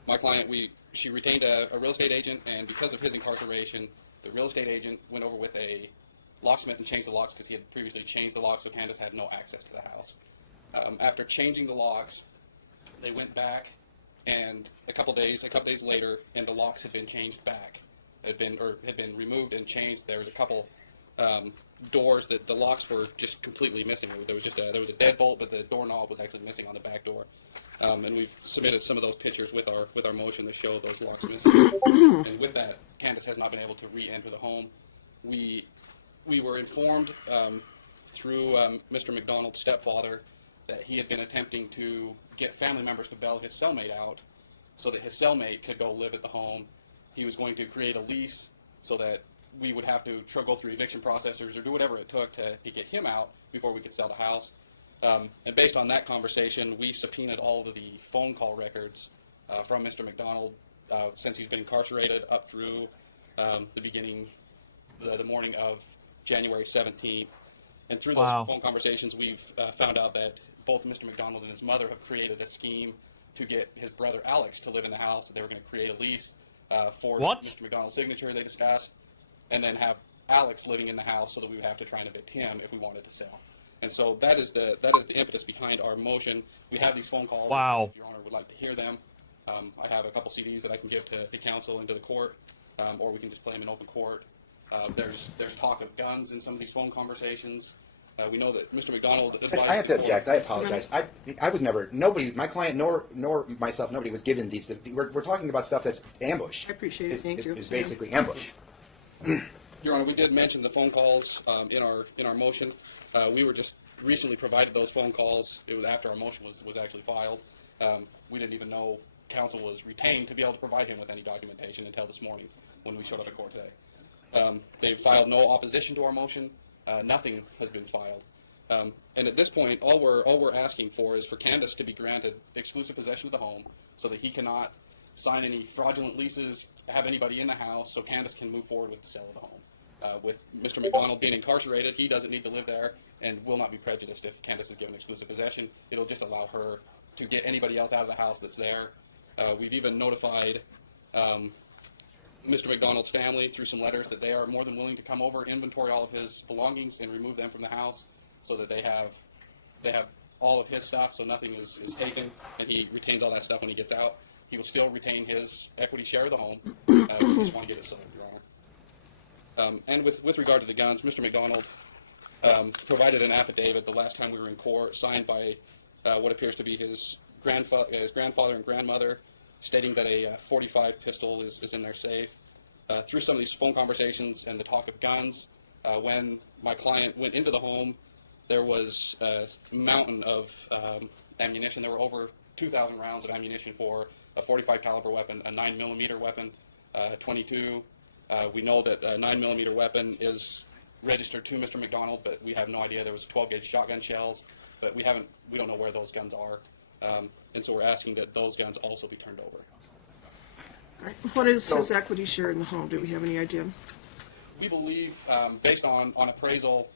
my client, she retained a real estate agent, and because of his incarceration, the real estate agent went over with a locksmith and changed the locks because he had previously changed the locks, so Candace had no access to the house. After changing the locks, They went back, and a couple days later, and the locks had been changed back. Had been removed and changed. There was a couple doors that the locks were just completely missing. There was a deadbolt, but the doorknob was actually missing on the back door. And we've submitted some of those pictures with our motion to show those locks missing. And with that, Candace has not been able to re-enter the home. We were informed through Mr. McDonald's stepfather that he had been attempting to get family members to bail his cellmate out so that his cellmate could go live at the home. He was going to create a lease so that we would have to go through eviction processors or do whatever it took to get him out before we could sell the house. And based on that conversation, we subpoenaed all of the phone call records from Mr. McDonald since he's been incarcerated up through the morning of January 17th. And through those phone conversations, we've found out that both Mr. McDonald and his mother have created a scheme to get his brother Alex to live in the house. That they were going to create a lease for Mr. McDonald's signature, they discussed, and then have Alex living in the house so that we would have to try and evict him if we wanted to sell. And so that is the impetus behind our motion. We have these phone calls. Wow. If Your Honor would like to hear them, I have a couple CDs that I can give to the council and to the court, or we can just play them in open court. There's talk of guns in some of these phone conversations. We know that Mr. McDonald advised I have to the court- object. I apologize. I was never, nobody, my client nor myself, nobody was given these. We're talking about stuff that's ambush. I appreciate it. Thank you. It's basically ambush. Your Honor, we did mention the phone calls in our motion. We were just recently provided those phone calls. It was after our motion was actually filed. We didn't even know counsel was retained to be able to provide him with any documentation until this morning when we showed up at court today. They've filed no opposition to our motion. Nothing has been filed. And at this point, all we're asking for is for Candace to be granted exclusive possession of the home so that he cannot sign any fraudulent leases, have anybody in the house, so Candace can move forward with the sale of the home. With Mr. McDonald being incarcerated, he doesn't need to live there and will not be prejudiced if Candace is given exclusive possession. It'll just allow her to get anybody else out of the house that's there. We've even notified Mr. McDonald's family through some letters that they are more than willing to come over, inventory all of his belongings, and remove them from the house so that they have all of his stuff, so nothing is taken, and he retains all that stuff when he gets out. He will still retain his equity share of the home. We just want to get it sold, Your Honor. And with regard to the guns, Mr. McDonald provided an affidavit the last time we were in court, signed by what appears to be his grandfather and grandmother, stating that a .45 pistol is in their safe. Through some of these phone conversations and the talk of guns, when my client went into the home, there was a mountain of ammunition. There were over 2,000 rounds of ammunition for a .45 caliber weapon, a 9mm weapon, 22. We know that a 9mm weapon is registered to Mr. McDonald, but we have no idea. There was 12-gauge shotgun shells, but we don't know where those guns are. And so we're asking that those guns also be turned over. All right. What is his equity share in the home? Do we have any idea? We believe, based on appraisal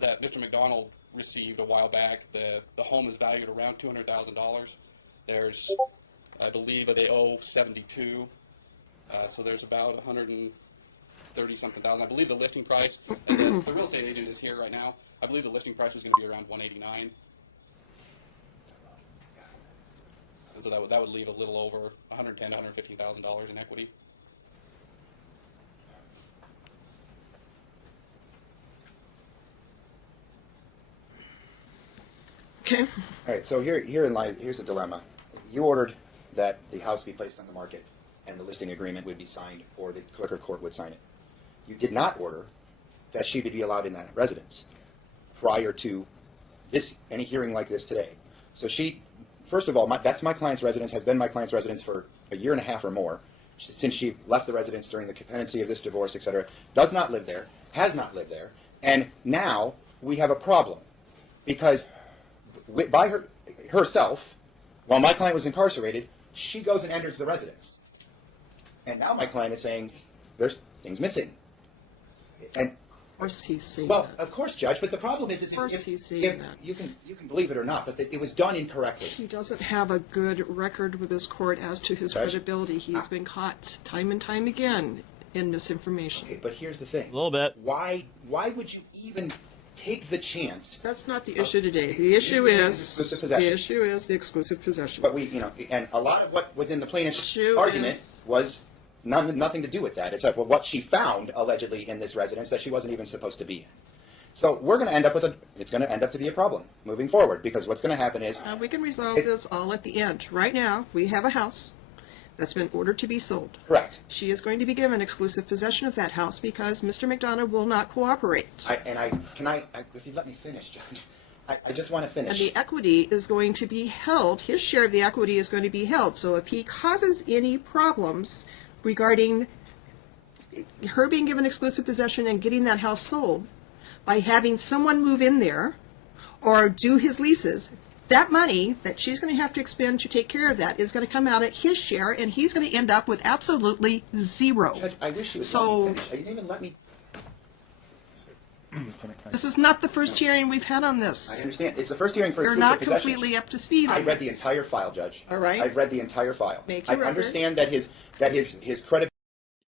that Mr. McDonald received a while back, the home is valued around $200,000. There's, I believe, they owe 72. So there's about 130-something thousand. I believe the listing price, and the real estate agent is here right now. I believe the listing price was going to be around $189. And so that would leave a little over $110,000 to $115,000 in equity. Okay. All right. So here's a dilemma. You ordered that the house be placed on the market and the listing agreement would be signed, or the clerk of court would sign it. You did not order that she would be allowed in that residence prior to any hearing like this today. So she, first of all, that's my client's residence, has been my client's residence for a year and a half or more, since she left the residence during the pendency of this divorce, etc. Does not live there, has not lived there, and now we have a problem because by herself, while my client was incarcerated, she goes and enters the residence. And now my client is saying, there's things missing. And of course he's saying well, that. of course, Judge, but the problem is, Of course he's saying that. You can believe it or not, but that it was done incorrectly. He doesn't have a good record with this court as to his Judge? credibility. He's been caught time and time again in misinformation. Okay, but here's the thing. A little bit. Why would you even take the chance. That's not the issue today. The issue is exclusive possession. the issue is the exclusive possession. But and a lot of what was in the plaintiff's Issue argument is- was nothing to do with that. It's like, well, what she found allegedly in this residence that she wasn't even supposed to be in. So we're going to end up it's going to end up to be a problem moving forward, because what's going to happen is We can resolve this all at the end. Right now, we have a house that's been ordered to be sold. correct. She is going to be given exclusive possession of that house because Mr. McDonald will not cooperate. If you let me finish, Judge, I just want to And finish. the equity is going to be held, his share of the equity is going to be held. So if he causes any problems regarding her being given exclusive possession and getting that house sold by having someone move in there or do his leases, that money that she's going to have to expend to take care of that is going to come out at his share, and he's going to end up with absolutely zero. Judge, I wish you would So- let me finish. You didn't even let me. This is not the first hearing we've had on I this. understand. It's the first hearing for You're exclusive not possession. completely up to speed on I read the this. entire file, Judge. All right. I've read the entire file. Make I your record. understand that his credibility.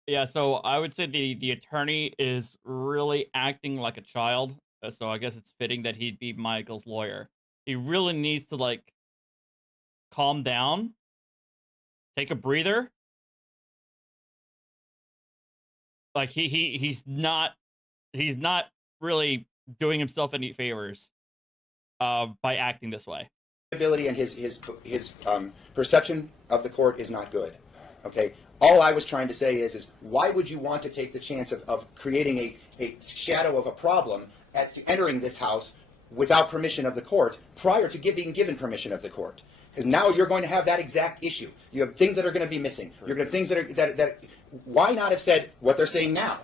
Yeah, so I would say the attorney is really acting like a child. So I guess it's fitting that he'd be Michael's lawyer. He really needs to like calm down, take a breather. Like he's not really doing himself any favors by acting this way. Credibility and his perception of the court is not good. Okay. All I was trying to say is why would you want to take the chance of creating a shadow of a problem as to entering this house without permission of the court prior to being given permission of the court? Because now you're going to have that exact issue. You have things that are going to be missing. You're going to have things that why not have said what they're saying now,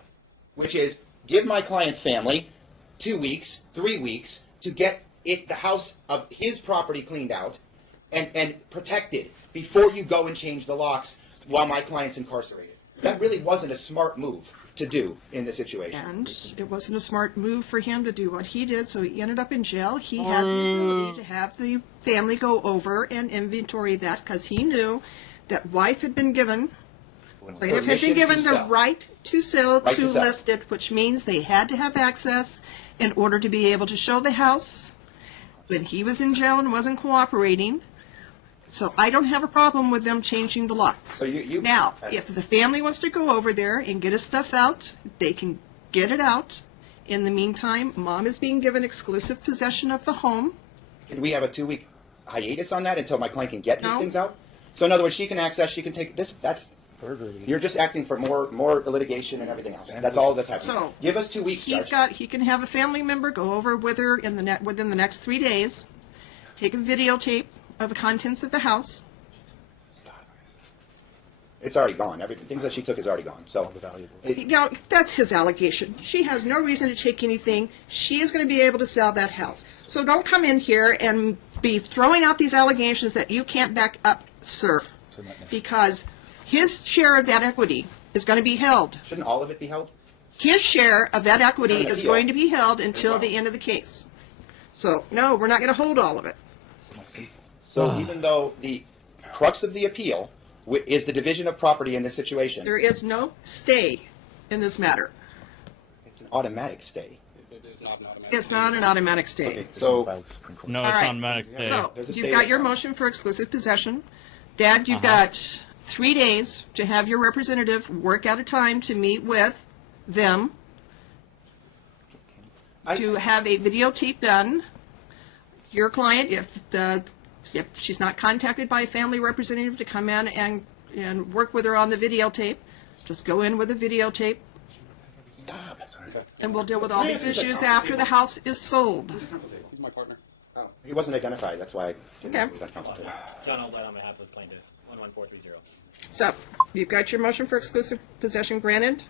which is give my client's family 2 weeks, 3 weeks to get the house of his property cleaned out and protected before you go and change the locks while my client's incarcerated. That really wasn't a smart move to do in this situation. And it wasn't a smart move for him to do what he did, so he ended up in jail. He had the ability to have the family go over and inventory that because he knew that wife had been given, plaintiff had been Permission given to the sell. right to sell, Right to to sell. list it, which means they had to have access in order to be able to show the house when he was in jail and wasn't cooperating. So I don't have a problem with them changing the locks. So you Now, if the family wants to go over there and get his stuff out, they can get it out. In the meantime, mom is being given exclusive possession of the home. Can we have a 2-week hiatus on that until my client can get these No. things out? So in other words, she can access, she can take this. You're just acting for more litigation and everything else. That's all that's happening. So Give us 2 weeks, Judge. He can have a family member go over with her within the next 3 days, take a videotape of the contents of the house. It's already gone. Things that she took is already gone. So Now, that's his allegation. She has no reason to take anything. She is going to be able to sell that house. So don't come in here and be throwing out these allegations that you can't back up, sir. Because his share of that equity is going to be held. Shouldn't all of it be held? His share of that equity An is appeal. going to be held until the end of the case. So, no, we're not going to hold all of it. So even though the crux of the appeal is the division of property in this situation, There is no stay in this matter. it's an automatic stay. It's not an automatic stay. Okay, so No, it's All right. not automatic. So, There's a you've stay got right your now. motion for exclusive possession. Dad, you've got 3 days to have your representative work out a time to meet with them, to have a videotape done. Your client, if she's not contacted by a family representative to come in and work with her on the videotape, just go in with a videotape. Stop. And we'll deal with all these issues after the house is sold. He's my partner. Oh, he wasn't identified. That's why I didn't know Okay. he was on council today. John Albright on behalf of plaintiff, 11430. So, you've got your motion for exclusive possession granted.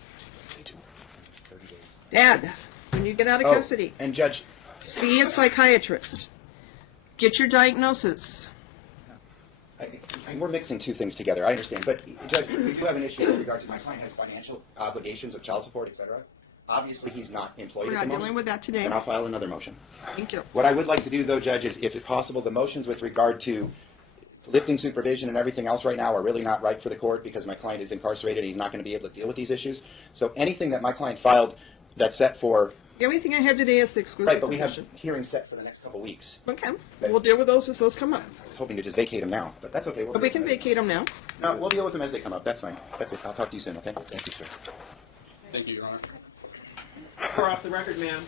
Dad, when you get out of Oh, custody, and Judge, see a psychiatrist. Get your diagnosis. we're mixing two things together. I understand, but Judge, we do have an issue with regard to my client has financial obligations of child support, etc. Obviously, he's not employed We're at not the moment. dealing with that today. And I'll file another motion. Thank you. What I would like to do, though, Judge, is, if possible, the motions with regard to lifting supervision and everything else right now are really not right for the court because my client is incarcerated and he's not going to be able to deal with these issues. So anything that my client filed that's set for The only thing I have today is the exclusive Right, but we have position. hearings set for the next couple weeks. Okay, we'll deal with those as those come up. I was hoping to just vacate them now, but that's okay. We'll But we can vacate them now. No, we'll deal with them as they come up. That's fine. That's it. I'll talk to you soon, okay? Thank you, sir. Thank you, Your Honor. We're off the record, ma'am.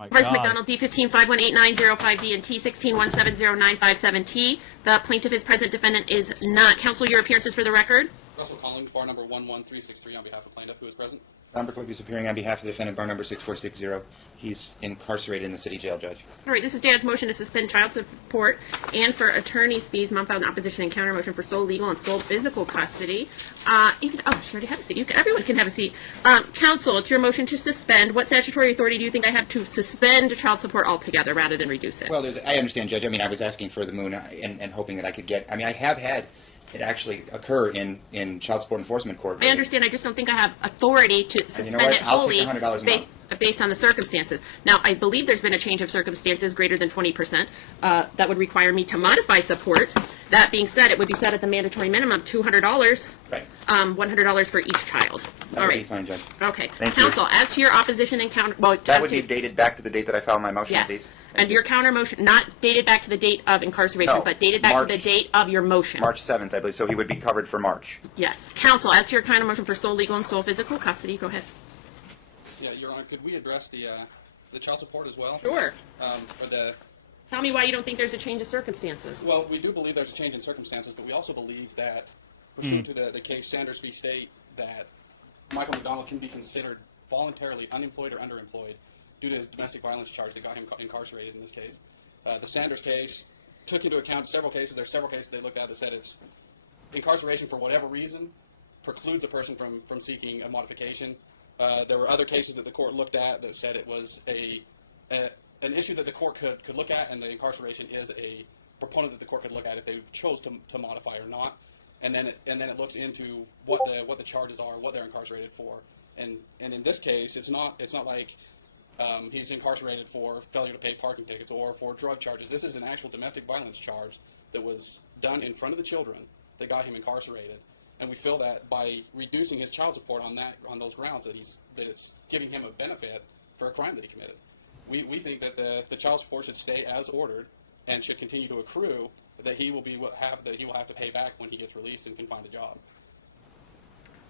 My Versus God. McDonald, D15-518905D and T16-170957T. The plaintiff is present, defendant is not. Counsel, your appearances for the record. Russell Collins, bar number 11363 on behalf of plaintiff, who is present. Don Berkowitz is appearing on behalf of the defendant, bar number 6460. He's incarcerated in the city jail, Judge. All right, this is Dan's motion to suspend child support and for attorney's fees. Mom filed an opposition and counter motion for sole legal and sole physical custody. You can, she already had a seat. Everyone can have a seat. Counsel, it's your motion to suspend. What statutory authority do you think I have to suspend child support altogether rather than reduce it? Well, I understand, Judge. I mean, I was asking for the moon and hoping that I could get. I mean, I have had it actually occur in child support enforcement court. I understand. I just don't think I have authority to suspend it I'll wholly take $100 a month. based on the circumstances. Now, I believe there's been a change of circumstances greater than 20%. That would require me to modify support. That being said, it would be set at the mandatory minimum, $200. Right. $100 for each child. That would be fine, Judge. Okay. Thank you. Counsel, as to your opposition and counter, well, That as would to, be dated back to the date that I filed my motion, yes, please. and your counter motion, not dated back to the date of incarceration, No, but dated back March- to the date of your motion. March 7th, I believe, so he would be covered for March. Yes. Counsel, as to your counter motion for sole legal and sole physical custody, go ahead. Yeah, Your Honor, could we address the child support as well? Sure. Or the Tell me why you don't think there's a change of circumstances. Well, we do believe there's a change in circumstances, but we also believe that, pursuant to the case Sanders v. State, that Michael McDonald can be considered voluntarily unemployed or underemployed due to his domestic violence charge that got him incarcerated in this case. The Sanders case took into account several cases. There are several cases they looked at that said it's incarceration for whatever reason precludes a person from seeking a modification. There were other cases that the court looked at that said it was an issue that the court could look at, and the incarceration is a proponent that the court could look at if they chose to modify or not. And then it looks into what the charges are, what they're incarcerated for. And in this case, it's not like he's incarcerated for failure to pay parking tickets or for drug charges. This is an actual domestic violence charge that was done in front of the children that got him incarcerated. And we feel that by reducing his child support on those grounds that it's giving him a benefit for a crime that he committed. We think that the child support should stay as ordered and should continue to accrue, that he will have to pay back when he gets released and can find a job.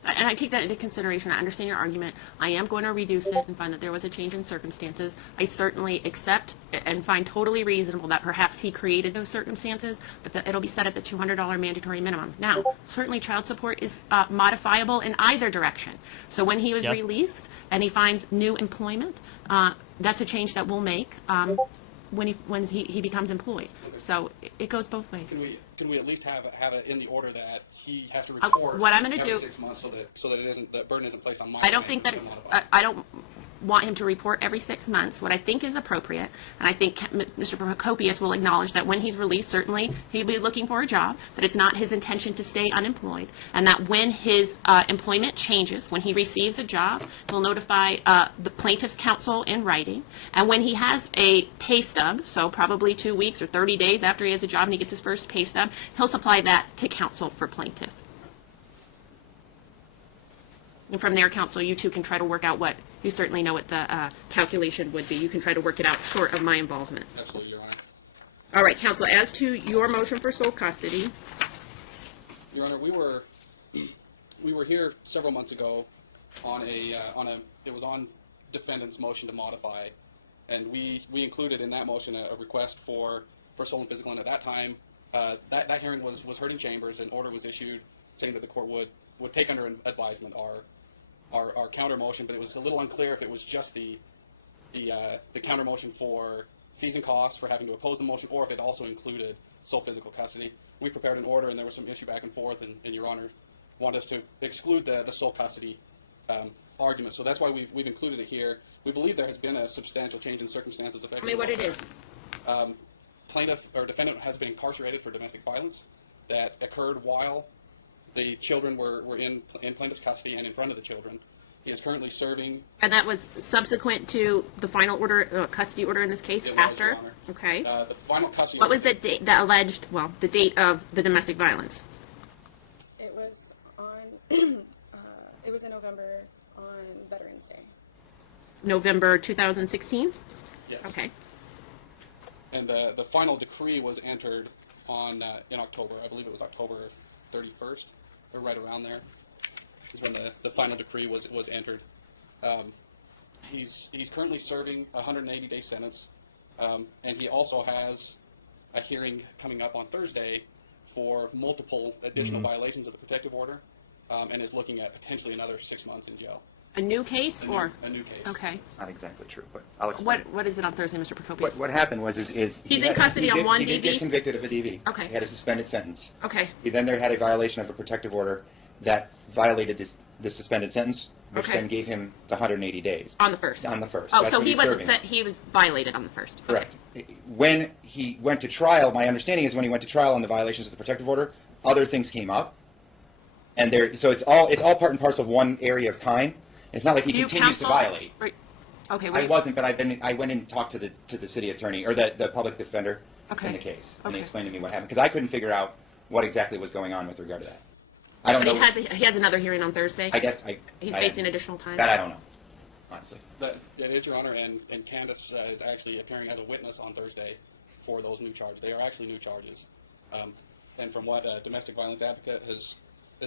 And I take that into consideration. I understand your argument. I am going to reduce it and find that there was a change in circumstances. I certainly accept and find totally reasonable that perhaps he created those circumstances, but that it'll be set at the $200 mandatory minimum. Now, certainly child support is modifiable in either direction. So when he was Yes. released and he finds new employment, that's a change that we'll make when he becomes employed. So it goes both ways. Can we at least have it in the order that he has to report what I'm gonna every do- 6 months so that that burden isn't placed on my I don't think that it's, I don't want him to report every 6 months. What I think is appropriate, and I think Mr. Procopius will acknowledge that when he's released, certainly he'll be looking for a job, that it's not his intention to stay unemployed, and that when his employment changes, when he receives a job, he'll notify the plaintiff's counsel in writing, and when he has a pay stub, so probably 2 weeks or 30 days after he has a job and he gets his first pay stub, he'll supply that to counsel for plaintiff. And from there, counsel, you two can try to work out what, you certainly know what the calculation would be. You can try to work it out short of my involvement. Absolutely, Your Honor. All right, counsel, as to your motion for sole custody. Your Honor, we were here several months ago on it was on defendant's motion to modify, and we included in that motion a request for sole and physical, and at that time, that hearing was heard in chambers, and order was issued saying that the court would take under advisement our counter motion, but it was a little unclear if it was just the counter motion for fees and costs for having to oppose the motion, or if it also included sole physical custody. We prepared an order, and there was some issue back and forth, and Your Honor wanted us to exclude the sole custody argument. So that's why we've included it here. We believe there has been a substantial change in circumstances affecting. Tell me what it is. Plaintiff or defendant has been incarcerated for domestic violence that occurred while the children were in plaintiff's custody and in front of the children. He is currently serving. And that was subsequent to the final order, custody order in this case, It was, after? Your Honor. Okay. The final custody. What was the date, the alleged, well, the date of the domestic violence? It was on, it was in November on Veterans November 2016? Yes. Okay. And the final decree was entered on in October. I believe it was October 31st, or right around there, is when the final decree was entered. He's currently serving a 180-day sentence, and he also has a hearing coming up on Thursday for multiple additional violations of the protective order, and is looking at potentially another 6 months in jail. A new case, or? A new case. Okay. It's not exactly true, but I'll explain. What is it on Thursday, Mr. Procopius? What happened was He's in custody on one He did DV? get convicted of a DV. Okay. He had a suspended sentence. Okay. Then there had a violation of a protective order that violated the suspended sentence, which Okay. then gave him the 180 days. On the first? On the first. Oh, That's so what he he's wasn't serving. he was violated on the first. Correct. When he went to trial, my understanding is when he went to trial on the violations of the protective order, other things came up, and so it's all part and parcel of one area of time. It's not like he Do you continues to counsel- violate. Right. Okay. I Wait. wasn't, but I went and talked to the city attorney or the public defender Okay. in the case, and they Okay. explained to me what happened because I couldn't figure out what exactly was going on with regard to that. I don't But know. he has another hearing on Thursday. I guess He's I- facing additional time. That I don't know, honestly. That is, Your Honor, and Candace is actually appearing as a witness on Thursday for those new charges. They are actually new charges. And from what a domestic violence advocate has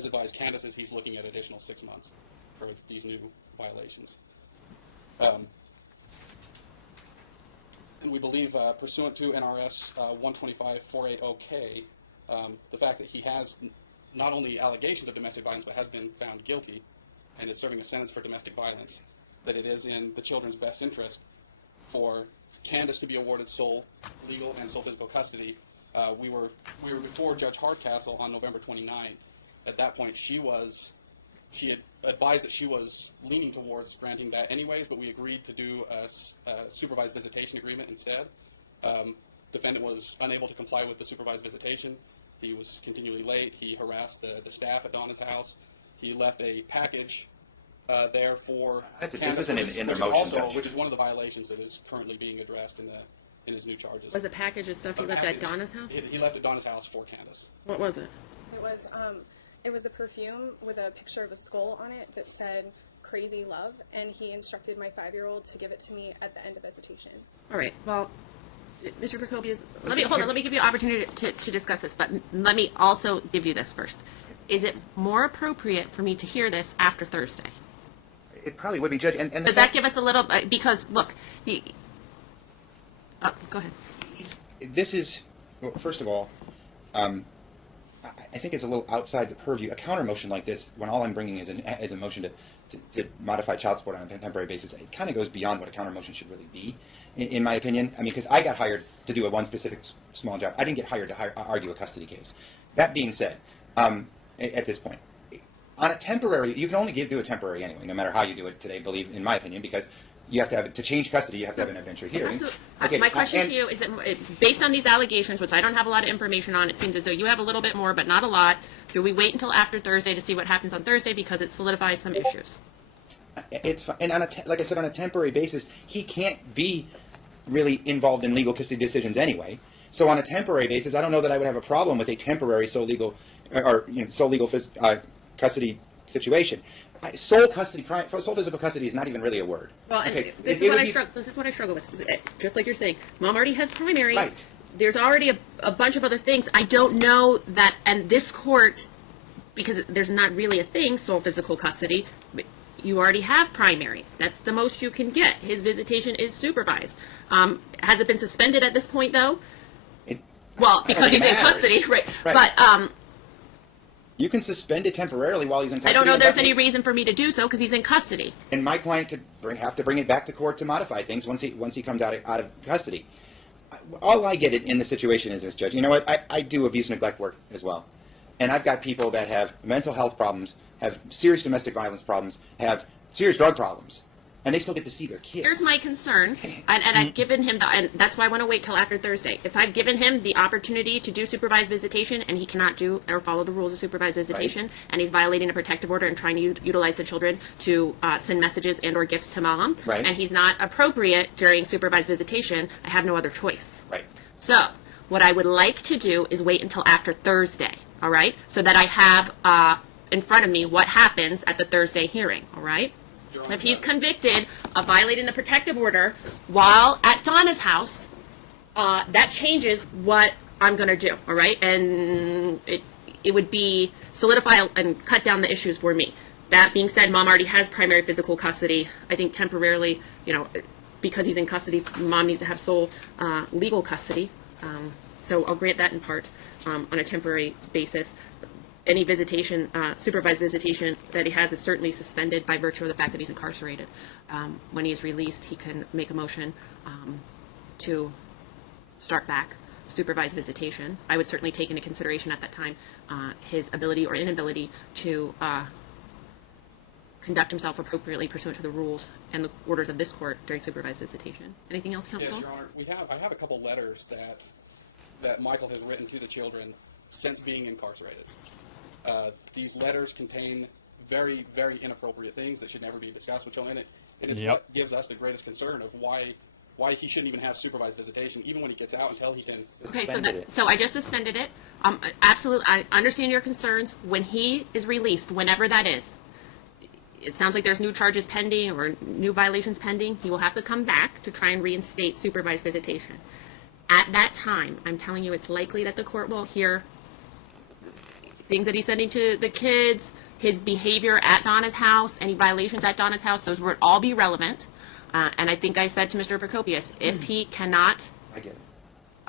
advised Candace is he's looking at additional 6 months for these new violations. And we believe, pursuant to NRS 125-480K, the fact that he has not only allegations of domestic violence but has been found guilty and is serving a sentence for domestic violence, that it is in the children's best interest for Candace to be awarded sole legal and sole physical custody. We were before Judge Hardcastle on November 29th. At that point, she had advised that she was leaning towards granting that anyways, but we agreed to do a supervised visitation agreement instead. Defendant was unable to comply with the supervised visitation. He was continually late. He harassed the staff at Donna's house. He left a package there for This Candace, isn't in their motion, Judge. which is one of the violations that is currently being addressed in his new charges. Was a package of stuff he left at Donna's house? He left at Donna's house for Candace. What was it? It was a perfume with a picture of a skull on it that said "Crazy Love," and he instructed my 5-year-old to give it to me at the end of visitation. All right. Well, Mr. Procopius, let me give you an opportunity to discuss this, but let me also give you this first. Is it more appropriate for me to hear this after Thursday? It probably would be, Judge. And Does that give us a little? Because look, go ahead. This is, well, first of all, I think it's a little outside the purview. A counter motion like this, when all I'm bringing is a motion to modify child support on a temporary basis, it kind of goes beyond what a counter motion should really be, in my opinion. I mean, because I got hired to do one specific small job. I didn't get hired to argue a custody case. That being said, at this point, on a temporary, you can only do a temporary anyway, no matter how you do it today, believe, in my opinion, because you have to have to change custody. You have to have an evidentiary hearing. Absolutely. Okay, My question to you is that based on these allegations, which I don't have a lot of information on, it seems as though you have a little bit more, but not a lot. Do we wait until after Thursday to see what happens on Thursday because it solidifies some issues? It's fine. And like I said, on a temporary basis, he can't be really involved in legal custody decisions anyway. So on a temporary basis, I don't know that I would have a problem with a temporary sole legal custody situation. Sole physical custody is not even really a word. Well, and okay. this is what I struggle with. Just like you're saying, Mom already has primary. Right. There's already a bunch of other things. I don't know that, and this court, because there's not really a thing, sole physical custody, you already have primary. That's the most you can get. His visitation is supervised. Has it been suspended at this point, though? Well, because he's in custody, right? But you can suspend it temporarily while he's in custody. I don't know there's any reason for me to do so because he's in custody. And my client could have to bring it back to court to modify things once he comes out of custody. All I get in the situation is this, Judge. You know what? I do abuse and neglect work as well. And I've got people that have mental health problems, have serious domestic violence problems, have serious drug problems, and they still get to see their kids. Here's my concern, and I've given him and that's why I want to wait till after Thursday. If I've given him the opportunity to do supervised visitation and he cannot do or follow the rules of supervised visitation, and he's violating a protective order and trying to utilize the children to send messages and or gifts to Mom, and he's not appropriate during supervised visitation, I have no other choice. Right. So what I would like to do is wait until after Thursday, all right, so that I have in front of me what happens at the Thursday hearing, all right? Your if he's convicted of violating the protective order while at Donna's house, that changes what I'm going to do, all right? And it would be solidify and cut down the issues for me. That being said, Mom already has primary physical custody. I think temporarily, because he's in custody, Mom needs to have sole legal custody. So I'll grant that in part on a temporary basis. Any visitation, supervised visitation that he has is certainly suspended by virtue of the fact that he's incarcerated. When he is released, he can make a motion to start back supervised visitation. I would certainly take into consideration at that time his ability or inability to conduct himself appropriately pursuant to the rules and the orders of this court during supervised visitation. Anything else, counsel? Yes, Your Honor. I have a couple letters that Michael has written to the children since being incarcerated. These letters contain very, very inappropriate things that should never be discussed with children. And it's what gives us the greatest concern of why he shouldn't even have supervised visitation, even when he gets out, until he can. Okay, so I just suspended it. Absolutely, I understand your concerns. When he is released, whenever that is, it sounds like there's new charges pending or new violations pending. He will have to come back to try and reinstate supervised visitation. At that time, I'm telling you, it's likely that the court will hear things that he's sending to the kids, his behavior at Donna's house, any violations at Donna's house. Those would all be relevant. And I think I said to Mr. Prokopius, if he cannot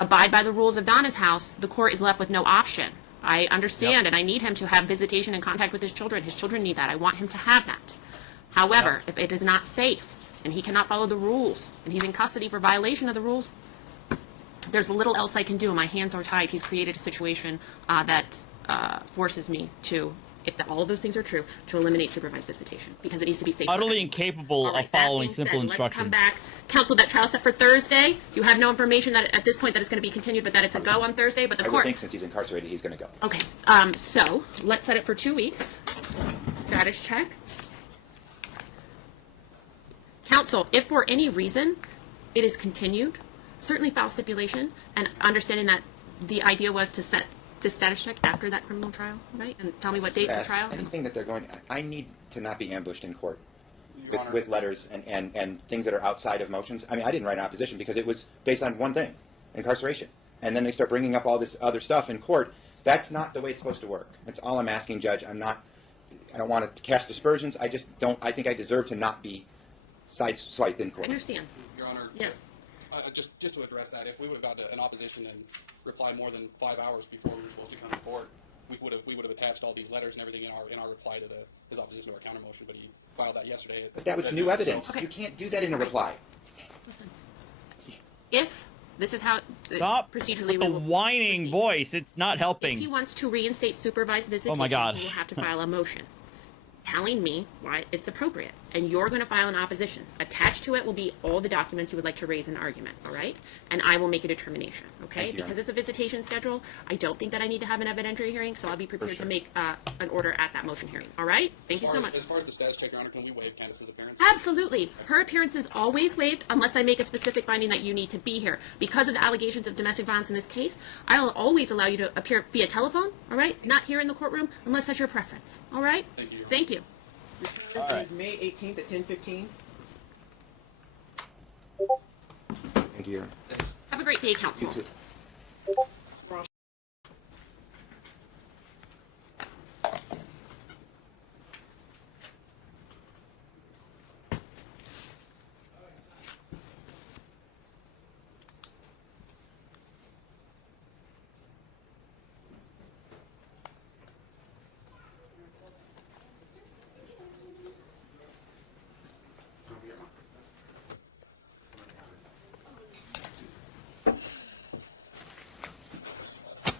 abide by the rules of Donna's house, the court is left with no option. I understand, and I need him to have visitation and contact with his children. His children need that. I want him to have that. However, if it is not safe and he cannot follow the rules and he's in custody for violation of the rules, there's little else I can do. My hands are tied. He's created a situation that forces me to, if all of those things are true, to eliminate supervised visitation because it needs to be safe. Utterly incapable of following simple Let's come instructions. back. Counsel, that trial set for Thursday. You have no information that at this point that it's going to be continued, but that it's a go on Thursday. But the I court. would think since he's incarcerated, he's going to go. Okay. So let's set it for 2 weeks. Status check. Counsel, if for any reason it is continued, certainly file stipulation and understanding that the idea was to set the status check after that criminal trial, right? And tell me what date the trial. Anything that they're going. I need to not be ambushed in court with letters and things that are outside of motions. I mean, I didn't write an opposition because it was based on one thing, incarceration. And then they start bringing up all this other stuff in court. That's not the way it's supposed to work. That's all I'm asking, Judge. I don't want to cast aspersions. I just don't. I think I deserve to not be sideswiped in court. I understand. Your Honor. Yes. Just to address that, if we would have got an opposition and replied more than 5 hours before we were supposed to come to court, we would have attached all these letters and everything in our reply to his opposition to our counter motion. But he filed that yesterday. But that was new evidence. So, you can't do that in a reply. Listen, if this is how Stop procedurally with the whining voice. It's not helping. if he wants to reinstate supervised visitation, Oh my God. he will have to file a motion telling me why it's appropriate. And you're going to file an opposition. Attached to it will be all the documents you would like to raise in argument, all right? And I will make a determination, okay? Thank you, Because it's a visitation schedule, I don't think that I need to have an evidentiary hearing, so I'll be prepared to make an order at that motion hearing, all right? Thank you so much. As far as the status check, Your Honor, can we waive Candace's appearance? Absolutely. Her appearance is always waived unless I make a specific finding that you need to be here. Because of the allegations of domestic violence in this case, I will always allow you to appear via telephone, all right? Not here in the courtroom unless that's your preference, all right? Thank you. Thank you. Thursday is May 18th at 10:15. Thank you. Have a great day, counsel. You too.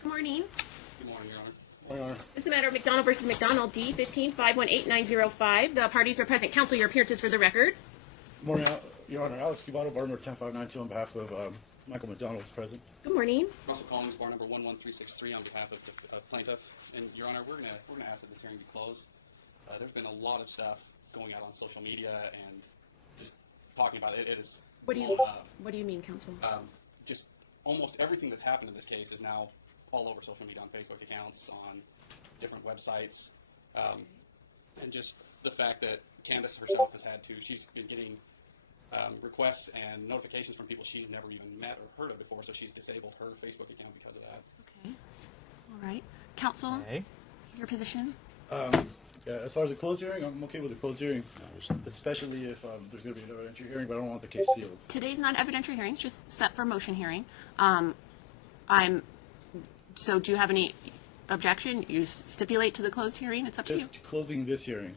Good morning. Good morning, Your Honor. This is the matter of McDonald versus McDonald, D-15-518905. The parties are present. Counsel, your appearances for the record. Good morning, Your Honor. Alex Cubano, bar number 10592 on behalf of Michael McDonald is present. Good morning. Russell Collins, bar number 11363 on behalf of the plaintiff. And Your Honor, we're gonna ask that this hearing be closed. There's been a lot of stuff going out on social media and just talking about it. It is. What do you mean, counsel? Just almost everything that's happened in this case is now all over social media, on Facebook accounts, on different websites, and just the fact that Candace herself has had to. She's been getting requests and notifications from people she's never even met or heard of before, so she's disabled her Facebook account because of that. Okay. All right. Counsel, your position? Yeah, as far as the closed hearing, I'm okay with the closed hearing, especially if there's going to be an evidentiary hearing, but I don't want the case sealed. Today's not evidentiary hearing, it's just set for motion hearing. So do you have any objection? You stipulate to the closed hearing? It's up to you. Just closing this hearing.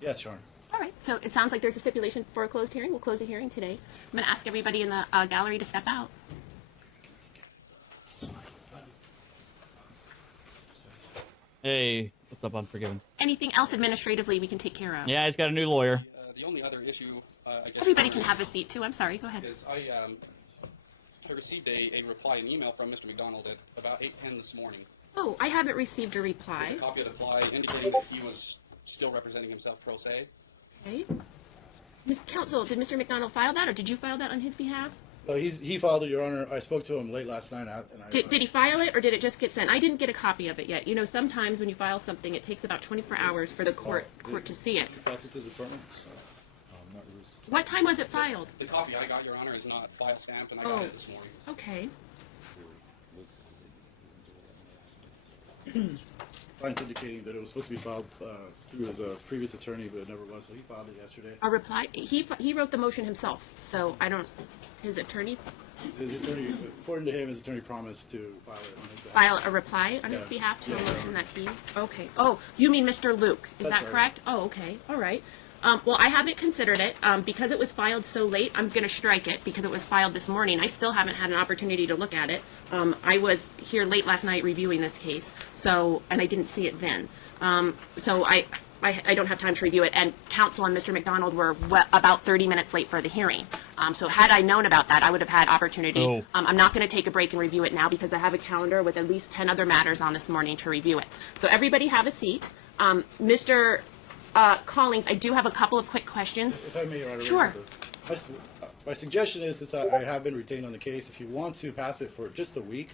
Yes, Your Honor. All right. So it sounds like there's a stipulation for a closed hearing. We'll close the hearing today. I'm going to ask everybody in the gallery to step out. Hey, what's up, Unforgiven? Anything else administratively we can take care of? Yeah, he's got a new lawyer. The only other issue, I guess... Everybody can have a seat, too. I'm sorry. Go ahead. Is I received a reply, an email from Mr. McDonald at about 8:10 this morning. Oh, I haven't received a reply. A copy of the reply indicating that he was still representing himself pro se. Okay. Ms. Counsel, did Mr. McDonald file that, or did you file that on his behalf? He filed it, Your Honor. I spoke to him late last night. Did he file it, or did it just get sent? I didn't get a copy of it yet. You know, sometimes when you file something, it takes about 24 hours for the court to see it. You filed it to the department? What time was it filed? The copy I got, Your Honor, is not file stamped, and I got it this morning. Okay. Client's indicating that it was supposed to be filed through his previous attorney, but it never was, so he filed it yesterday. A reply? He wrote the motion himself, so I don't... His attorney? His attorney, according to him, his attorney promised to file it on his behalf. File a reply on his behalf to a motion that he... Okay. Oh, you mean Mr. Luke. Is That's that right. correct? Oh, okay. All right. Well, I haven't considered it. Because it was filed so late, I'm going to strike it because it was filed this morning. I still haven't had an opportunity to look at it. I was here late last night reviewing this case, and I didn't see it then. So I don't have time to review it. And counsel and Mr. McDonald were about 30 minutes late for the hearing. So had I known about that, I would have had opportunity. Oh. I'm not going to take a break and review it now because I have a calendar with at least 10 other matters on this morning to review it. So everybody have a seat. Mr. Collings, I do have a couple of quick questions. If I may, Your Honor. Sure. My suggestion is, since I have been retained on the case, if you want to pass it for just a week,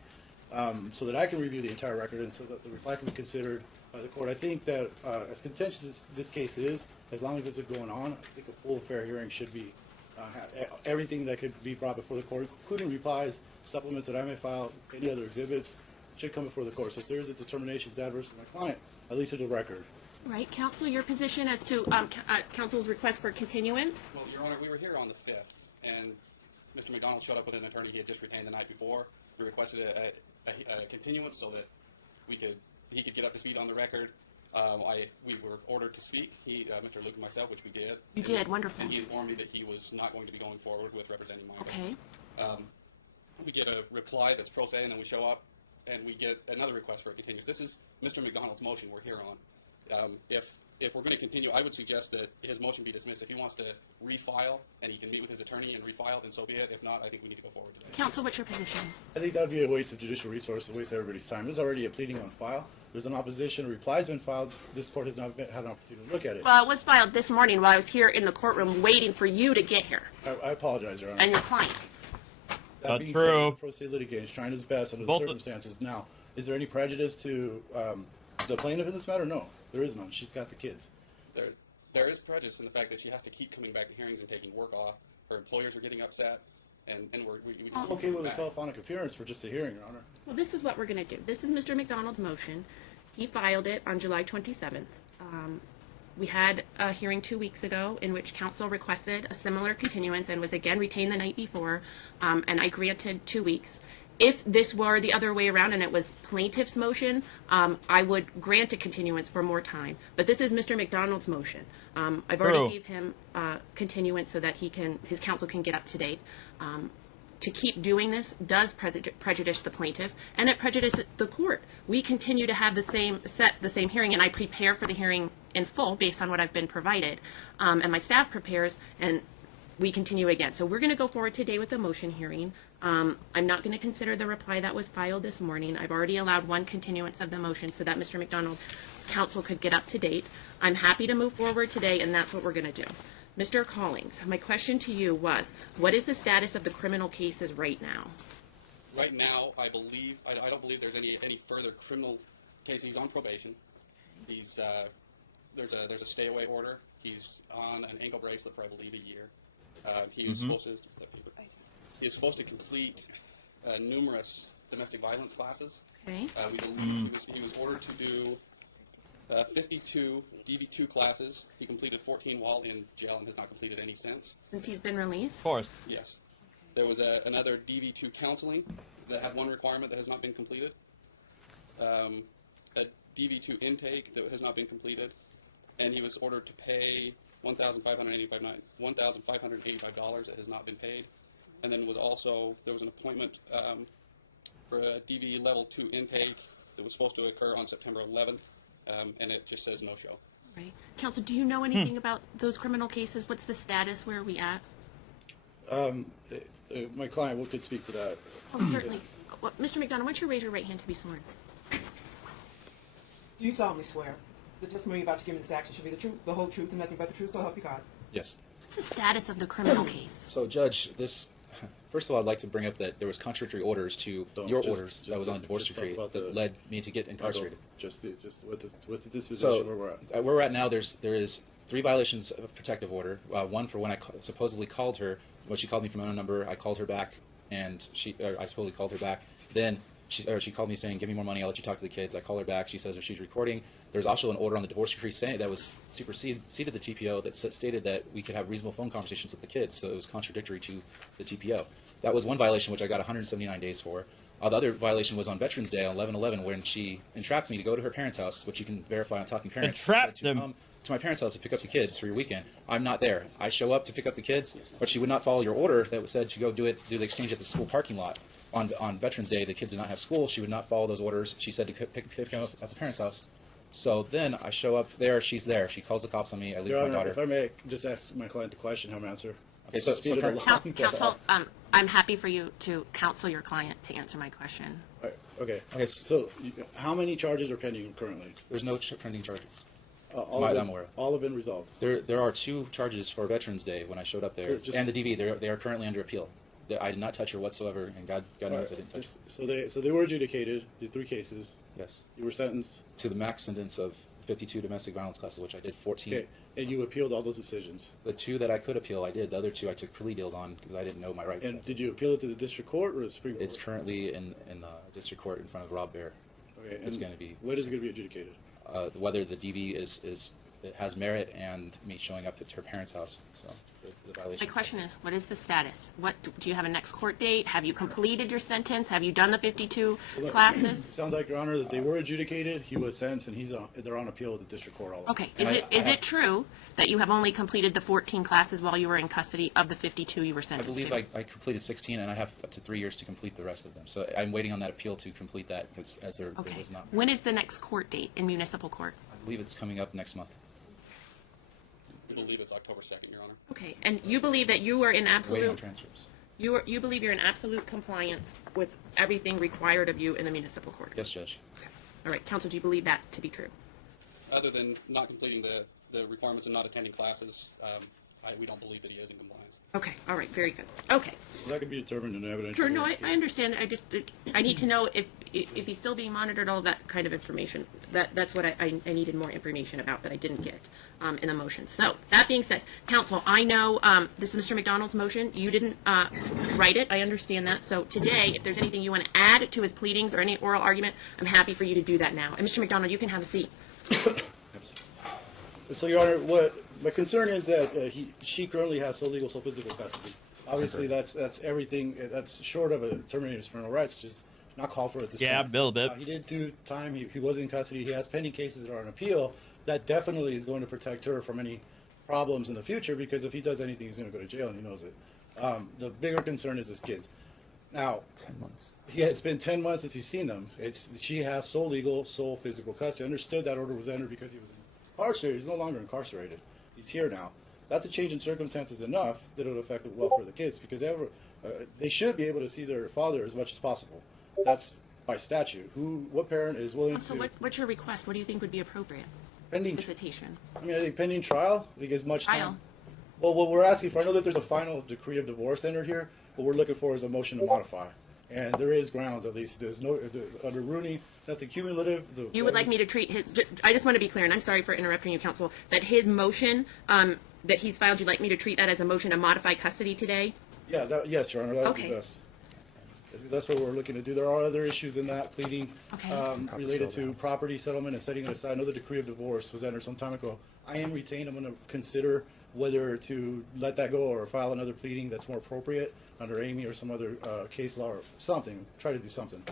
so that I can review the entire record and so that the reply can be considered by the court. I think that as contentious as this case is, as long as it's going on, I think a full fair hearing should be everything that could be brought before the court, including replies, supplements that I may file, any other exhibits, should come before the court. So if there is a determination that's adverse to my client, at least it's a record. Right. Counsel, your position as to counsel's request for continuance? Well, Your Honor, we were here on the 5th, and Mr. McDonald showed up with an attorney he had just retained the night before. We requested a continuance so that he could get up to speed on the record. We were ordered to speak, Mr. Luke and myself, which we did. You did, wonderful. And he informed me that he was not going to be going forward with representing Michael. Okay. We get a reply that's pro se, and then we show up, and we get another request for a continuance. This is Mr. McDonald's motion we're here on. If we're going to continue, I would suggest that his motion be dismissed. If he wants to refile and he can meet with his attorney and refile, then so be it. If not, I think we need to go forward today. Counsel, what's your position? I think that would be a waste of judicial resources, a waste of everybody's time. There's already a pleading on file. There's an opposition. A reply's been filed. This court has not had an opportunity to look at it. Well, it was filed this morning while I was here in the courtroom waiting for you to get here. I apologize, Your Honor. And your client. That being said, the pro se litigant is trying his best under the circumstances. Now, is there any prejudice to the plaintiff in this matter? No, there is none. She's got the kids. There is prejudice in the fact that she has to keep coming back to hearings and taking work off. Her employers are getting upset, and we just I'm okay with a telephonic appearance for just a hearing, Your Honor. Well, this is what we're going to do. This is Mr. McDonald's motion. He filed it on July 27th. We had a hearing 2 weeks ago in which counsel requested a similar continuance and was again retained the night before, and I granted 2 weeks. If this were the other way around and it was plaintiff's motion, I would grant a continuance for more time. But this is Mr. McDonald's motion. I've already gave him continuance so that his counsel can get up to date. To keep doing this does prejudice the plaintiff, and it prejudices the court. We continue to have the same hearing, and I prepare for the hearing in full based on what I've been provided, and my staff prepares, and we continue again. So we're going to go forward today with the motion hearing. I'm not going to consider the reply that was filed this morning. I've already allowed one continuance of the motion so that Mr. McDonald's counsel could get up to date. I'm happy to move forward today, and that's what we're going to do. Mr. Collings, my question to you was, what is the status of the criminal cases right now? Right now, I don't believe there's any further criminal cases. He's on probation. there's a stay away order. He's on an ankle bracelet for I believe a year. He was supposed to complete numerous domestic violence classes. Okay. We believe he was ordered to do 52 DV2 classes. He completed 14 while in jail and has not completed any since. Since he's been released? Of course. Yes. There was another DV2 counseling that had one requirement that has not been completed. A DV2 intake that has not been completed. And he was ordered to pay $1,585 that has not been paid. And then there was an appointment for a DV level 2 intake that was supposed to occur on September 11th, and it just says no show. Right. Counsel, do you know anything about those criminal cases? What's the status? Where are we at? My client could speak to that. Oh, certainly. Well, Mr. McDonald, why don't you raise your right hand to be sworn? Do you solemnly swear the testimony you're about to give in this action shall be the truth, the whole truth, and nothing but the truth, so help you God? Yes. What's the status of the criminal case? So, Judge, first of all, I'd like to bring up that there was contradictory orders to your orders that was on the divorce decree that led me to get incarcerated. Just what's the disposition So, where we're at? Where we're at now, there is 3 violations of protective order. One for when I supposedly called her, when she called me from an unknown number, I called her back, and I supposedly called her back. Then she called me saying, "Give me more money, I'll let you talk to the kids." I call her back. She says that she's recording. There's also an order on the divorce decree saying that was superseded the TPO that stated that we could have reasonable phone conversations with the kids. So it was contradictory to the TPO. That was one violation, which I got 179 days for. The other violation was on Veterans Day on 11/11, when she entrapped me to go to her parents' house, which you can verify on Talking Parents. Entrapped them. Come to my parents' house to pick up the kids for your weekend. I'm not there. I show up to pick up the kids, but she would not follow your order that said to go do the exchange at the school parking lot. On Veterans Day, the kids did not have school. She would not follow those orders. She said to pick them up at the parents' house. So then I show up there. She's there. She calls the cops on me. I leave Your my Honor, daughter. if I may just ask my client the question, have him answer. Okay, so Counsel, I'm happy for you to counsel your client to answer my question. Okay. So how many charges are pending currently? There's no pending charges. All have been resolved. There are 2 charges for Veterans Day when I showed up there, and the DV. They are currently under appeal. I did not touch her whatsoever, and God knows I didn't touch her. So they were adjudicated, the 3 cases. Yes. You were sentenced to the max sentence of 52 domestic violence classes, which I did 14. Okay. And you appealed all those decisions. The 2 that I could appeal, I did. The other 2 I took plea deals on because I didn't know my rights. And did you appeal it to the district court or the Supreme Court? It's currently in district court in front of Rob Baer. Okay. It's going to be. When is it going to be adjudicated? Whether the DV it has merit, and me showing up at her parents' house. So the violation. My question is, what is the status? What do you have a next court date? Have you completed your sentence? Have you done the 52 classes? It sounds like, Your Honor, that they were adjudicated. He was sentenced, and they're on appeal at the district court. All Okay. Is it true that you have only completed the 14 classes while you were in custody of the 52 you were sentenced to? I believe I completed 16, and I have up to 3 years to complete the rest of them. So I'm waiting on that appeal to complete that, because there was not. When is the next court date in municipal court? I believe it's coming up next month. I believe it's October 2nd, Your Honor. Okay, and you believe that you are in Waiting on absolute transcripts. you believe you're in absolute compliance with everything required of you in the municipal court? Yes, Judge. Okay. All right, counsel, do you believe that to be true? Other than not completing the requirements and not attending classes, we don't believe that he is in compliance. Okay, all right, very good. Okay. So that could be determined in evidence. Sure, no, I understand. I need to know if he's still being monitored, all that kind of information. That's what I needed more information about that I didn't get in the motion. So, that being said, counsel, I know this is Mr. McDonald's motion. You didn't write it. I understand that. So, today, if there's anything you want to add to his pleadings or any oral argument, I'm happy for you to do that now. And Mr. McDonald, you can have a seat. So, Your Honor, what my concern is that she currently has sole legal, sole physical custody. Obviously, that's everything. That's short of a terminating his parental rights, which is not called for at this point. Yeah, Bill Bip. He did do time. He was in custody. He has pending cases that are on appeal. That definitely is going to protect her from any problems in the future, because if he does anything, he's going to go to jail, and he knows it. The bigger concern is his kids. Now, 10 months. Yeah, it's been 10 months since he's seen them. She has sole legal, sole physical custody. I understood that order was entered because he was incarcerated. He's no longer incarcerated. He's here now. That's a change in circumstances enough that it'll affect the welfare of the kids, because they should be able to see their father as much as possible. That's by statute. What parent is willing to? So what's your request? What do you think would be appropriate? Pending visitation. I mean, I think pending trial. I think as much time. Trial. Well, what we're asking for, I know that there's a final decree of divorce entered here. What we're looking for is a motion to modify. And there is grounds, at least. There's no, under Rooney, that's the cumulative. You would like me to treat his, I just want to be clear, and I'm sorry for interrupting you, counsel, that his motion that he's filed, you'd like me to treat that as a motion to modify custody today? Yeah, yes, Your Honor, that would be Okay. best. That's what we're looking to do. There are other issues in that pleading Okay. related to property settlement and setting it aside. Another decree of divorce was entered some time ago. I am retained. I'm going to consider whether to let that go or file another pleading that's more appropriate under Amy or some other case law or something. Try to do something.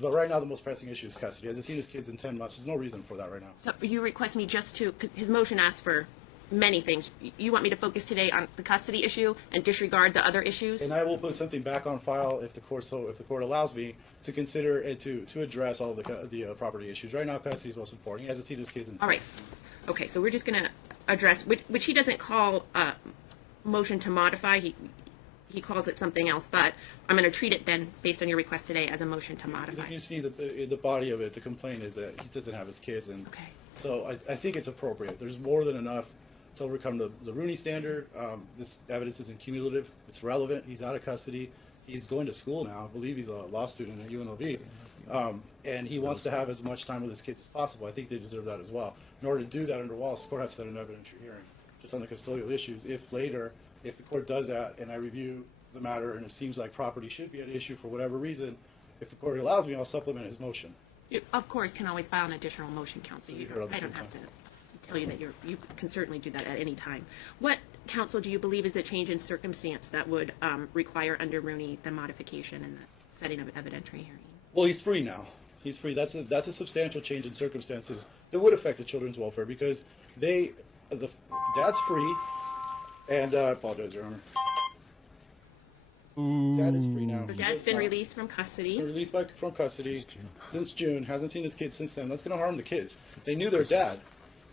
But right now, the most pressing issue is custody. As I've seen his kids in 10 months, there's no reason for that right now. So you request me just to, because his motion asks for many things. You want me to focus today on the custody issue and disregard the other issues? And I will put something back on file if the court allows me to consider and to address all the property issues. Right now, custody is most important. He hasn't seen his kids in 10 All right. Okay, so we're just going to address, which he doesn't call a motion to modify. He calls it something else, but I'm going to treat it then, based on your request today, as a motion to modify. If you see the body of it, the complaint is that he doesn't have his kids, and okay. So I think it's appropriate. There's more than enough to overcome the Rooney standard. This evidence isn't cumulative. It's relevant. He's out of custody. He's going to school now. I believe he's a law student at UNLV. And he wants to have as much time with his kids as possible. I think they deserve that as well. In order to do that under Wallace, the court has to set an evidentiary hearing just on the custodial issues. If the court does that and I review the matter and it seems like property should be at issue for whatever reason, if the court allows me, I'll supplement his motion. You, of course, can always file an additional motion, counsel. I don't have to tell you that you can certainly do that at any time. What, counsel, do you believe is the change in circumstance that would require under Rooney the modification and the setting of an evidentiary hearing? Well, he's free now. He's free. That's a substantial change in circumstances that would affect the children's welfare because the dad's free, and I apologize, Your Honor. Dad is free now. So dad's been released from custody. Been released from custody since June. Hasn't seen his kids since then. That's going to harm the kids. They knew their dad.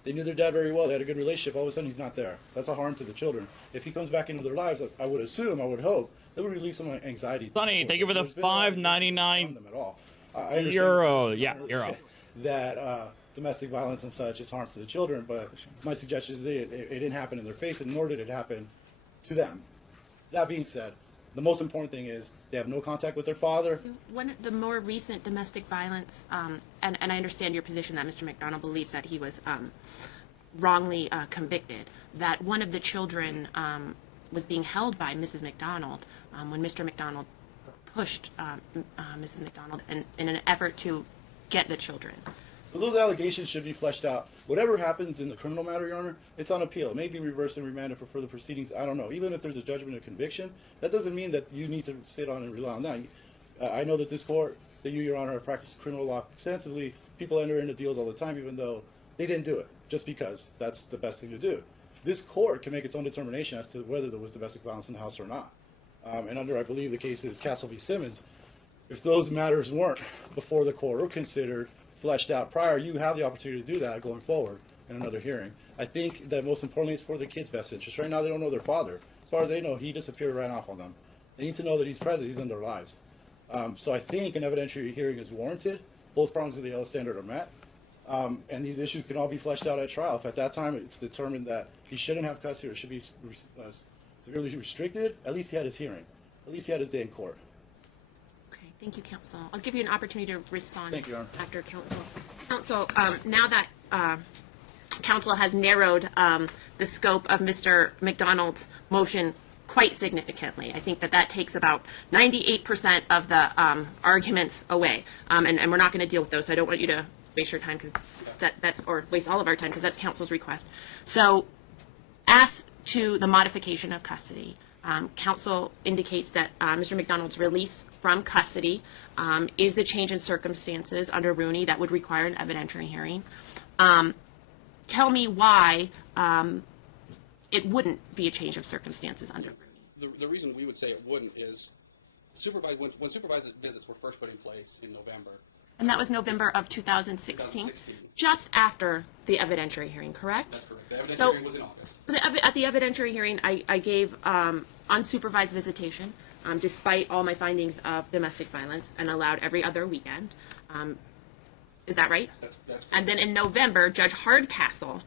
They knew their dad very well. They had a good relationship. All of a sudden, he's not there. That's a harm to the children. If he comes back into their lives, I would assume, I would hope, that would relieve some anxiety. Sonny, thank you for the $5.99 euro. Yeah, euro. That domestic violence and such is harms to the children, but my suggestion is it didn't happen in their face, and nor did it happen to them. That being said, the most important thing is they have no contact with their father. One of the more recent domestic violence, and I understand your position that Mr. McDonald believes that he was wrongly convicted, that one of the children was being held by Mrs. McDonald when Mr. McDonald pushed Mrs. McDonald in an effort to get the children. So those allegations should be fleshed out. Whatever happens in the criminal matter, Your Honor, it's on appeal. It may be reversed and remanded for further proceedings. I don't know. Even if there's a judgment of conviction, that doesn't mean that you need to sit on and rely on that. I know that this court, that you, Your Honor, have practiced criminal law extensively. People enter into deals all the time, even though they didn't do it, just because that's the best thing to do. This court can make its own determination as to whether there was domestic violence in the house or not. And under, I believe, the case is Castle v. Simmons, if those matters weren't before the court or considered, fleshed out prior, you have the opportunity to do that going forward in another hearing. I think that most importantly, it's for the kids' best interest. Right now, they don't know their father. As far as they know, he disappeared, ran off on them. They need to know that he's present, he's in their lives. So I think an evidentiary hearing is warranted. Both prongs of the Yellow Standard are met. And these issues can all be fleshed out at trial. If at that time it's determined that he shouldn't have custody or should be severely restricted, at least he had his hearing. At least he had his day in court. Thank you, counsel. I'll give you an opportunity to respond Thank you, Your Honor. after counsel. Counsel, now that counsel has narrowed the scope of Mr. McDonald's motion quite significantly, I think that takes about 98% of the arguments away, and we're not going to deal with those. So I don't want you to waste your time or waste all of our time because that's counsel's request. So, as to the modification of custody. Counsel indicates that Mr. McDonald's release from custody is the change in circumstances under Rooney that would require an evidentiary hearing. Tell me why it wouldn't be a change of circumstances under Rooney. The reason we would say it wouldn't is when supervised visits were first put in place in November. And that was November of 2016, just after the evidentiary hearing, correct? That's correct. The evidentiary hearing was in August. At the evidentiary hearing, I gave unsupervised visitation, despite all my findings of domestic violence, and allowed every other weekend. Is that right? That's correct. And then in November, Judge Hardcastle,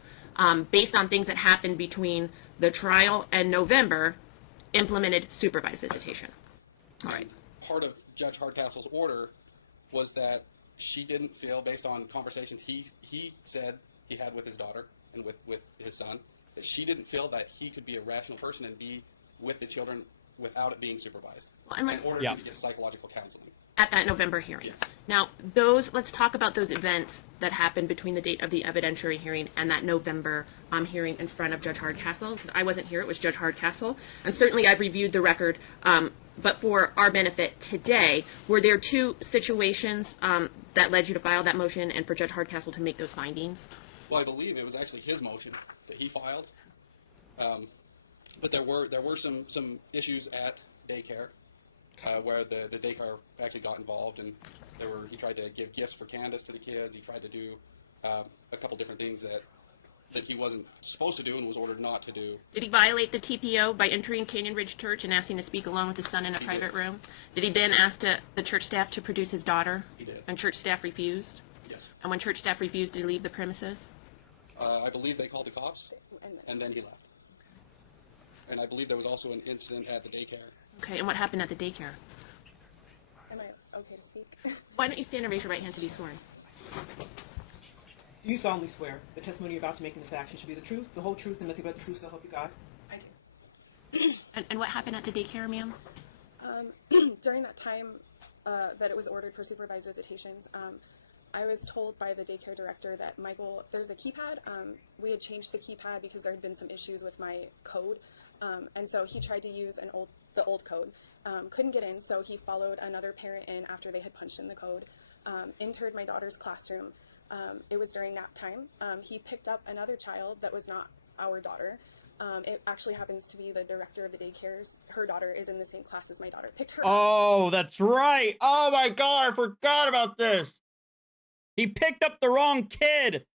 based on things that happened between the trial and November, implemented supervised visitation. All right. Part of Judge Hardcastle's order was that she didn't feel, based on conversations he said he had with his daughter and with his son, that she didn't feel that he could be a rational person and be with the children without it being supervised. Well, and in order to get psychological counseling. At that November hearing. Yes. Now, let's talk about those events that happened between the date of the evidentiary hearing and that November hearing in front of Judge Hardcastle, because I wasn't here, it was Judge Hardcastle. And certainly I've reviewed the record, but for our benefit today, were there two situations that led you to file that motion and for Judge Hardcastle to make those findings? Well, I believe it was actually his motion that he filed. But there were some issues at daycare. Where the daycare actually got involved, and he tried to give gifts for Candace to the kids. He tried to do a couple different things that he wasn't supposed to do and was ordered not to do. Did he violate the TPO by entering Canyon Ridge Church and asking to speak alone with his son in a private room? Did he then ask the church staff to produce his daughter? He did. And church staff refused? Yes. And when church staff refused, did he leave the premises? I believe they called the cops, and then he left. And I believe there was also an incident at the daycare. Okay, and what happened at the daycare? Am I okay to speak? Why don't you stand and raise your right hand to be sworn? Do you solemnly swear the testimony you're about to make in this action should be the truth, the whole truth, and nothing but the truth, so help you God? I do. And what happened at the daycare, ma'am? During that time that it was ordered for supervised visitations, I was told by the daycare director that Michael, there's a keypad. We had changed the keypad because there had been some issues with my code. And so he tried to use the old code, couldn't get in, so he followed another parent in after they had punched in the code, entered my daughter's classroom. It was during nap time. He picked up another child that was not our daughter. It actually happens to be the director of the daycares. Her daughter is in the same class as my daughter. Picked her up. Oh, that's right. Oh my God, I forgot about this. He picked up the wrong kid.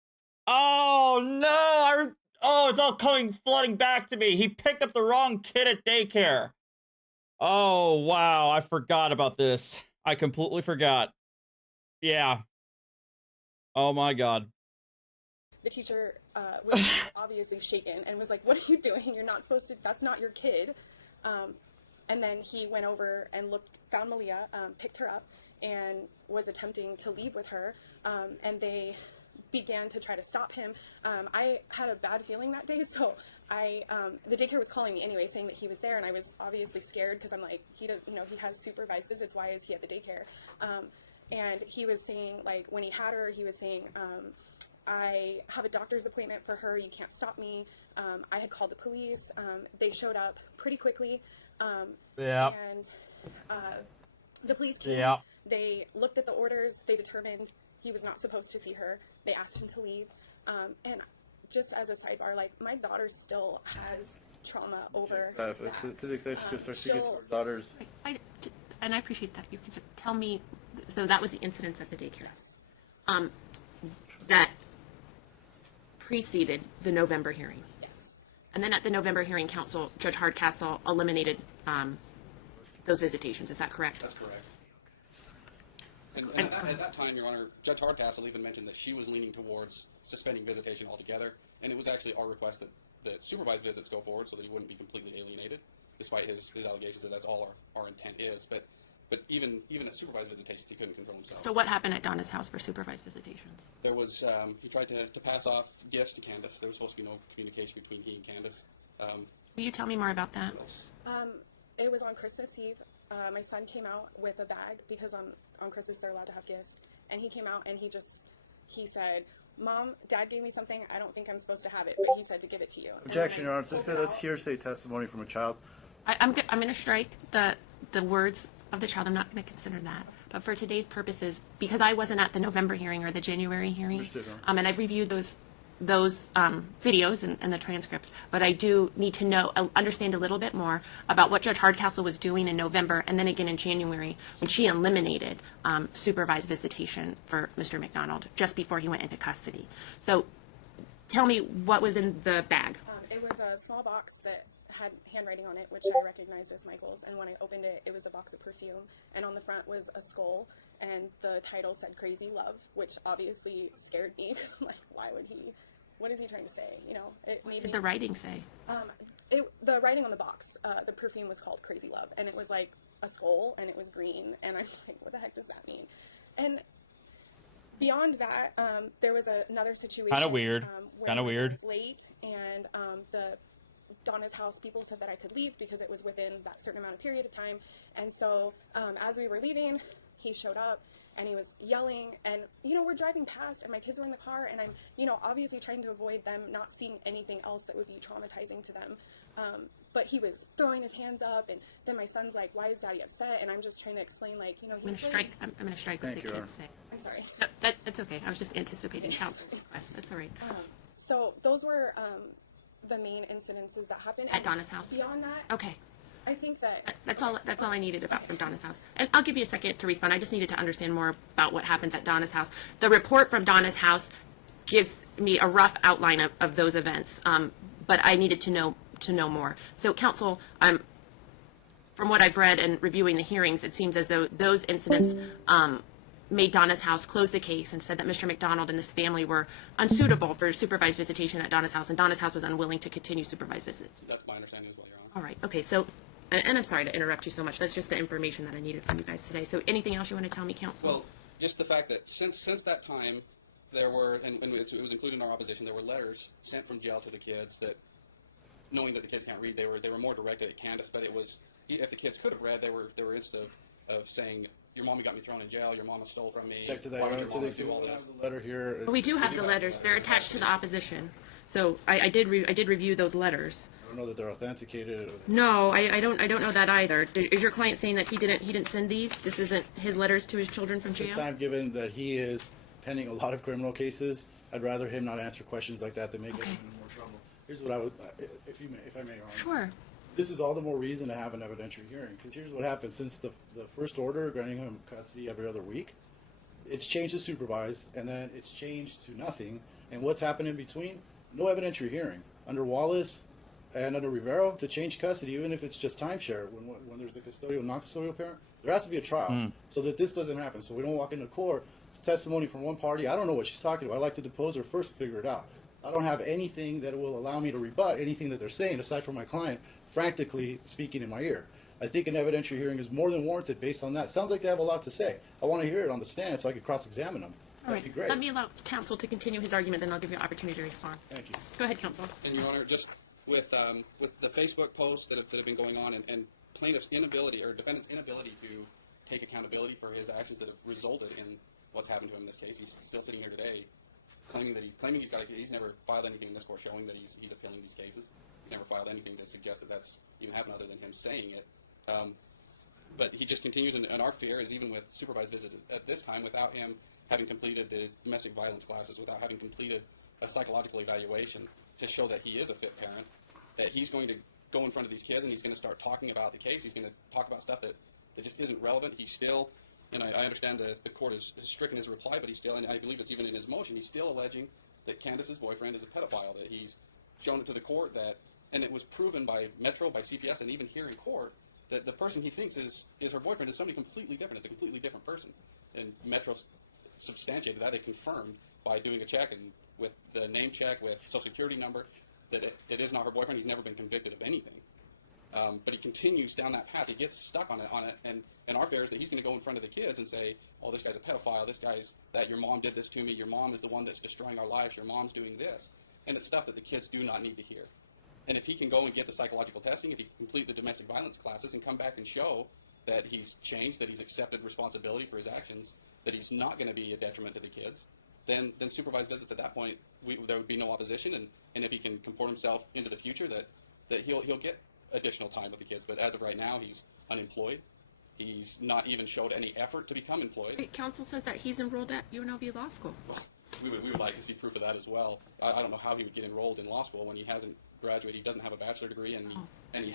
Oh no, oh, it's all flooding back to me. He picked up the wrong kid at daycare. Oh, wow. I forgot about this. I completely forgot. Yeah. Oh, my God. The teacher was obviously shaken and was like, "What are you doing? You're not supposed to, that's not your kid." And then he went over and found Malia, picked her up, and was attempting to leave with her. And they began to try to stop him. I had a bad feeling that day, so the daycare was calling me anyway, saying that he was there, and I was obviously scared because I'm like, he has supervised visits. Why is he at the daycare? And he was saying, like, when he had her, he was saying, I have a doctor's appointment for her. You can't stop me. I had called the police. They showed up pretty quickly. Yeah. And the police came. Yeah. They looked at the orders. They determined he was not supposed to see her. They asked him to leave. And just as a sidebar, like, my daughter still has trauma over. To the extent she's going to start speaking to her daughters. And I appreciate that. You can tell me, so that was the incidents at the daycare. Yes. That preceded the November hearing. Yes. And then at the November hearing, Judge Hardcastle eliminated those visitations. Is that correct? That's correct. And at that time, Your Honor, Judge Hardcastle even mentioned that she was leaning towards suspending visitation altogether, and it was actually our request that supervised visits go forward so that he wouldn't be completely alienated, despite his allegations that that's all our intent is. But even at supervised visitations, he couldn't control himself. So what happened at Donna's house for supervised visitations? There was, he tried to pass off gifts to Candace. There was supposed to be no communication between he and Candace. Will you tell me more about that? It was on Christmas Eve. My son came out with a bag because on Christmas they're allowed to have gifts. And he came out and he said, "Mom, Dad gave me something. I don't think I'm supposed to have it, but he said to give it to you." Objection, Your Honor. They say that's hearsay testimony from a child. I'm going to strike the words of the child. I'm not going to consider that. But for today's purposes, because I wasn't at the November hearing or the January hearing, and I've reviewed those videos and the transcripts, but I do need to understand a little bit more about what Judge Hardcastle was doing in November and then again in January when she eliminated supervised visitation for Mr. McDonald just before he went into custody. So tell me what was in the bag. It was a small box that had handwriting on it, which I recognized as Michael's, and when I opened it, it was a box of perfume, and on the front was a skull, and the title said "Crazy Love," which obviously scared me because I'm like, what is he trying to say? What did the writing say? The writing on the box, the perfume was called "Crazy Love," and it was like a skull and it was green, and I'm like, what the heck does that mean? And beyond that, there was another situation. Kind of weird. Kind of It weird. was late, and the Donna's house people said that I could leave because it was within that certain amount of period of time. And so as we were leaving, he showed up and he was yelling, and we're driving past and my kids were in the car, and I'm obviously trying to avoid them not seeing anything else that would be traumatizing to them. But he was throwing his hands up, and then my son's like, why is Daddy upset? And I'm just trying to explain, like, I'm going to strike. I'm going to strike what the kids say. I'm sorry. No, that's okay. I was just anticipating counsel's request. That's all right. So those were the main incidences that happened At Donna's house? Beyond that, Okay. I think that That's all I needed about from Donna's house. And I'll give you a second to respond. I just needed to understand more about what happens at Donna's house. The report from Donna's house gives me a rough outline of those events, but I needed to know more. So, counsel, from what I've read and reviewing the hearings, it seems as though those incidents made Donna's house close the case and said that Mr. McDonald and his family were unsuitable for supervised visitation at Donna's house, and Donna's house was unwilling to continue supervised visits. That's my understanding as well, Your Honor. All right. Okay. So, and I'm sorry to interrupt you so much. That's just the information that I needed from you guys today. So, anything else you want to tell me, counsel? Well, just the fact that since that time, there were, and it was included in our opposition, there were letters sent from jail to the kids that, knowing that the kids can't read, they were more directed at Candace. But it was, if the kids could have read, they were instead of saying, your mommy got me thrown in jail, your mama stole from me. Check to that. Why would To your the mama extent do all we this? have the letter here. But we do have the letters. They're attached to the opposition. So I did review those letters. I don't know that they're authenticated. No, I don't know that either. Is your client saying that he didn't send these? This isn't his letters to his children from jail? This time, given that he is pending a lot of criminal cases, I'd rather him not answer questions like that make him in more trouble. Here's what I would, if I may, Your Honor. Sure. This is all the more reason to have an evidentiary hearing, because here's what happened. Since the first order granting him custody every other week, it's changed to supervised, and then it's changed to nothing. And what's happened in between? No evidentiary hearing. Under Wallace and under Rivero, to change custody, even if it's just timeshare, when there's a custodial, non-custodial parent, there has to be a trial so that this doesn't happen. So we don't walk into court, testimony from one party, I don't know what she's talking about. I'd like to depose her first to figure it out. I don't have anything that will allow me to rebut anything that they're saying, aside from my client frantically speaking in my ear. I think an evidentiary hearing is more than warranted based on that. Sounds like they have a lot to say. I want to hear it on the stand so I can cross-examine them. All That'd right. be great. Let me allow counsel to continue his argument, then I'll give you an opportunity to respond. Thank you. Go ahead, counsel. And Your Honor, just with the Facebook posts that have been going on, and plaintiff's inability or defendant's inability to take accountability for his actions that have resulted in what's happened to him in this case. He's still sitting here today, claiming he's never filed anything in this court showing that he's appealing these cases. He's never filed anything to suggest that that's even happened other than him saying it. But he just continues, and our fear is even with supervised visits at this time, without him having completed the domestic violence classes, without having completed a psychological evaluation to show that he is a fit parent, that he's going to go in front of these kids and he's going to start talking about the case. He's going to talk about stuff that just isn't relevant. He's still, and I understand the court has stricken his reply, but he's still, and I believe it's even in his motion, he's still alleging that Candace's boyfriend is a pedophile, that he's shown it to the court that, and it was proven by Metro, by CPS, and even here in court, that the person he thinks is her boyfriend is somebody completely different. It's a completely different person. And Metro substantiated that. They confirmed by doing a check, and with the name check, with social security number, that it is not her boyfriend. He's never been convicted of anything. But he continues down that path. He gets stuck on it, and our fear is that he's going to go in front of the kids and say, oh, this guy's a pedophile, this guy's that your mom did this to me, your mom is the one that's destroying our lives, your mom's doing this. And it's stuff that the kids do not need to hear. And if he can go and get the psychological testing, if he can complete the domestic violence classes and come back and show that he's changed, that he's accepted responsibility for his actions, that he's not going to be a detriment to the kids, then supervised visits at that point, there would be no opposition. And if he can comport himself into the future, that he'll get additional time with the kids. But as of right now, he's unemployed. He's not even showed any effort to become employed. Wait, counsel says that he's enrolled at UNLV Law School. Well, we would like to see proof of that as well. I don't know how he would get enrolled in law school when he hasn't graduated. He doesn't have a bachelor degree, and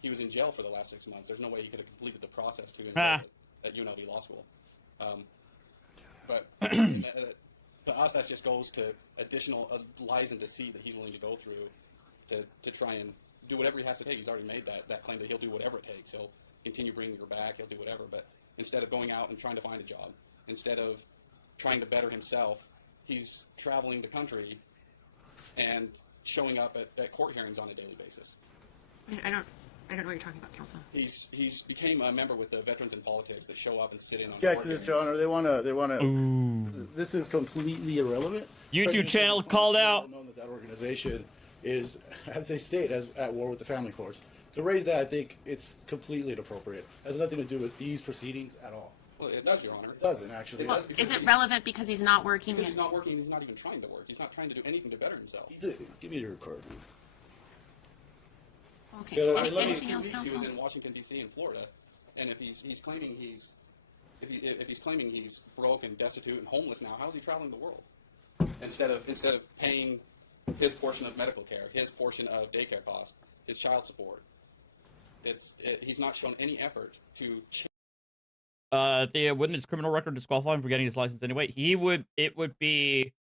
he was in jail for the last 6 months. There's no way he could have completed the process to enroll at UNLV Law School. But to us, that just goes to additional lies and deceit that he's willing to go through to try and do whatever he has to take. He's already made that claim that he'll do whatever it takes. He'll continue bringing her back. He'll do whatever. But instead of going out and trying to find a job, instead of trying to better himself, he's traveling the country and showing up at court hearings on a daily basis. I don't. I don't know what you're talking about, counsel. He's became a member with the Veterans in Politics that show up and sit in on Object board to this, meetings. Your Honor. They want to. This is completely irrelevant. YouTube channel called out. Known that organization is, as they state, at war with the family courts. To raise that, I think it's completely inappropriate. It has nothing to do with these proceedings at all. Well, it does, Your Honor. It doesn't actually. Well, is it relevant because he's not working? Because he's not working. He's not even trying to work. He's not trying to do anything to better himself. Give me your card. Okay. Anything else, counsel? He was in Washington D.C. and Florida, and if he's claiming if he's claiming he's broke and destitute and homeless now, how is he traveling the world? Instead of paying his portion of medical care, his portion of daycare costs, his child support, he's not shown any effort to change. Wouldn't his criminal record disqualify him for getting his license anyway? It would be.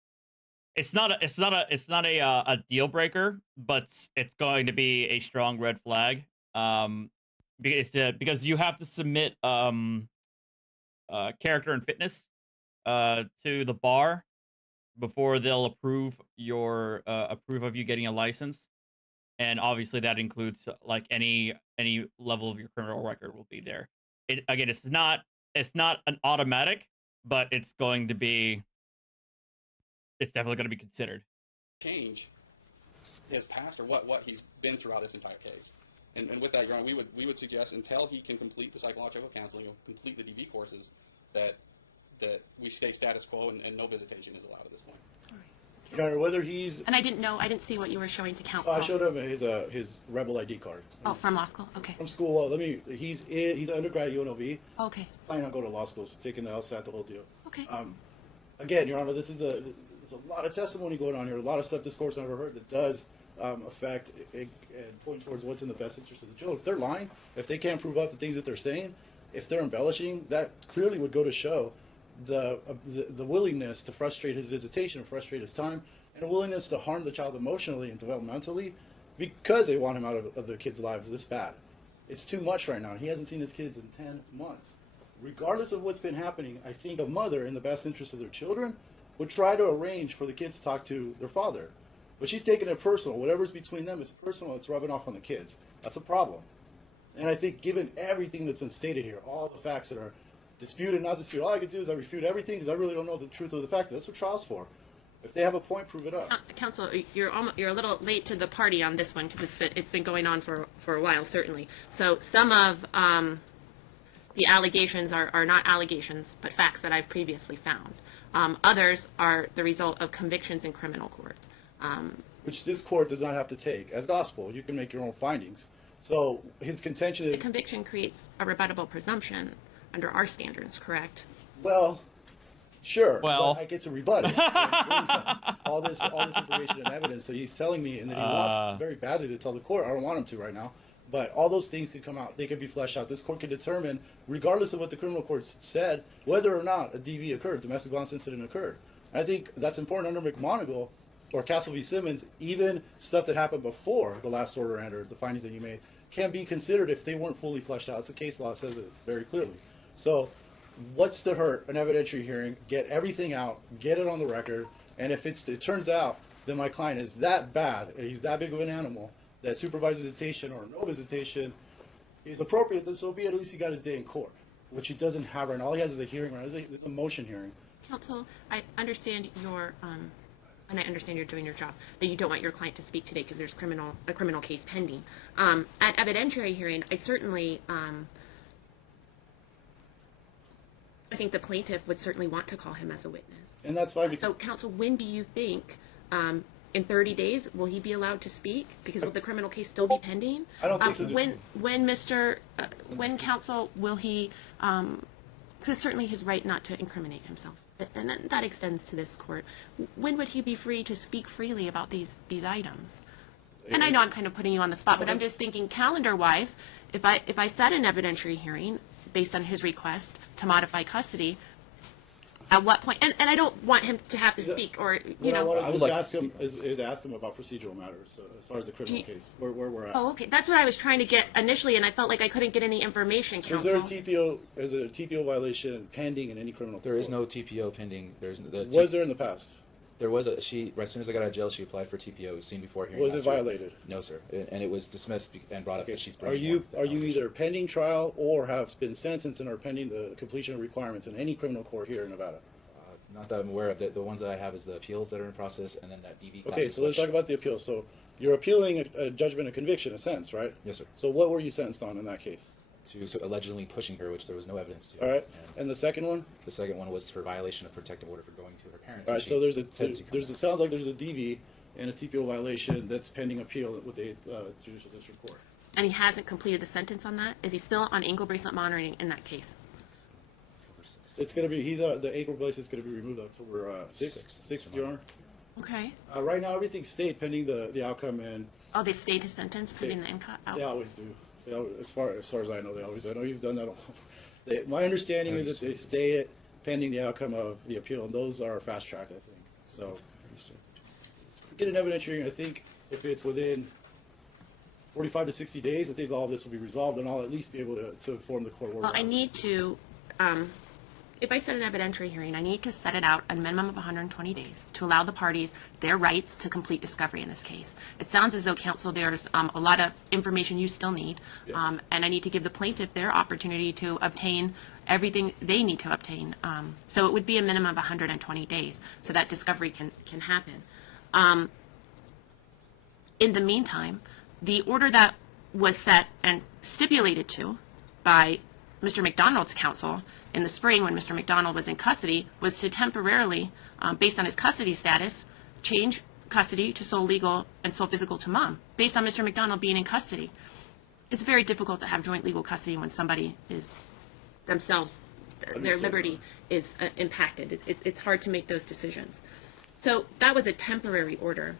It's not a deal breaker, but it's going to be a strong red flag. Because you have to submit character and fitness to the bar before they'll approve of you getting a license, and obviously that includes like any level of your criminal record will be there. It's not an automatic, but it's going to be. It's definitely going to be considered. Change his past or what he's been throughout this entire case. And with that, Your Honor, we would suggest until he can complete the psychological counseling or complete the DV courses that we stay status quo and no visitation is allowed at this point. Your Honor, whether he's And I didn't see what you were showing to counsel. I showed him his rebel ID card. Oh, from law school. Okay. From school. Well, he's an undergrad at UNLV. Okay. Planning on going to law school, so taking the LSAT, the whole deal. Okay. Again, Your Honor, there's a lot of testimony going on here, a lot of stuff this court's never heard that does affect and point towards what's in the best interest of the children. If they're lying, if they can't prove up the things that they're saying, if they're embellishing, that clearly would go to show the willingness to frustrate his visitation, frustrate his time, and a willingness to harm the child emotionally and developmentally because they want him out of their kids' lives this bad. It's too much right now. He hasn't seen his kids in 10 months. Regardless of what's been happening, I think a mother, in the best interest of their children, would try to arrange for the kids to talk to their father. But she's taking it personal. Whatever's between them is personal. It's rubbing off on the kids. That's a problem. And I think given everything that's been stated here, all the facts that are disputed, not disputed, all I can do is I refute everything because I really don't know the truth of the fact. That's what trial's for. If they have a point, prove it up. Counsel, you're a little late to the party on this one because it's been going on for a while, certainly. So some of the allegations are not allegations, but facts that I've previously found. Others are the result of convictions in criminal court. Which this court does not have to take as gospel. You can make your own findings. So his contention is... The conviction creates a rebuttable presumption under our standards, correct? Well, sure. Well, but I get to rebut it. all this information and evidence that he's telling me and that he wants very badly to tell the court. I don't want him to right now. But all those things could come out. They could be fleshed out. This court can determine, regardless of what the criminal courts said, whether or not a DV occurred, domestic violence incident occurred. I think that's important under McMonigal or Castle v. Simmons. Even stuff that happened before the last order entered, the findings that you made, can be considered if they weren't fully fleshed out. It's a case law says it very clearly. So what's to hurt an evidentiary hearing? Get everything out, get it on the record, and if it turns out that my client is that bad, and he's that big of an animal, that supervised visitation or no visitation is appropriate, then so be it. At least he got his day in court, which he doesn't have right now. All he has is a hearing right now. It's a motion hearing. Counsel, I understand and I understand you're doing your job, that you don't want your client to speak today because there's a criminal case pending. At evidentiary hearing, I certainly, I think the plaintiff would certainly want to call him as a witness. And that's fine. So, counsel, when do you think, in 30 days, will he be allowed to speak? Because will the criminal case still be pending? I don't think so. When counsel will he? Because it's certainly his right not to incriminate himself, and that extends to this court. When would he be free to speak freely about these items? And I know I'm kind of putting you on the spot, but I'm just thinking calendar-wise. If I set an evidentiary hearing based on his request to modify custody, at what point? And I don't want him to have to speak, or I would like ask him about procedural matters as far as the criminal case, where we're at. Oh, okay. That's what I was trying to get initially, and I felt like I couldn't get any information. So is there a TPO violation pending in any criminal? There is no TPO pending. Was there in the past? There was as soon as I got out of jail, she applied for TPO. It was seen before hearing. Was it last year. violated? No, sir, and it was dismissed and brought up that she's. Are you either pending trial or have been sentenced and are pending the completion of requirements in any criminal court here in Nevada? Not that I'm aware of. The ones that I have is the appeals that are in process, and then that DV. Okay, so let's talk about the appeal. So you're appealing a judgment of conviction, in a sense, right? Yes, sir. So what were you sentenced on in that case? So allegedly pushing her, which there was no evidence to. All right, and the second one? The second one was for violation of protective order for going to her parents. All right, so it sounds like there's a DV and a TPO violation that's pending appeal with the judicial district court. And he hasn't completed the sentence on that? Is he still on ankle bracelet monitoring in that case? It's going to be, the ankle bracelet is going to be removed October 6th, Your Honor. Okay. Right now, everything's stayed pending the outcome, and Oh, they've stayed his sentence pending the out. they always do. As far as I know, they always do. I know you've done that. My understanding is that they stay it pending the outcome of the appeal, and those are fast-tracked, I think. So, get an evidentiary, I think if it's within 45 to 60 days, I think all of this will be resolved, and I'll at least be able to inform the court. Well, I need to, if I set an evidentiary hearing, I need to set it out a minimum of 120 days to allow the parties their rights to complete discovery in this case. It sounds as though, counsel, there's a lot of information you still need, and I need to give the plaintiff their opportunity to obtain everything they need to obtain. So it would be a minimum of 120 days so that discovery can happen. In the meantime, the order that was set and stipulated to by Mr. McDonald's counsel in the spring when Mr. McDonald was in custody was to temporarily, based on his custody status, change custody to sole legal and sole physical to mom, based on Mr. McDonald being in custody. It's very difficult to have joint legal custody when somebody is themselves, their liberty is impacted. It's hard to make those decisions. So that was a temporary order.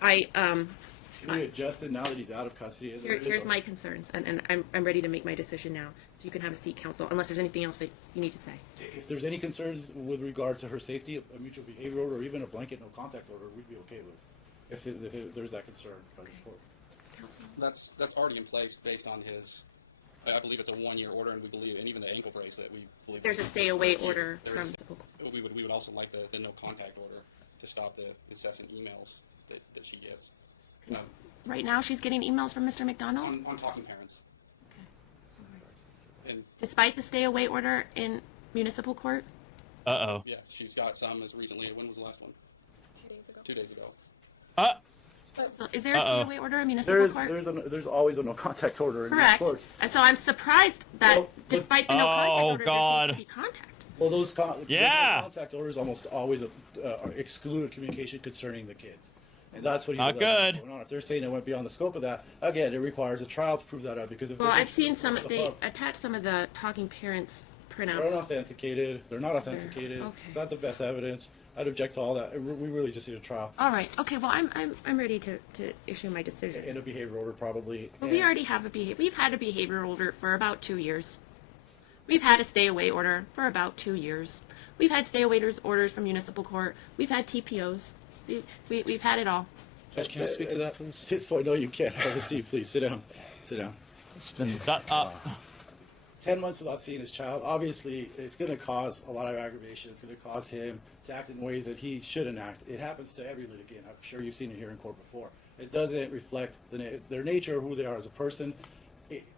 Can we adjust it now that he's out of custody? Here's my concerns, and I'm ready to make my decision now. So you can have a seat, counsel, unless there's anything else that you need to say. If there's any concerns with regard to her safety, a mutual behavior order, or even a blanket no contact order, we'd be okay with, if there's that concern by this court. That's already in place based on his. I believe it's a 1-year order, and we believe, and even the ankle bracelet, we believe there's a stay away order from. We would also like the no contact order to stop the incessant emails that she gets. Right now, she's getting emails from Mr. McDonald? On talking parents. Okay. And despite the stay away order in municipal court? Uh-oh. Yeah, she's got some as recently. When was the last one? 2 days ago. 2 days ago. So is there a stay away order in municipal court? There's always a no contact order in Correct. courts. And so I'm surprised that despite the no contact order, there seems to be contact. Well, those contact orders almost always exclude communication concerning the kids. And that's what he's not good. Going on. If they're saying it went beyond the scope of that, again, it requires a trial to prove that out. Because if I've seen some. They attach some of the talking parents printouts. They're unauthenticated. They're not authenticated. Okay. It's not the best evidence. I'd object to all that. We really just need a trial. All right. Okay. Well, I'm ready to issue my decision. And a behavior order, probably. Well, we already have We've had a behavior order for about 2 years. We've had a stay away order for about 2 years. We've had stay away orders from municipal court. We've had TPOs. We've had it all. Judge, can I speak to that, please? At this point, no, you can't. Have a seat, please. Sit down. Sit down. It's been 10 months without seeing his child. Obviously, it's going to cause a lot of aggravation. It's going to cause him to act in ways that he shouldn't act. It happens to every litigant. I'm sure you've seen it here in court before. It doesn't reflect their nature or who they are as a person.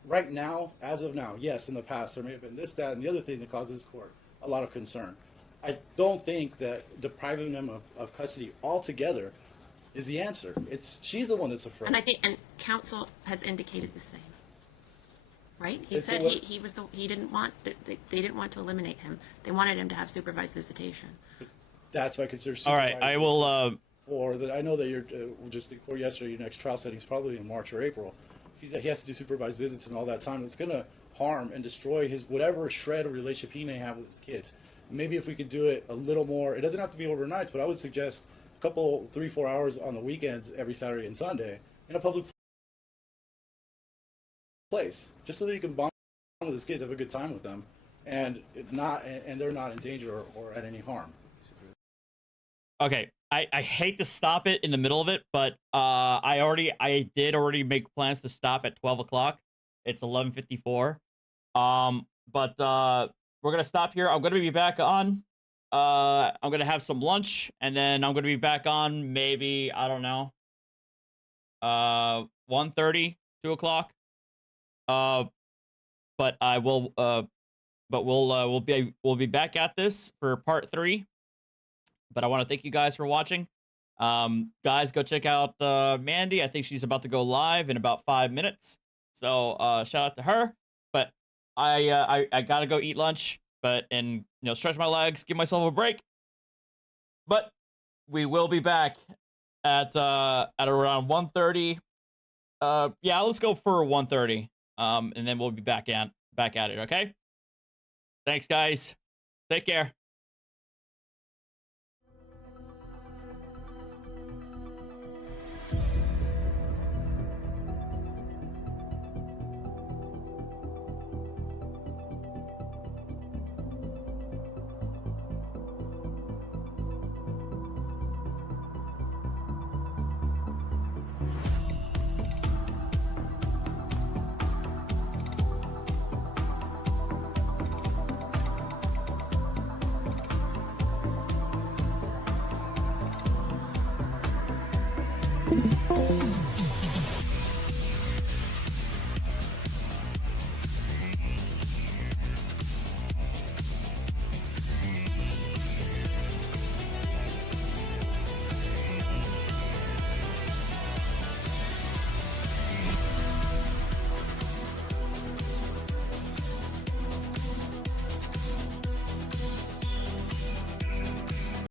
Right now, as of now, yes, in the past, there may have been this, that, and the other thing that causes court a lot of concern. I don't think that depriving them of custody altogether is the answer. She's the one that's afraid. And I think, and counsel has indicated the same. Right? He said he didn't want they didn't want to eliminate him. They wanted him to have supervised visitation. That's why I consider. All right, I will. For that, I know that you're just for yesterday. Your next trial setting is probably in March or April. He has to do supervised visits and all that time. It's going to harm and destroy his whatever shred of relationship he may have with his kids. Maybe if we could do it a little more. It doesn't have to be overnight, but I would suggest a couple 3-4 hours on the weekends every Saturday and Sunday in a public place, just so that you can bond with his kids, have a good time with them, and they're not in danger or at any harm. Okay, I hate to stop it in the middle of it, but I did already make plans to stop at 12 o'clock. It's 11:54. But we're gonna stop here. I'm gonna be back on I'm gonna have some lunch, and then I'm gonna be back on maybe, I don't know, 1:30, 2 o'clock. But I will but we'll be back at this for part 3. But I want to thank you guys for watching. Guys, go check out Mandy. I think she's about to go live in about 5 minutes. So shout out to her. But I gotta go eat lunch, and stretch my legs, give myself a break. But we will be back at around 1:30. Yeah, let's go for 1:30. And then we'll be back at it, okay? Thanks, guys. Take care.